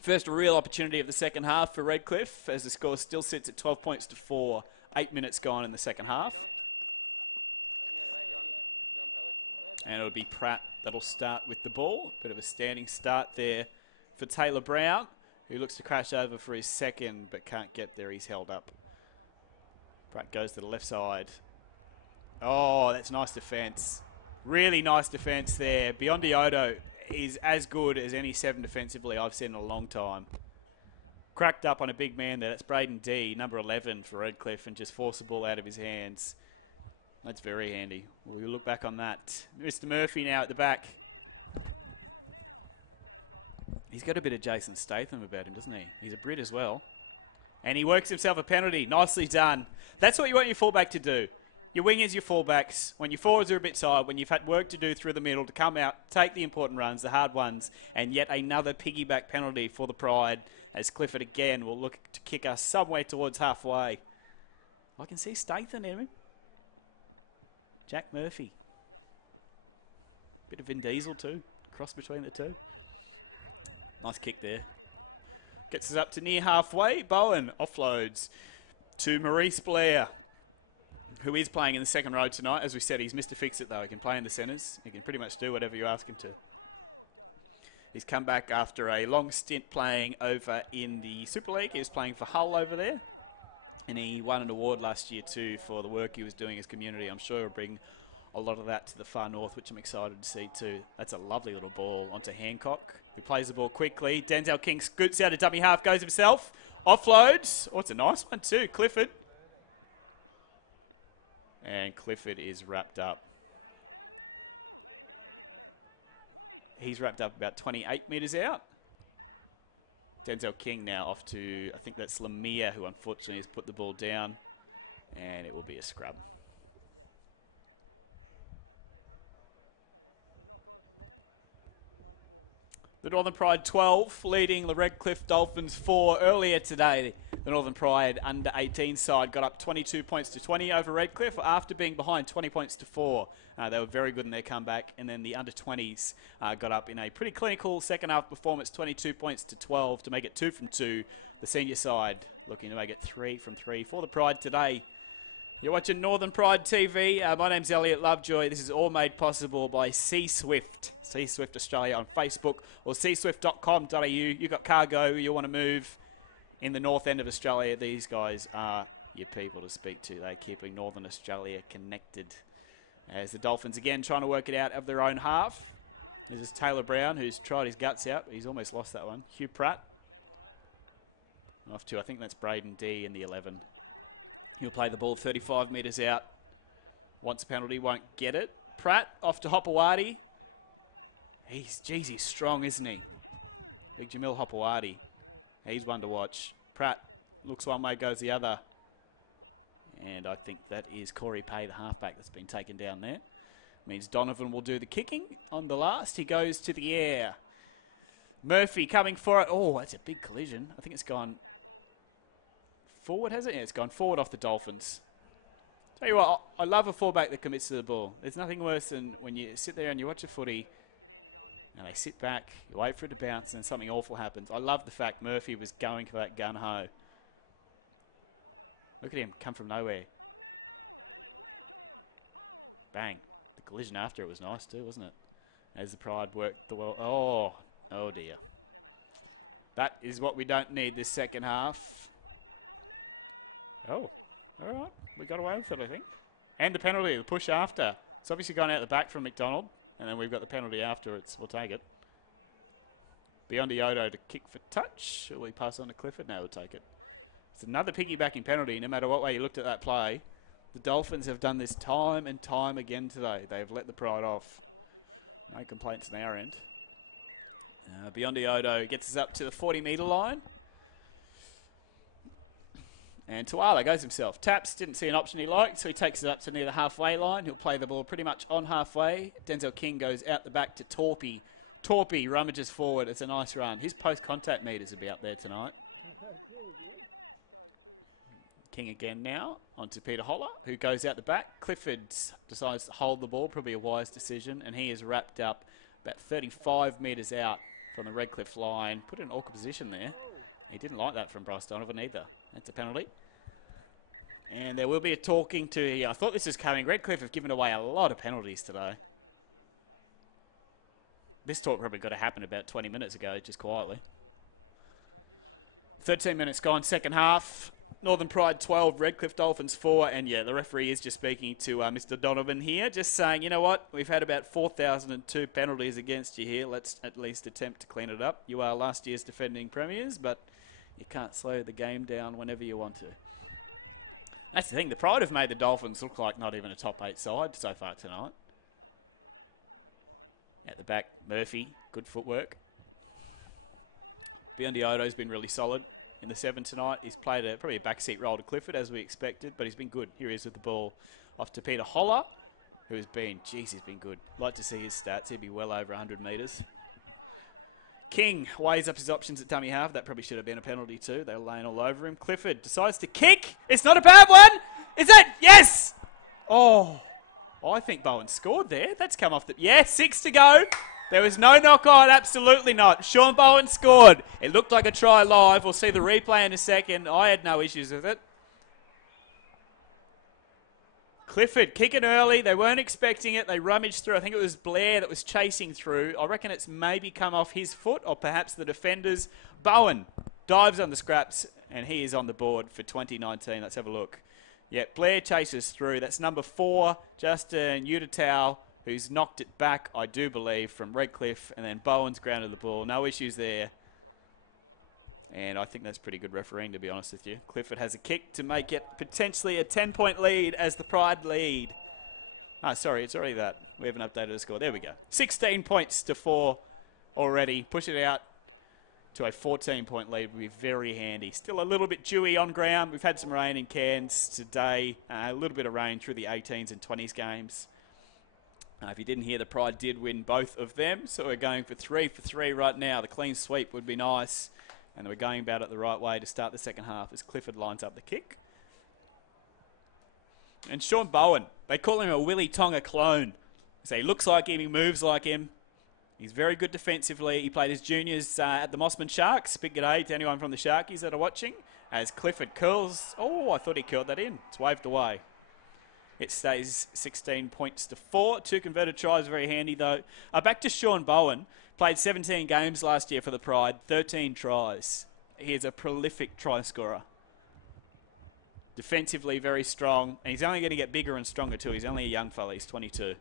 First real opportunity of the second half for Redcliffe, as the score still sits at 12 points to 4. 8 minutes gone in the second half. And it'll be Pratt that'll start with the ball. Bit of a standing start there for Taylor Brown, who looks to crash over for his second, but can't get there. He's held up. Pratt goes to the left side. Oh, that's nice defence. Really nice defence there. Biondi Odo is as good as any 7 defensively I've seen in a long time. Cracked up on a big man there. That's Braden D, number 11 for Redcliffe, and just force the ball out of his hands. That's very handy. We'll look back on that. Mr. Murphy now at the back. He's got a bit of Jason Statham about him, doesn't he? He's a Brit as well. And he works himself a penalty. Nicely done. That's what you want your fullback to do. Your wingers, your fullbacks, when your forwards are a bit tired, when you've had work to do through the middle, to come out, take the important runs, the hard ones, and yet another piggyback penalty for the Pride, as Clifford again will look to kick us somewhere towards halfway. I can see Statham in him. Jack Murphy. Bit of Vin Diesel too. Cross between the two. Nice kick there. Gets us up to near halfway. Bowen offloads to Maurice Blair, who is playing in the second row tonight. As we said, he's Mr. Fix-It though. He can play in the centres. He can pretty much do whatever you ask him to. He's come back after a long stint playing over in the Super League. He was playing for Hull over there. And he won an award last year too for the work he was doing as community. I'm sure he'll bring a lot of that to the far north, which I'm excited to see too. That's a lovely little ball onto Hancock, who plays the ball quickly. Denzel King scoots out a dummy half, goes himself. Offloads. Oh, it's a nice one too. Clifford. And Clifford is wrapped up. He's wrapped up about 28 metres out. Denzel King now off to, I think that's Lemire, who unfortunately has put the ball down. And it will be a scrub. The Northern Pride 12 leading the Redcliffe Dolphins 4 earlier today. The Northern Pride under 18 side got up 22 points to 20 over Redcliffe after being behind 20 points to 4. They were very good in their comeback, and then the under 20s got up in a pretty clinical second half performance, 22 points to 12 to make it 2 from 2. The senior side looking to make it 3 from 3 for the Pride today. You're watching Northern Pride TV. My name's Elliot Lovejoy. This is all made possible by C-Swift. C-Swift Australia on Facebook or cswift.com.au. You've got cargo you want to move in the north end of Australia. These guys are your people to speak to. They're keeping Northern Australia connected. As the Dolphins again trying to work it out of their own half. This is Taylor Brown, who's tried his guts out. He's almost lost that one. Hugh Pratt. Off to, I think that's Braden D in the 11. He'll play the ball 35 metres out. Wants a penalty, won't get it. Pratt off to Hopewadi. He's strong, isn't he? Big Jamil Hopewadi. He's one to watch. Pratt looks one way, goes the other. And I think that is Corey Pay, the halfback, that's been taken down there. Means Donovan will do the kicking on the last. He goes to the air. Murphy coming for it. Oh, that's a big collision. I think it's gone forward, has it? Yeah, it's gone forward off the Dolphins. Tell you what, I love a fullback that commits to the ball. There's nothing worse than when you sit there and you watch a footy and they sit back, you wait for it to bounce, and something awful happens. I love the fact Murphy was going for that gun-ho. Look at him, come from nowhere. Bang. The collision after it was nice too, wasn't it? As the Pride worked the well. Oh dear. That is what we don't need this second half. Oh, all right. We got away with it, I think. And the penalty, the push after. It's obviously gone out the back from McDonald, and then we've got the penalty afterwards. We'll take it. Biondi Odo to kick for touch. Will we pass on to Clifford? No, we'll take it. It's another piggybacking penalty, no matter what way you looked at that play. The Dolphins have done this time and time again today. They've let the Pride off. No complaints on our end. Biondi gets us up to the 40-metre line. And Tuala goes himself. Taps, didn't see an option he liked, so he takes it up to near the halfway line. He'll play the ball pretty much on halfway. Denzel King goes out the back to Torpy. Torpy rummages forward. It's a nice run. His post-contact meter's about there tonight. King again now, onto Peter Holler, who goes out the back. Clifford decides to hold the ball, probably a wise decision, and he is wrapped up about 35 metres out from the Redcliffe line. Put in an awkward position there. He didn't like that from Bryce Donovan either. That's a penalty. And there will be a talking to here. I thought this was coming. Redcliffe have given away a lot of penalties today. This talk probably got to happen about 20 minutes ago, just quietly. 13 minutes gone, second half. Northern Pride 12, Redcliffe Dolphins 4. And yeah, the referee is just speaking to Mr. Donovan here, just saying, you know what, we've had about 4,002 penalties against you here. Let's at least attempt to clean it up. You are last year's defending premiers, but you can't slow the game down whenever you want to. That's the thing. The Pride have made the Dolphins look like not even a top 8 side so far tonight. At the back, Murphy, good footwork. Biondioto's been really solid in the 7 tonight. He's played probably a backseat role to Clifford, as we expected, but he's been good. Here he is with the ball off to Peter Holler, who has been, geez, he's been good. Like to see his stats. He'd be well over 100 metres. King weighs up his options at dummy half. That probably should have been a penalty too. They were laying all over him. Clifford decides to kick. It's not a bad one. Is it? Yes! Oh, I think Bowen scored there. That's come off the... Yeah, 6 to go. There was no knock on. Absolutely not. Sean Bowen scored. It looked like a try live. We'll see the replay in a second. I had no issues with it. Clifford kicking early. They weren't expecting it. They rummaged through. I think it was Blair that was chasing through. I reckon it's maybe come off his foot or perhaps the defenders. Bowen dives on the scraps and he is on the board for 2019. Let's have a look. Yeah, Blair chases through. That's number 4, Justin Uditau, who's knocked it back, I do believe, from Redcliffe. And then Bowen's grounded the ball. No issues there. And I think that's pretty good refereeing, to be honest with you. Clifford has a kick to make it potentially a 10-point lead as the Pride lead. Ah, sorry, it's already that. We haven't updated the score. There we go. 16 points to 4 already. Push it out to a 14-point lead would be very handy. Still a little bit dewy on ground. We've had some rain in Cairns today. A little bit of rain through the 18s and 20s games. If you didn't hear, the Pride did win both of them. So we're going for 3 for 3 right now. The clean sweep would be nice. And we're going about it the right way to start the second half as Clifford lines up the kick. And Sean Bowen, they call him a Willie Tonga clone. So he looks like him, he moves like him. He's very good defensively. He played his juniors at the Mossman Sharks. Big g'day to anyone from the Sharkies that are watching. As Clifford curls. Oh, I thought he curled that in. It's waved away. It stays 16 points to 4. 2 converted tries, very handy though. Back to Sean Bowen. Played 17 games last year for the Pride. 13 tries. He is a prolific try scorer. Defensively very strong. And he's only going to get bigger and stronger too. He's only a young fella. He's 22.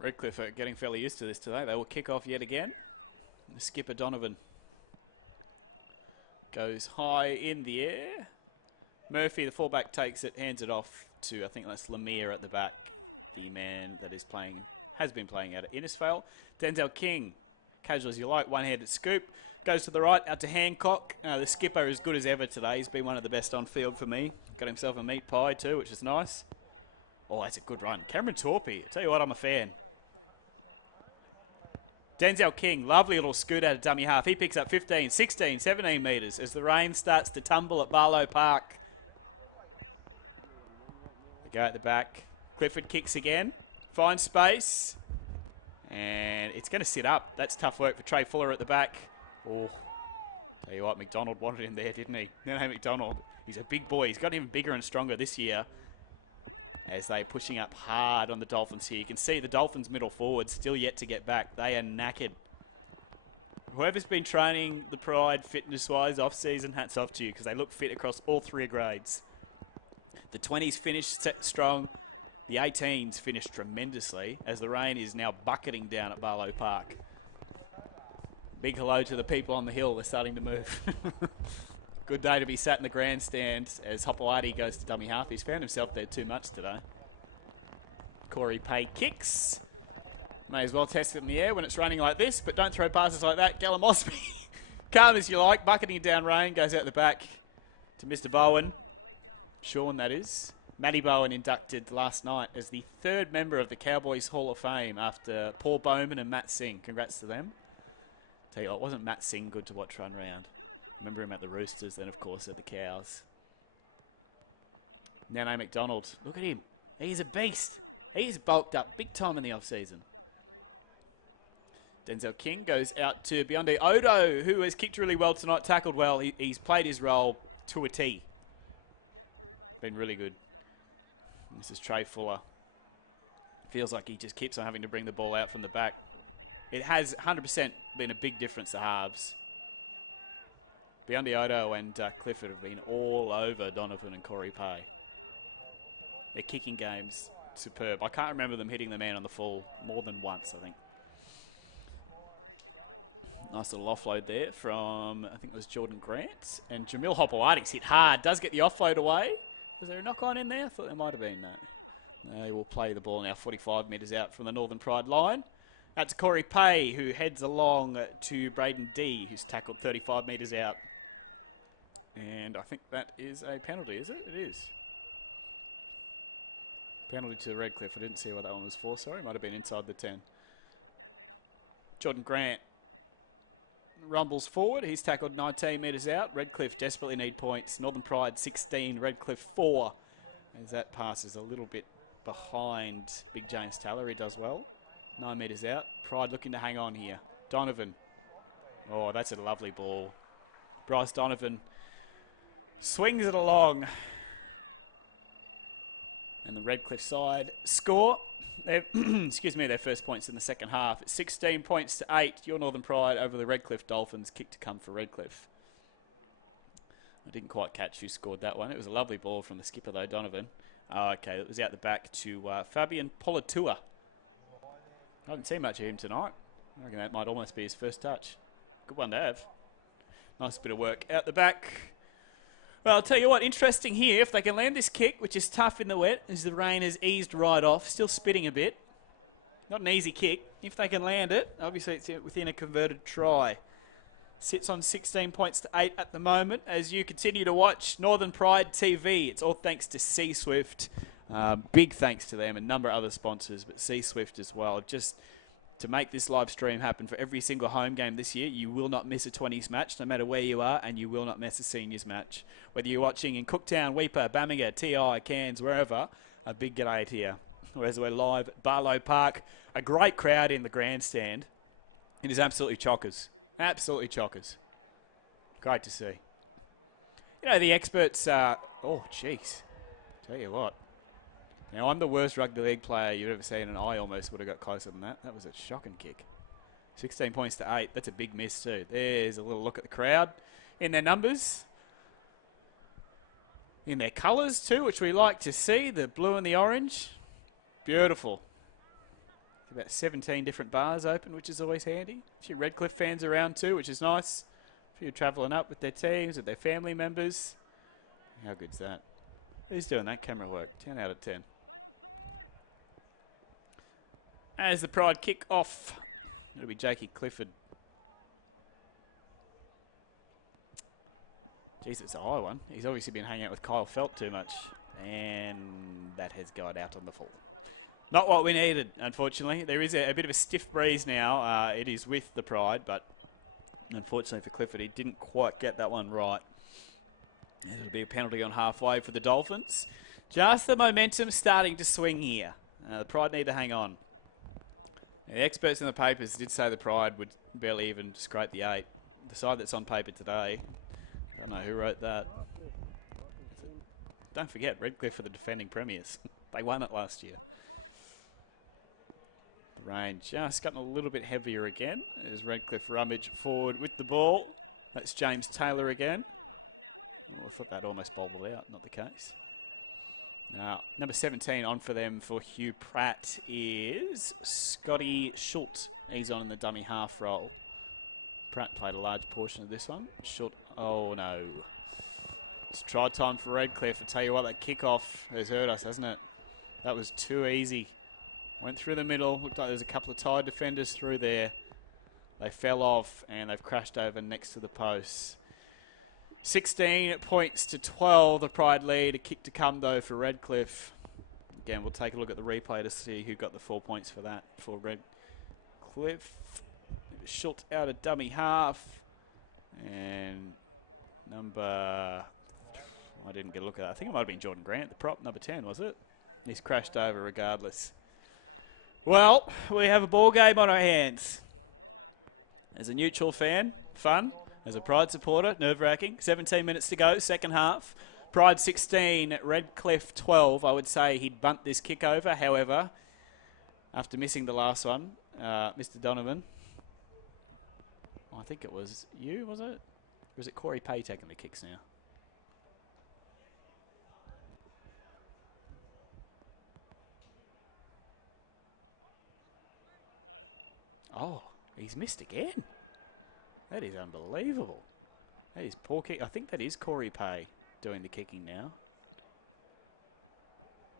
Redcliffe are getting fairly used to this today. They will kick off yet again. The skipper Donovan goes high in the air. Murphy, the fullback, takes it, hands it off to, I think that's Lemire at the back. The man that is playing, has been playing out at Innisfail. Denzel King, casual as you like, one-handed scoop. Goes to the right, out to Hancock. The skipper is good as ever today. He's been one of the best on field for me. Got himself a meat pie too, which is nice. Oh, that's a good run. Cameron Torpy, I tell you what, I'm a fan. Denzel King, lovely little scoot out of dummy half. He picks up 15, 16, 17 metres as the rain starts to tumble at Barlow Park. They go at the back. Clifford kicks again. Finds space. And it's going to sit up. That's tough work for Trey Fuller at the back. Oh, tell you what, McDonald wanted him there, didn't he? No, McDonald. He's a big boy. He's got even bigger and stronger this year. As they're pushing up hard on the Dolphins here. You can see the Dolphins' middle forwards still yet to get back. They are knackered. Whoever's been training the Pride fitness-wise off-season, hats off to you because they look fit across all 3 grades. The 20s finished strong. The 18s finished tremendously as the rain is now bucketing down at Barlow Park. Big hello to the people on the hill. They're starting to move. Good day to be sat in the grandstand as Hopewadi goes to dummy half. He's found himself there too much today. Corey Pay kicks. May as well test it in the air when it's raining like this, but don't throw passes like that. Gallum Osby, calm as you like, bucketing down rain, goes out the back to Mr. Bowen. Sean, that is. Matty Bowen inducted last night as the third member of the Cowboys Hall of Fame after Paul Bowman and Matt Singh. Congrats to them. Tell you what, wasn't Matt Singh good to watch run round? Remember him at the Roosters, then of course at the Cows. Nano McDonald, look at him. He's a beast. He's bulked up big time in the off-season. Denzel King goes out to Beyonde Odo, who has kicked really well tonight, tackled well. He's played his role to a T. Been really good. This is Trey Fuller. Feels like he just keeps on having to bring the ball out from the back. It has 100% been a big difference to halves. Beyonde Odo and Clifford have been all over Donovan and Corey Pay. Their kicking game's superb. I can't remember them hitting the man on the full more than once, I think. Nice little offload there from, I think it was Jordan Grant. And Jamil Hopewadi's hit hard. Does get the offload away. Was there a knock-on in there? I thought there might have been that. They will play the ball now 45 metres out from the Northern Pride line. That's Corey Pay, who heads along to Braden D, who's tackled 35 metres out. And I think that is a penalty, is it? It is. Penalty to Redcliffe. I didn't see what that one was for. Sorry, might have been inside the 10. Jordan Grant rumbles forward. He's tackled 19 metres out. Redcliffe desperately need points. Northern Pride 16, Redcliffe 4. As that passes a little bit behind Big James Taylor. He does well. 9 metres out. Pride looking to hang on here. Donovan. Oh, that's a lovely ball. Bryce Donovan swings it along. And the Redcliffe side score. Excuse me, their first points in the second half. It's 16 points to 8. Your Northern Pride over the Redcliffe Dolphins. Kick to come for Redcliffe. I didn't quite catch who scored that one. It was a lovely ball from the skipper though, Donovan. Oh, okay, it was out the back to Fabian Politua. I haven't seen much of him tonight. I reckon that might almost be his first touch. Good one to have. Nice bit of work out the back. Well, I'll tell you what, interesting here. If they can land this kick, which is tough in the wet, as the rain has eased right off, still spitting a bit. Not an easy kick. If they can land it, obviously it's within a converted try. Sits on 16 points to 8 at the moment as you continue to watch Northern Pride TV. It's all thanks to C-Swift. Big thanks to them, a number of other sponsors, but C-Swift as well. Just to make this live stream happen for every single home game this year, you will not miss a 20s match, no matter where you are, and you will not miss a seniors match. Whether you're watching in Cooktown, Weipa, Bamaga, TI, Cairns, wherever, a big g'day to you. Whereas we're live at Barlow Park, a great crowd in the grandstand. It is absolutely chockers. Absolutely chockers. Great to see. You know, the experts are... Oh, jeez. Tell you what. Now, I'm the worst rugby league player you've ever seen, and I almost would have got closer than that. That was a shocking kick. 16 points to 8. That's a big miss, too. There's a little look at the crowd in their numbers. In their colours, too, which we like to see. The blue and the orange. Beautiful. About 17 different bars open, which is always handy. A few Redcliffe fans around, too, which is nice. A few travelling up with their teams, with their family members. How good's that? Who's doing that camera work? 10 out of 10. As the Pride kick off, it'll be Jakey Clifford. Jeez, it's a high one. He's obviously been hanging out with Kyle Felt too much. And that has gone out on the full. Not what we needed, unfortunately. There is a bit of a stiff breeze now. It is with the Pride, but unfortunately for Clifford, he didn't quite get that one right. It'll be a penalty on halfway for the Dolphins. Just the momentum starting to swing here. The Pride need to hang on. The experts in the papers did say the Pride would barely even scrape the 8. The side that's on paper today, I don't know who wrote that. Don't forget, Redcliffe are the defending premiers. They won it last year. The rain just gotten a little bit heavier again as Redcliffe rummage forward with the ball. That's James Taylor again. Oh, I thought that almost bobbled out, not the case. Now, number 17 on for them for Hugh Pratt is Scotty Schultz. He's on in the dummy half role. Pratt played a large portion of this one. Short. Oh, no. It's try time for Redcliffe. I tell you what, that kickoff has hurt us, hasn't it? That was too easy. Went through the middle. Looked like there's a couple of tired defenders through there. They fell off and they've crashed over next to the posts. 16 points to 12, the Pride lead. A kick to come, though, for Redcliffe. Again, we'll take a look at the replay to see who got the 4 points for that for Redcliffe. Schultz out a dummy half. And I didn't get a look at that. I think it might have been Jordan Grant, the prop, number 10, was it? He's crashed over regardless. Well, we have a ball game on our hands. As a neutral fan, fun. As a Pride supporter, nerve-wracking. 17 minutes to go, second half. Pride 16, Redcliffe 12. I would say he'd bunt this kick over. However, after missing the last one, Mr. Donovan, I think it was you, was it? Or was it Corey Pay taking the kicks now? Oh, he's missed again. That is unbelievable. That is poor kick. I think that is Corey Pay doing the kicking now.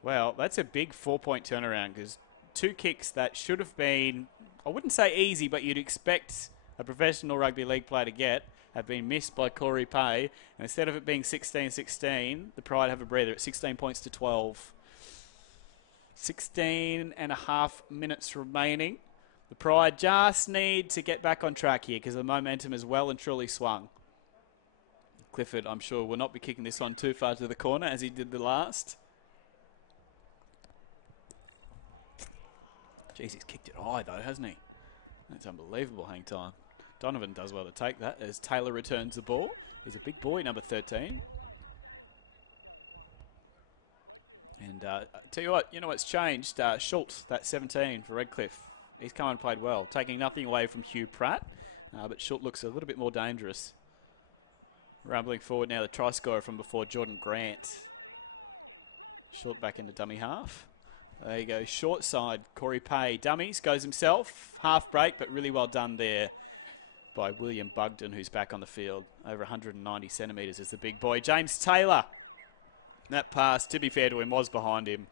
Well, that's a big 4-point turnaround because 2 kicks that should have been, I wouldn't say easy, but you'd expect a professional rugby league player to get, have been missed by Corey Pay. And instead of it being 16-16, the Pride have a breather at 16 points to 12. 16 and a half minutes remaining. The Pride just need to get back on track here because the momentum is well and truly swung. Clifford, I'm sure, will not be kicking this one too far to the corner as he did the last. Jeez, he's kicked it high though, hasn't he? That's unbelievable hang time. Donovan does well to take that as Taylor returns the ball. He's a big boy, number 13. And tell you what, you know what's changed? Schultz, that 17 for Redcliffe. He's come and played well, taking nothing away from Hugh Pratt, but Schultz looks a little bit more dangerous. Rumbling forward now, the try scorer from before, Jordan Grant. Schultz back into dummy half. There you go, short side, Corey Pay. Dummies, goes himself, half break, but really well done there by William Bugden, who's back on the field. Over 190 centimetres is the big boy. James Taylor. That pass, to be fair to him, was behind him.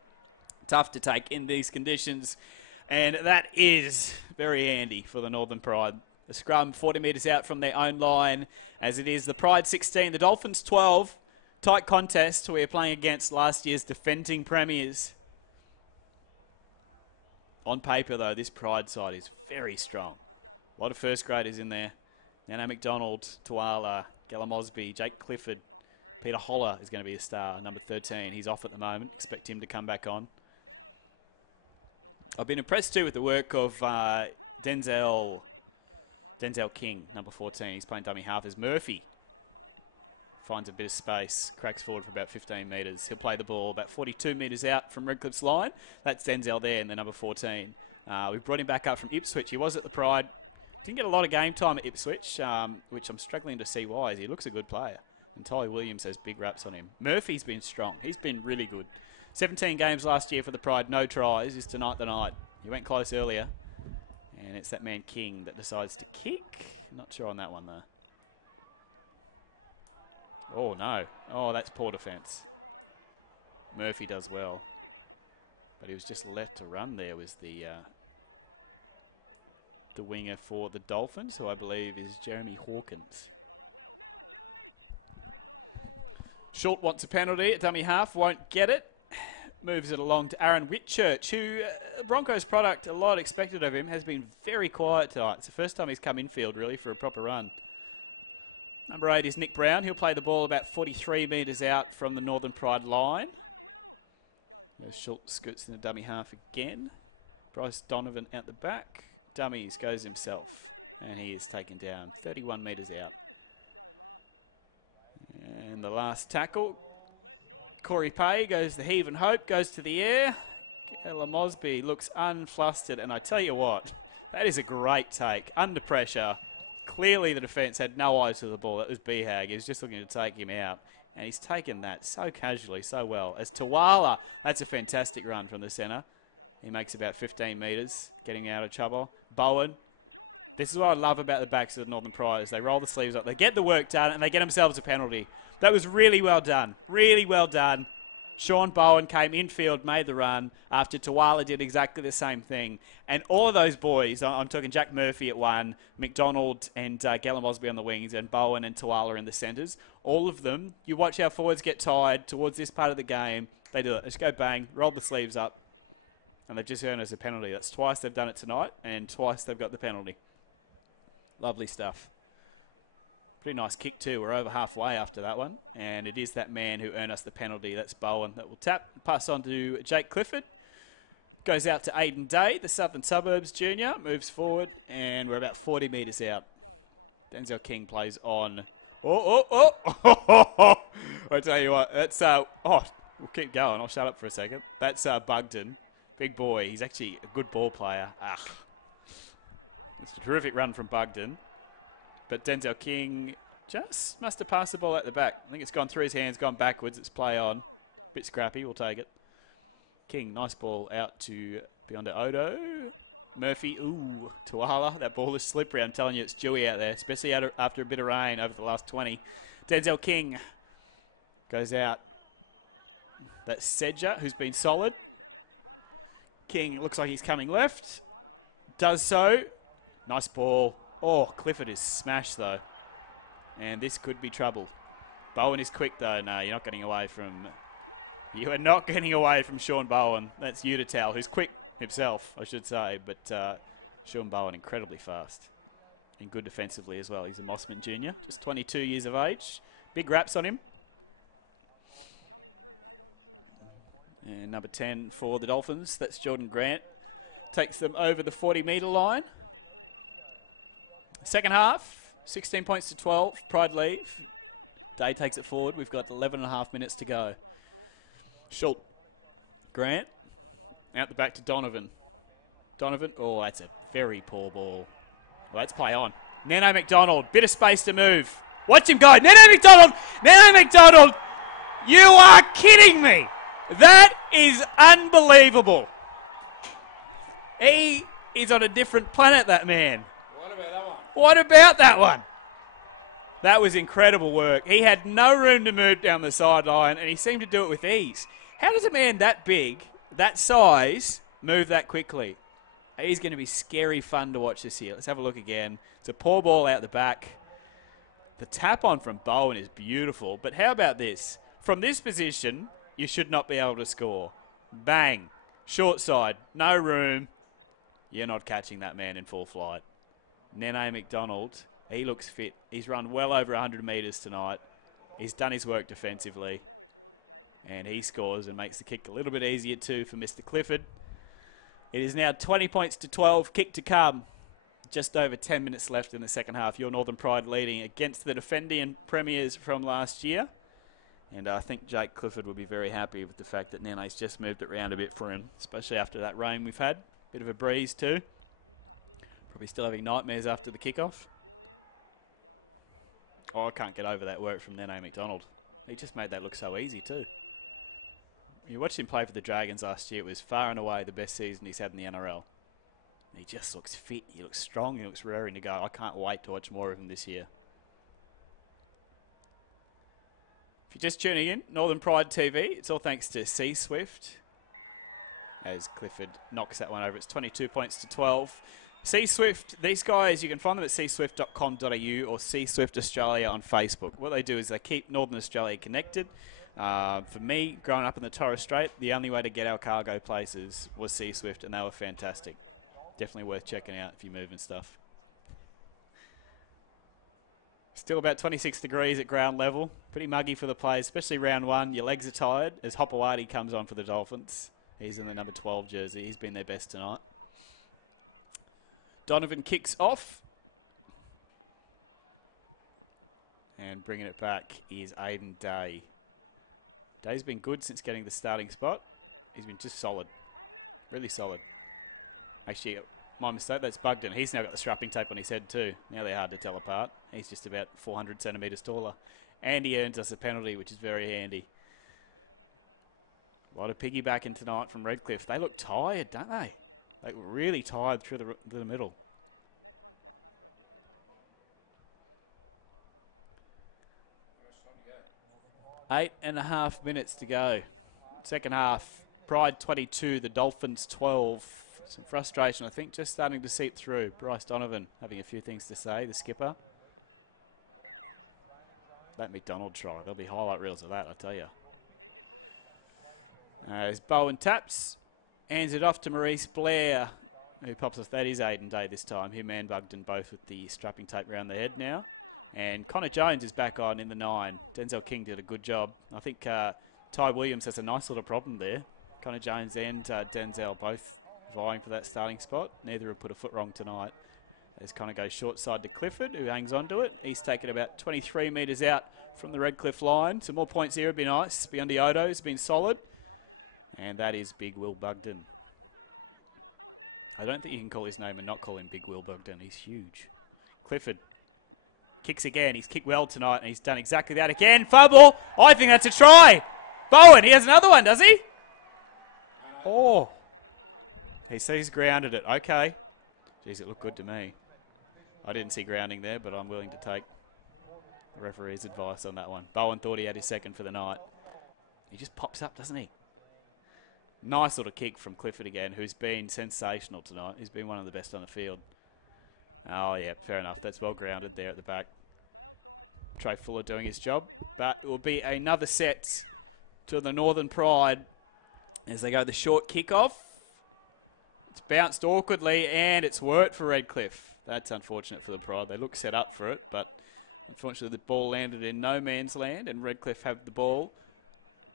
Tough to take in these conditions. And that is very handy for the Northern Pride. The scrum 40 metres out from their own line as it is the Pride 16, the Dolphins 12. Tight contest. We are playing against last year's defending premiers. On paper, though, this Pride side is very strong. A lot of first graders in there. Nana McDonald, Tuala, Gella Mosby, Jake Clifford, Peter Holler is going to be a star, number 13. He's off at the moment. Expect him to come back on. I've been impressed too with the work of Denzel King, number 14. He's playing dummy half as Murphy. Finds a bit of space, cracks forward for about 15 metres. He'll play the ball about 42 metres out from Redcliffe's line. That's Denzel there in the number 14. We've brought him back up from Ipswich. He was at the Pride. Didn't get a lot of game time at Ipswich, which I'm struggling to see why. He looks a good player. And Ty Williams has big raps on him. Murphy's been strong. He's been really good. 17 games last year for the Pride, no tries. Is tonight the night. He went close earlier. And it's that man King that decides to kick. Not sure on that one, though. Oh, no. Oh, that's poor defence. Murphy does well. But he was just left to run there was the winger for the Dolphins, who I believe is Jeremy Hawkins. Schultz wants a penalty at dummy half. Won't get it. Moves it along to Aaron Whitchurch, who, Broncos product, a lot expected of him, has been very quiet tonight. It's the first time he's come infield, really, for a proper run. Number 8 is Nick Brown. He'll play the ball about 43 metres out from the Northern Pride line. Schultz scoots in the dummy half again. Bryce Donovan out the back. Dummies goes himself. And he is taken down 31 metres out. And the last tackle. Corey Pay goes the heave and hope, goes to the air. Ella Mosby looks unflustered, and I tell you what, that is a great take. Under pressure, clearly the defence had no eyes to the ball. That was Behag. He was just looking to take him out, and he's taken that so casually, so well. As Tuala, that's a fantastic run from the centre. He makes about 15 metres, getting out of trouble. Bowen This is what I love about the backs of the Northern Pride is they roll the sleeves up, they get the work done, and they get themselves a penalty. That was really well done. Really well done. Sean Bowen came infield, made the run, after Tuala did exactly the same thing. And all of those boys, I'm talking Jack Murphy at one, McDonald and Gellum Osby on the wings, and Bowen and Tuala in the centres. All of them, you watch our forwards get tired towards this part of the game. They do it. They just go bang, roll the sleeves up, and they've just earned us a penalty. That's twice they've done it tonight, and twice they've got the penalty. Lovely stuff. Pretty nice kick too. We're over halfway after that one. And it is that man who earned us the penalty. That's Bowen that will tap. Pass on to Jake Clifford. Goes out to Aiden Day, the Southern Suburbs junior. Moves forward. And we're about 40 metres out. Denzel King plays on. Oh. I tell you what. That's, we'll keep going. I'll shut up for a second. That's Bugden. Big boy. He's actually a good ball player. It's a terrific run from Bugden. But Denzel King just must have passed the ball at the back. I think it's gone through his hands, gone backwards. It's play on. Bit scrappy. We'll take it. King, nice ball out to beyond Odo. Murphy, ooh, Tuala. That ball is slippery. I'm telling you, it's dewy out there, especially after a bit of rain over the last 20. Denzel King goes out. That's Sedja, who's been solid. King looks like he's coming left. Does so. Nice ball. Oh, Clifford is smashed, though. And this could be trouble. Bowen is quick, though. No, you're not getting away from... You are not getting away from Sean Bowen. That's Utital, who's quick himself, I should say. But Sean Bowen, incredibly fast. And good defensively as well. He's a Mossman junior. Just 22 years of age. Big raps on him. And number 10 for the Dolphins. That's Jordan Grant. Takes them over the 40-metre line. Second half, 16 points to 12. Pride leave. Day takes it forward. We've got 11.5 minutes to go. Schultz. Grant. Out the back to Donovan. Donovan. Oh, that's a very poor ball. Well, let's play on. Nano McDonald. Bit of space to move. Watch him go. Nano McDonald. Nano McDonald. You are kidding me. That is unbelievable. He is on a different planet, that man. What about that one? That was incredible work. He had no room to move down the sideline, and he seemed to do it with ease. How does a man that big, that size, move that quickly? He's going to be scary fun to watch this year. Let's have a look again. It's a poor ball out the back. The tap on from Bowen is beautiful, but how about this? From this position, you should not be able to score. Bang. Short side. No room. You're not catching that man in full flight. Nene McDonald, he looks fit. He's run well over 100 metres tonight. He's done his work defensively. And he scores and makes the kick a little bit easier too for Mr. Clifford. It is now 20 points to 12. Kick to come. Just over 10 minutes left in the second half. Your Northern Pride leading against the defending premiers from last year. And I think Jake Clifford will be very happy with the fact that Nene's just moved it around a bit for him, especially after that rain we've had. Bit of a breeze too. Probably still having nightmares after the kickoff. Oh, I can't get over that work from Nene McDonald. He just made that look so easy too. You watched him play for the Dragons last year. It was far and away the best season he's had in the NRL. He just looks fit. He looks strong. He looks raring to go. I can't wait to watch more of him this year. If you're just tuning in, Northern Pride TV, it's all thanks to Sea Swift. As Clifford knocks that one over. It's 22 points to 12. Sea Swift, these guys, you can find them at seaswift.com.au or Sea Swift Australia on Facebook. What they do is they keep Northern Australia connected. For me, growing up in the Torres Strait, the only way to get our cargo places was Sea Swift, and they were fantastic. Definitely worth checking out if you're moving stuff. Still about 26 degrees at ground level. Pretty muggy for the players, especially round one. Your legs are tired as Hopewadi comes on for the Dolphins. He's in the number 12 jersey. He's been their best tonight. Donovan kicks off. And bringing it back is Aiden Day. Day's been good since getting the starting spot. He's been just solid. Really solid. Actually, my mistake, that's Bugden. He's now got the strapping tape on his head too. Now they're hard to tell apart. He's just about 400 centimetres taller. And he earns us a penalty, which is very handy. A lot of piggybacking tonight from Redcliffe. They look tired, don't they? They look really tired through the middle. 8.5 minutes to go. Second half, Pride 22, the Dolphins 12. Some frustration, I think, just starting to seep through. Bryce Donovan having a few things to say, the skipper. That McDonald try, there'll be highlight reels of that, I tell you. As Bowen taps, hands it off to Maurice Blair, who pops off. That is Aiden Day this time. Him and Bugden both with the strapping tape around the head now. And Connor Jones is back on in the 9. Denzel King did a good job. I think Ty Williams has a nice little problem there. Connor Jones and Denzel both vying for that starting spot. Neither have put a foot wrong tonight. As Connor goes short side to Clifford, who hangs on to it. He's taken about 23 metres out from the Redcliffe line. Some more points here would be nice. Beyond Odo's been solid. And that is Big Will Bugden. I don't think you can call his name and not call him Big Will Bugden. He's huge. Clifford kicks again. He's kicked well tonight, and he's done exactly that again. Fumble. I think that's a try. Bowen, he has another one, does he? Oh. He says he's grounded it. Okay. Jeez, it looked good to me. I didn't see grounding there, but I'm willing to take the referee's advice on that one. Bowen thought he had his second for the night. He just pops up, doesn't he? Nice little kick from Clifford again, who's been sensational tonight. He's been one of the best on the field. Oh, yeah, fair enough. That's well grounded there at the back. Trey Fuller doing his job. But it will be another set to the Northern Pride as they go the short kickoff. It's bounced awkwardly, and it's worked for Redcliffe. That's unfortunate for the Pride. They look set up for it, but unfortunately the ball landed in no man's land, and Redcliffe have the ball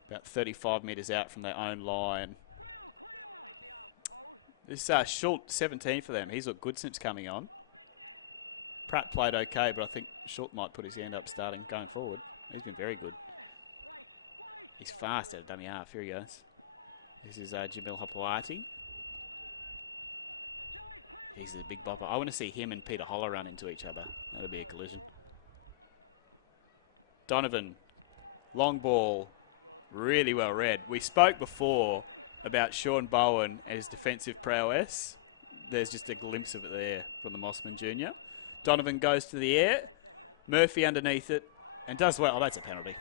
about 35 metres out from their own line. This Schultz, 17 for them. He's looked good since coming on. Pratt played okay, but I think Schultz might put his hand up starting going forward. He's been very good. He's fast out of dummy half. Here he goes. This is Jamil Hopewati. He's a big bopper. I want to see him and Peter Holler run into each other. That'll be a collision. Donovan, long ball, really well read. We spoke before about Sean Bowen and his defensive prowess. There's just a glimpse of it there from the Mossman Jr. Donovan goes to the air. Murphy underneath it and does well. Oh, that's a penalty.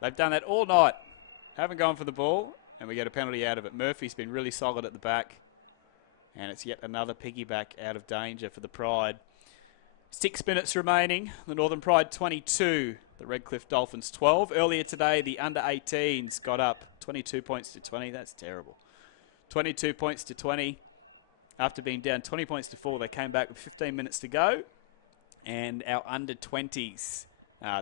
They've done that all night. Haven't gone for the ball, and we get a penalty out of it. Murphy's been really solid at the back, and it's yet another piggyback out of danger for the Pride. 6 minutes remaining. The Northern Pride 22, the Redcliffe Dolphins 12. Earlier today, the under-18s got up 22 points to 20. That's terrible. 22 points to 20. After being down 20 points to 4, they came back with 15 minutes to go. And our under-20s,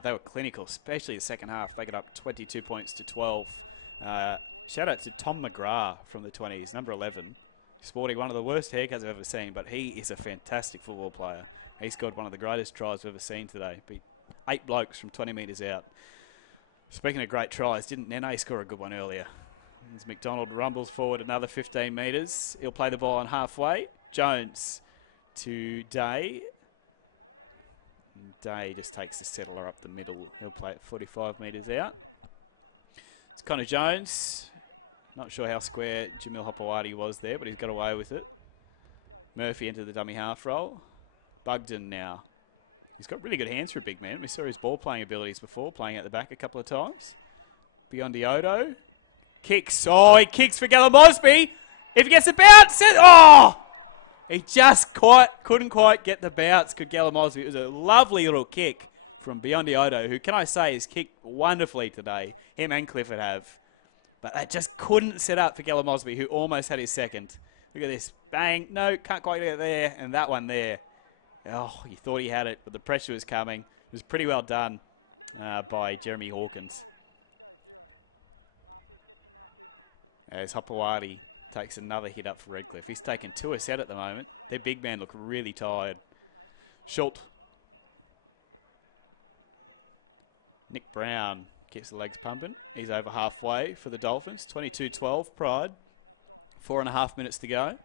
they were clinical, especially the second half. They got up 22 points to 12. Shout out to Tom McGrath from the 20s, number 11. Sporting one of the worst haircuts I've ever seen, but he is a fantastic football player. He scored one of the greatest tries we've ever seen today. Beat 8 blokes from 20 metres out. Speaking of great tries, didn't Nene score a good one earlier? As McDonald rumbles forward another 15 metres. He'll play the ball on halfway. Jones to Day. Day just takes the settler up the middle. He'll play it 45 metres out. It's Connor Jones. Not sure how square Jamil Hopewati was there, but he's got away with it. Murphy into the dummy half roll. Bugden now. He's got really good hands for a big man. We saw his ball playing abilities before, playing at the back a couple of times. Beyond Odo. Kicks. Oh, he kicks for Gallum Mosby. If he gets the bounce, oh! He just couldn't quite get the bounce, could Gallum Mosby. It was a lovely little kick from Beyond Odo, who, can I say, has kicked wonderfully today. Him and Clifford have. But that just couldn't set up for Gallum Mosby, who almost had his second. Look at this. Bang. No, can't quite get it there. And that one there. Oh, you thought he had it, but the pressure was coming. It was pretty well done by Jeremy Hawkins. As Hopewati takes another hit up for Redcliffe. He's taken 2 a set at the moment. Their big man look really tired. Schultz. Nick Brown keeps the legs pumping. He's over halfway for the Dolphins. 22-12 Pride. 4.5 minutes to go.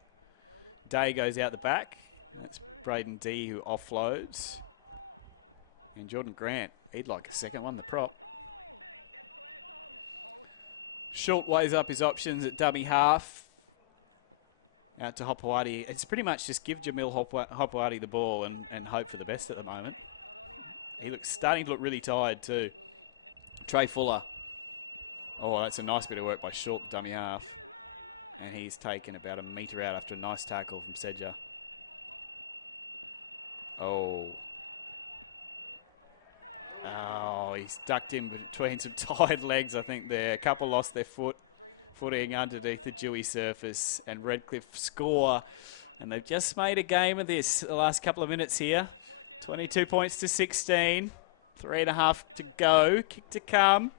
Day goes out the back. That's Braden D who offloads. And Jordan Grant, he'd like a second one, the prop. Schultz weighs up his options at dummy half. Out to Hopewati. It's pretty much just give Jamil Hopewati the ball and hope for the best at the moment. He looks starting to look really tired too. Trey Fuller. Oh, that's a nice bit of work by Shulk, dummy half. And he's taken about a metre out after a nice tackle from Sedger. Oh. Oh, he's ducked in between some tired legs, I think there. A couple lost their footing underneath the dewy surface. And Redcliffe score. And they've just made a game of this the last couple of minutes here. 22 points to 16. 3.5 to go. Kick to come.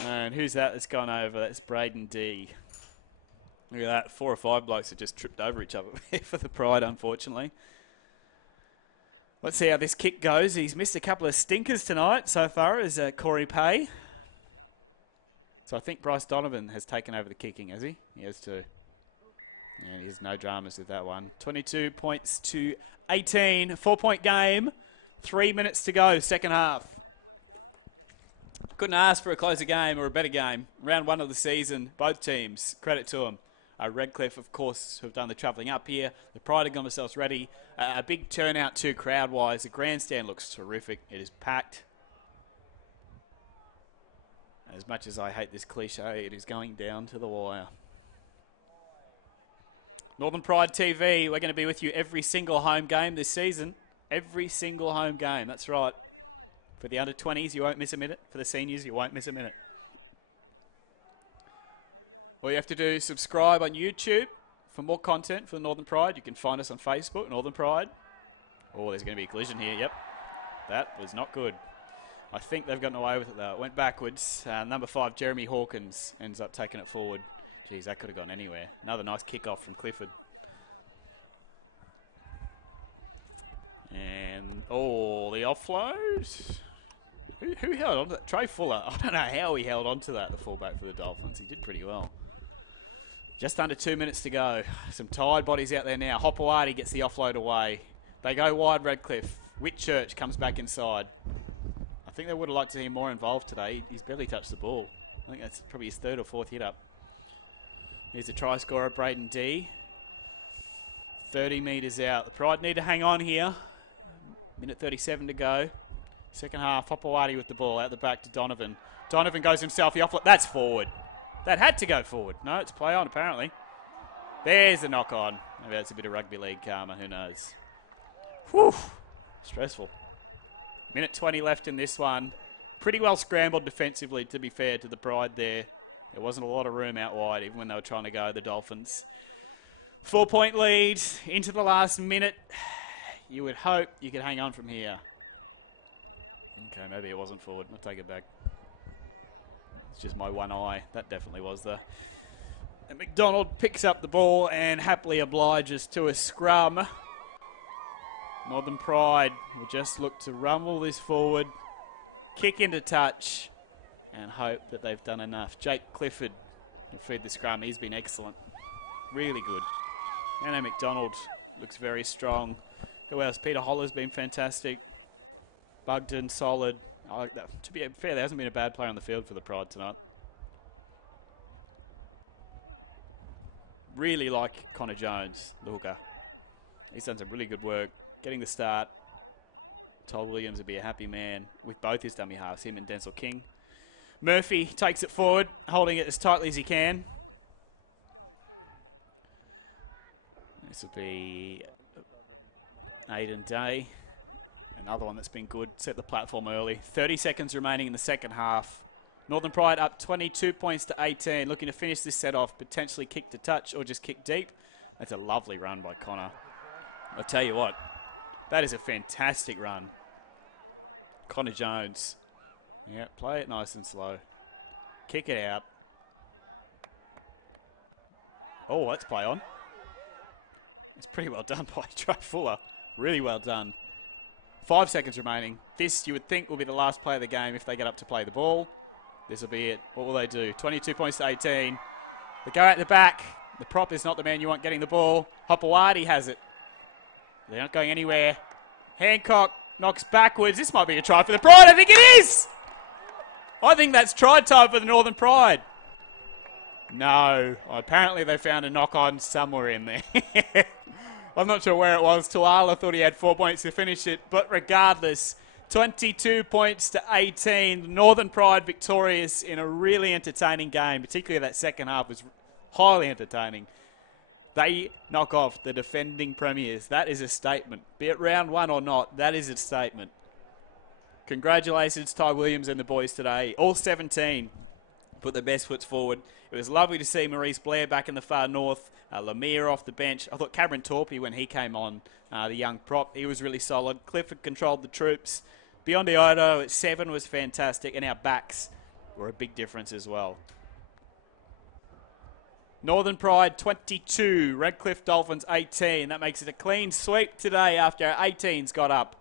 And who's that that's gone over? That's Braden D. Look at that. 4 or 5 blokes have just tripped over each other for the Pride, unfortunately. Let's see how this kick goes. He's missed a couple of stinkers tonight so far as Corey Pay. So I think Bryce Donovan has taken over the kicking, has he? He has too. And he has no dramas with that one. 22 points to 18. 4-point game. 3 minutes to go, second half. Couldn't ask for a closer game or a better game. Round 1 of the season, both teams. Credit to them. Redcliffe, of course, who have done the travelling up here. The Pride have got themselves ready. A big turnout too, crowd-wise. The grandstand looks terrific. It is packed. As much as I hate this cliche, it is going down to the wire. Northern Pride TV, we're going to be with you every single home game this season. Every single home game, that's right. For the under-20s, you won't miss a minute. For the seniors, you won't miss a minute. All you have to do is subscribe on YouTube for more content for the Northern Pride. You can find us on Facebook, Northern Pride. Oh, there's going to be a collision here. Yep. That was not good. I think they've gotten away with it, though. It went backwards. Number 5, Jeremy Hawkins, ends up taking it forward. Geez, that could have gone anywhere. Another nice kick-off from Clifford. And, oh, the offload. Who held on to that? Trey Fuller. I don't know how he held on to that, the fullback for the Dolphins. He did pretty well. Just under 2 minutes to go. Some tired bodies out there now. Hopewadi gets the offload away. They go wide, Redcliffe. Whitchurch comes back inside. I think they would have liked to see him more involved today. He's barely touched the ball. I think that's probably his 3rd or 4th hit up. Here's the try scorer, Braden D. 30 metres out. The Pride need to hang on here. Minute 37 to go. Second half, Hopewadi with the ball out the back to Donovan. Donovan goes himself. The offload. That's forward. That had to go forward. No, it's play on apparently. There's the knock on. Maybe that's a bit of rugby league karma. Who knows? Whew. Stressful. Minute 20 left in this one. Pretty well scrambled defensively, to be fair to the Pride there. There wasn't a lot of room out wide, even when they were trying to go, the Dolphins. 4-point lead into the last minute. You would hope you could hang on from here. Okay, maybe it wasn't forward. I'll take it back. It's just my one eye. That definitely was the... And McDonald picks up the ball and happily obliges to a scrum. Northern Pride will just look to rumble this forward, kick into touch, and hope that they've done enough. Jake Clifford will feed the scrum. He's been excellent. Really good. Anna McDonald looks very strong. Who else? Peter Holler's been fantastic. Bugden, solid. I like that. To be fair, there hasn't been a bad player on the field for the Pride tonight. Really like Connor Jones, the hooker. He's done some really good work getting the start. Todd Williams would be a happy man with both his dummy halves, him and Denzel King. Murphy takes it forward, holding it as tightly as he can. This will be Aiden Day. Another one that's been good. Set the platform early. 30 seconds remaining in the second half. Northern Pride up 22 points to 18. Looking to finish this set off. Potentially kick to touch or just kick deep. That's a lovely run by Connor. I'll tell you what. That is a fantastic run. Connor Jones. Yeah, play it nice and slow. Kick it out. Oh, that's play on. It's pretty well done by Trey Fuller. Really well done. 5 seconds remaining. This, you would think, will be the last play of the game if they get up to play the ball. This will be it. What will they do? 22 points to 18. They go out the back. The prop is not the man you want getting the ball. Hopewadi has it. They're not going anywhere. Hancock knocks backwards. This might be a try for the Pride. I think it is! I think that's try time for the Northern Pride. No. Apparently they found a knock-on somewhere in there. I'm not sure where it was. Tuala thought he had 4 points to finish it. But regardless, 22 points to 18. Northern Pride victorious in a really entertaining game, particularly that second half was highly entertaining. They knock off the defending premiers. That is a statement. Be it round one or not, that is a statement. Congratulations, Ty Williams and the boys today. All 17 put their best foot forward. It was lovely to see Maurice Blair back in the far north. Lemire off the bench. I thought Cameron Torpey, when he came on, the young prop, he was really solid. Clifford controlled the troops. Beyond Iodo at 7 was fantastic, and our backs were a big difference as well. Northern Pride 22, Redcliffe Dolphins 18. That makes it a clean sweep today after our 18s got up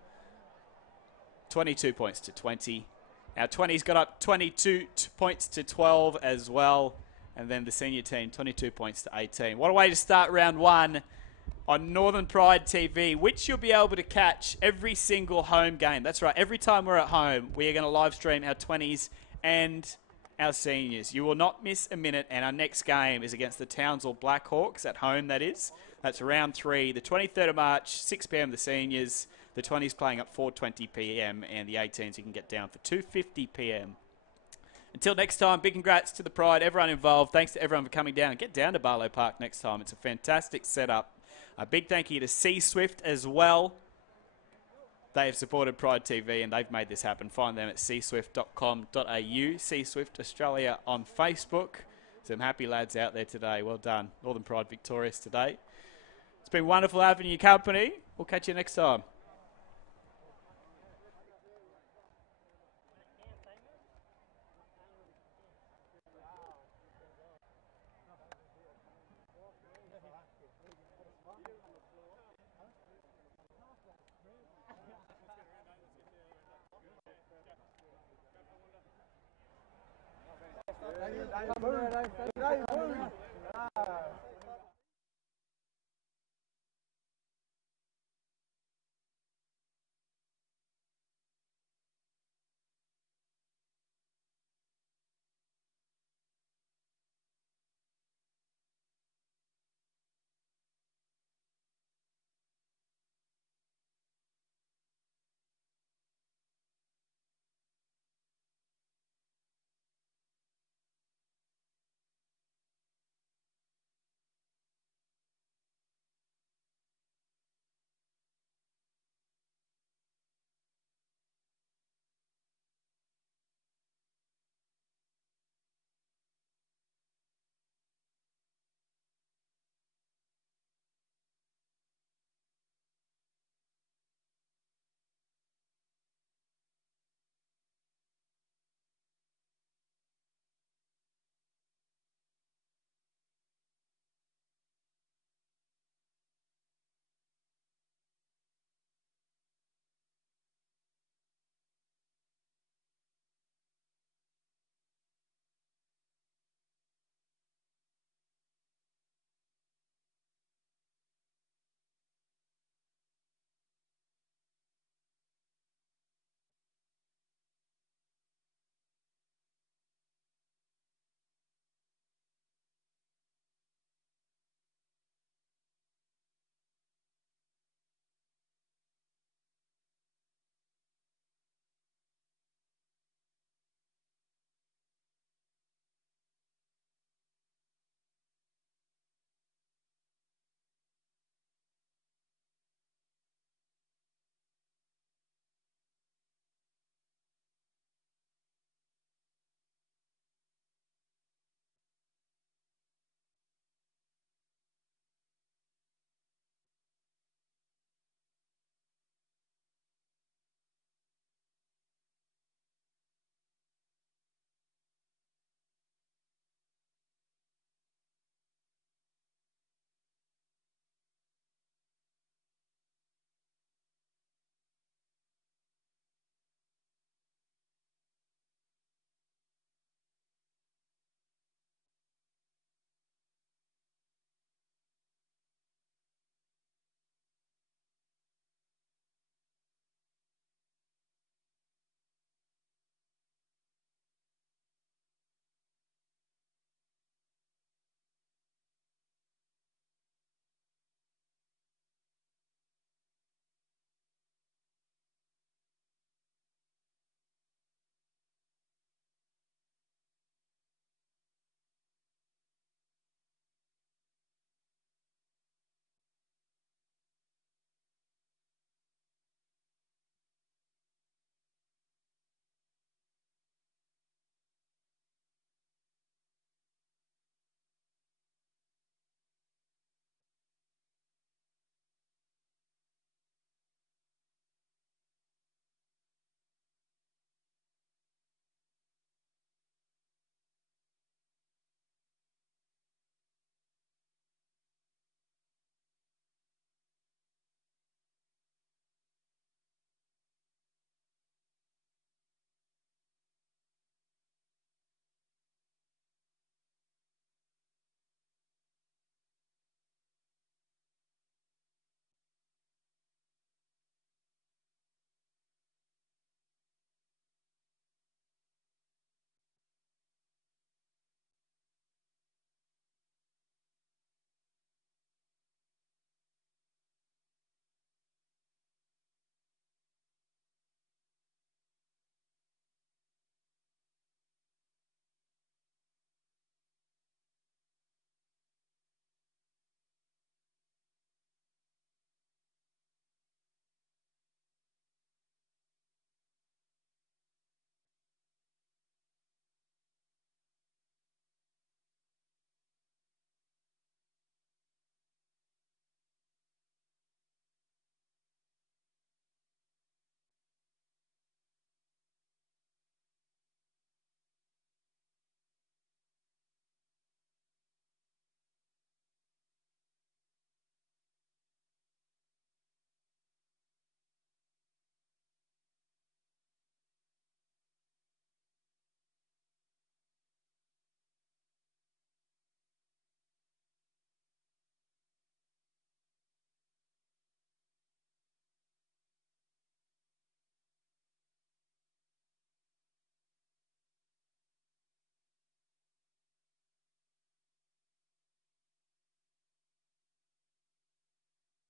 22 points to 20. Our 20s got up 22 points to 12 as well. And then the senior team, 22 points to 18. What a way to start round one on Northern Pride TV, which you'll be able to catch every single home game. That's right, every time we're at home, we are going to live stream our 20s and our seniors. You will not miss a minute, and our next game is against the Townsville Blackhawks at home, that is. That's round 3, the 23rd of March, 6 p.m. the seniors. The 20s playing at 4:20 p.m. and the 18s you can get down for 2:50 p.m. Until next time, big congrats to the Pride, everyone involved. Thanks to everyone for coming down. And get down to Barlow Park next time. It's a fantastic setup. A big thank you to C Swift as well. They have supported Pride TV and they've made this happen. Find them at cswift.com.au. C Swift Australia on Facebook. Some happy lads out there today. Well done. Northern Pride victorious today. It's been wonderful having your company. We'll catch you next time. Dave,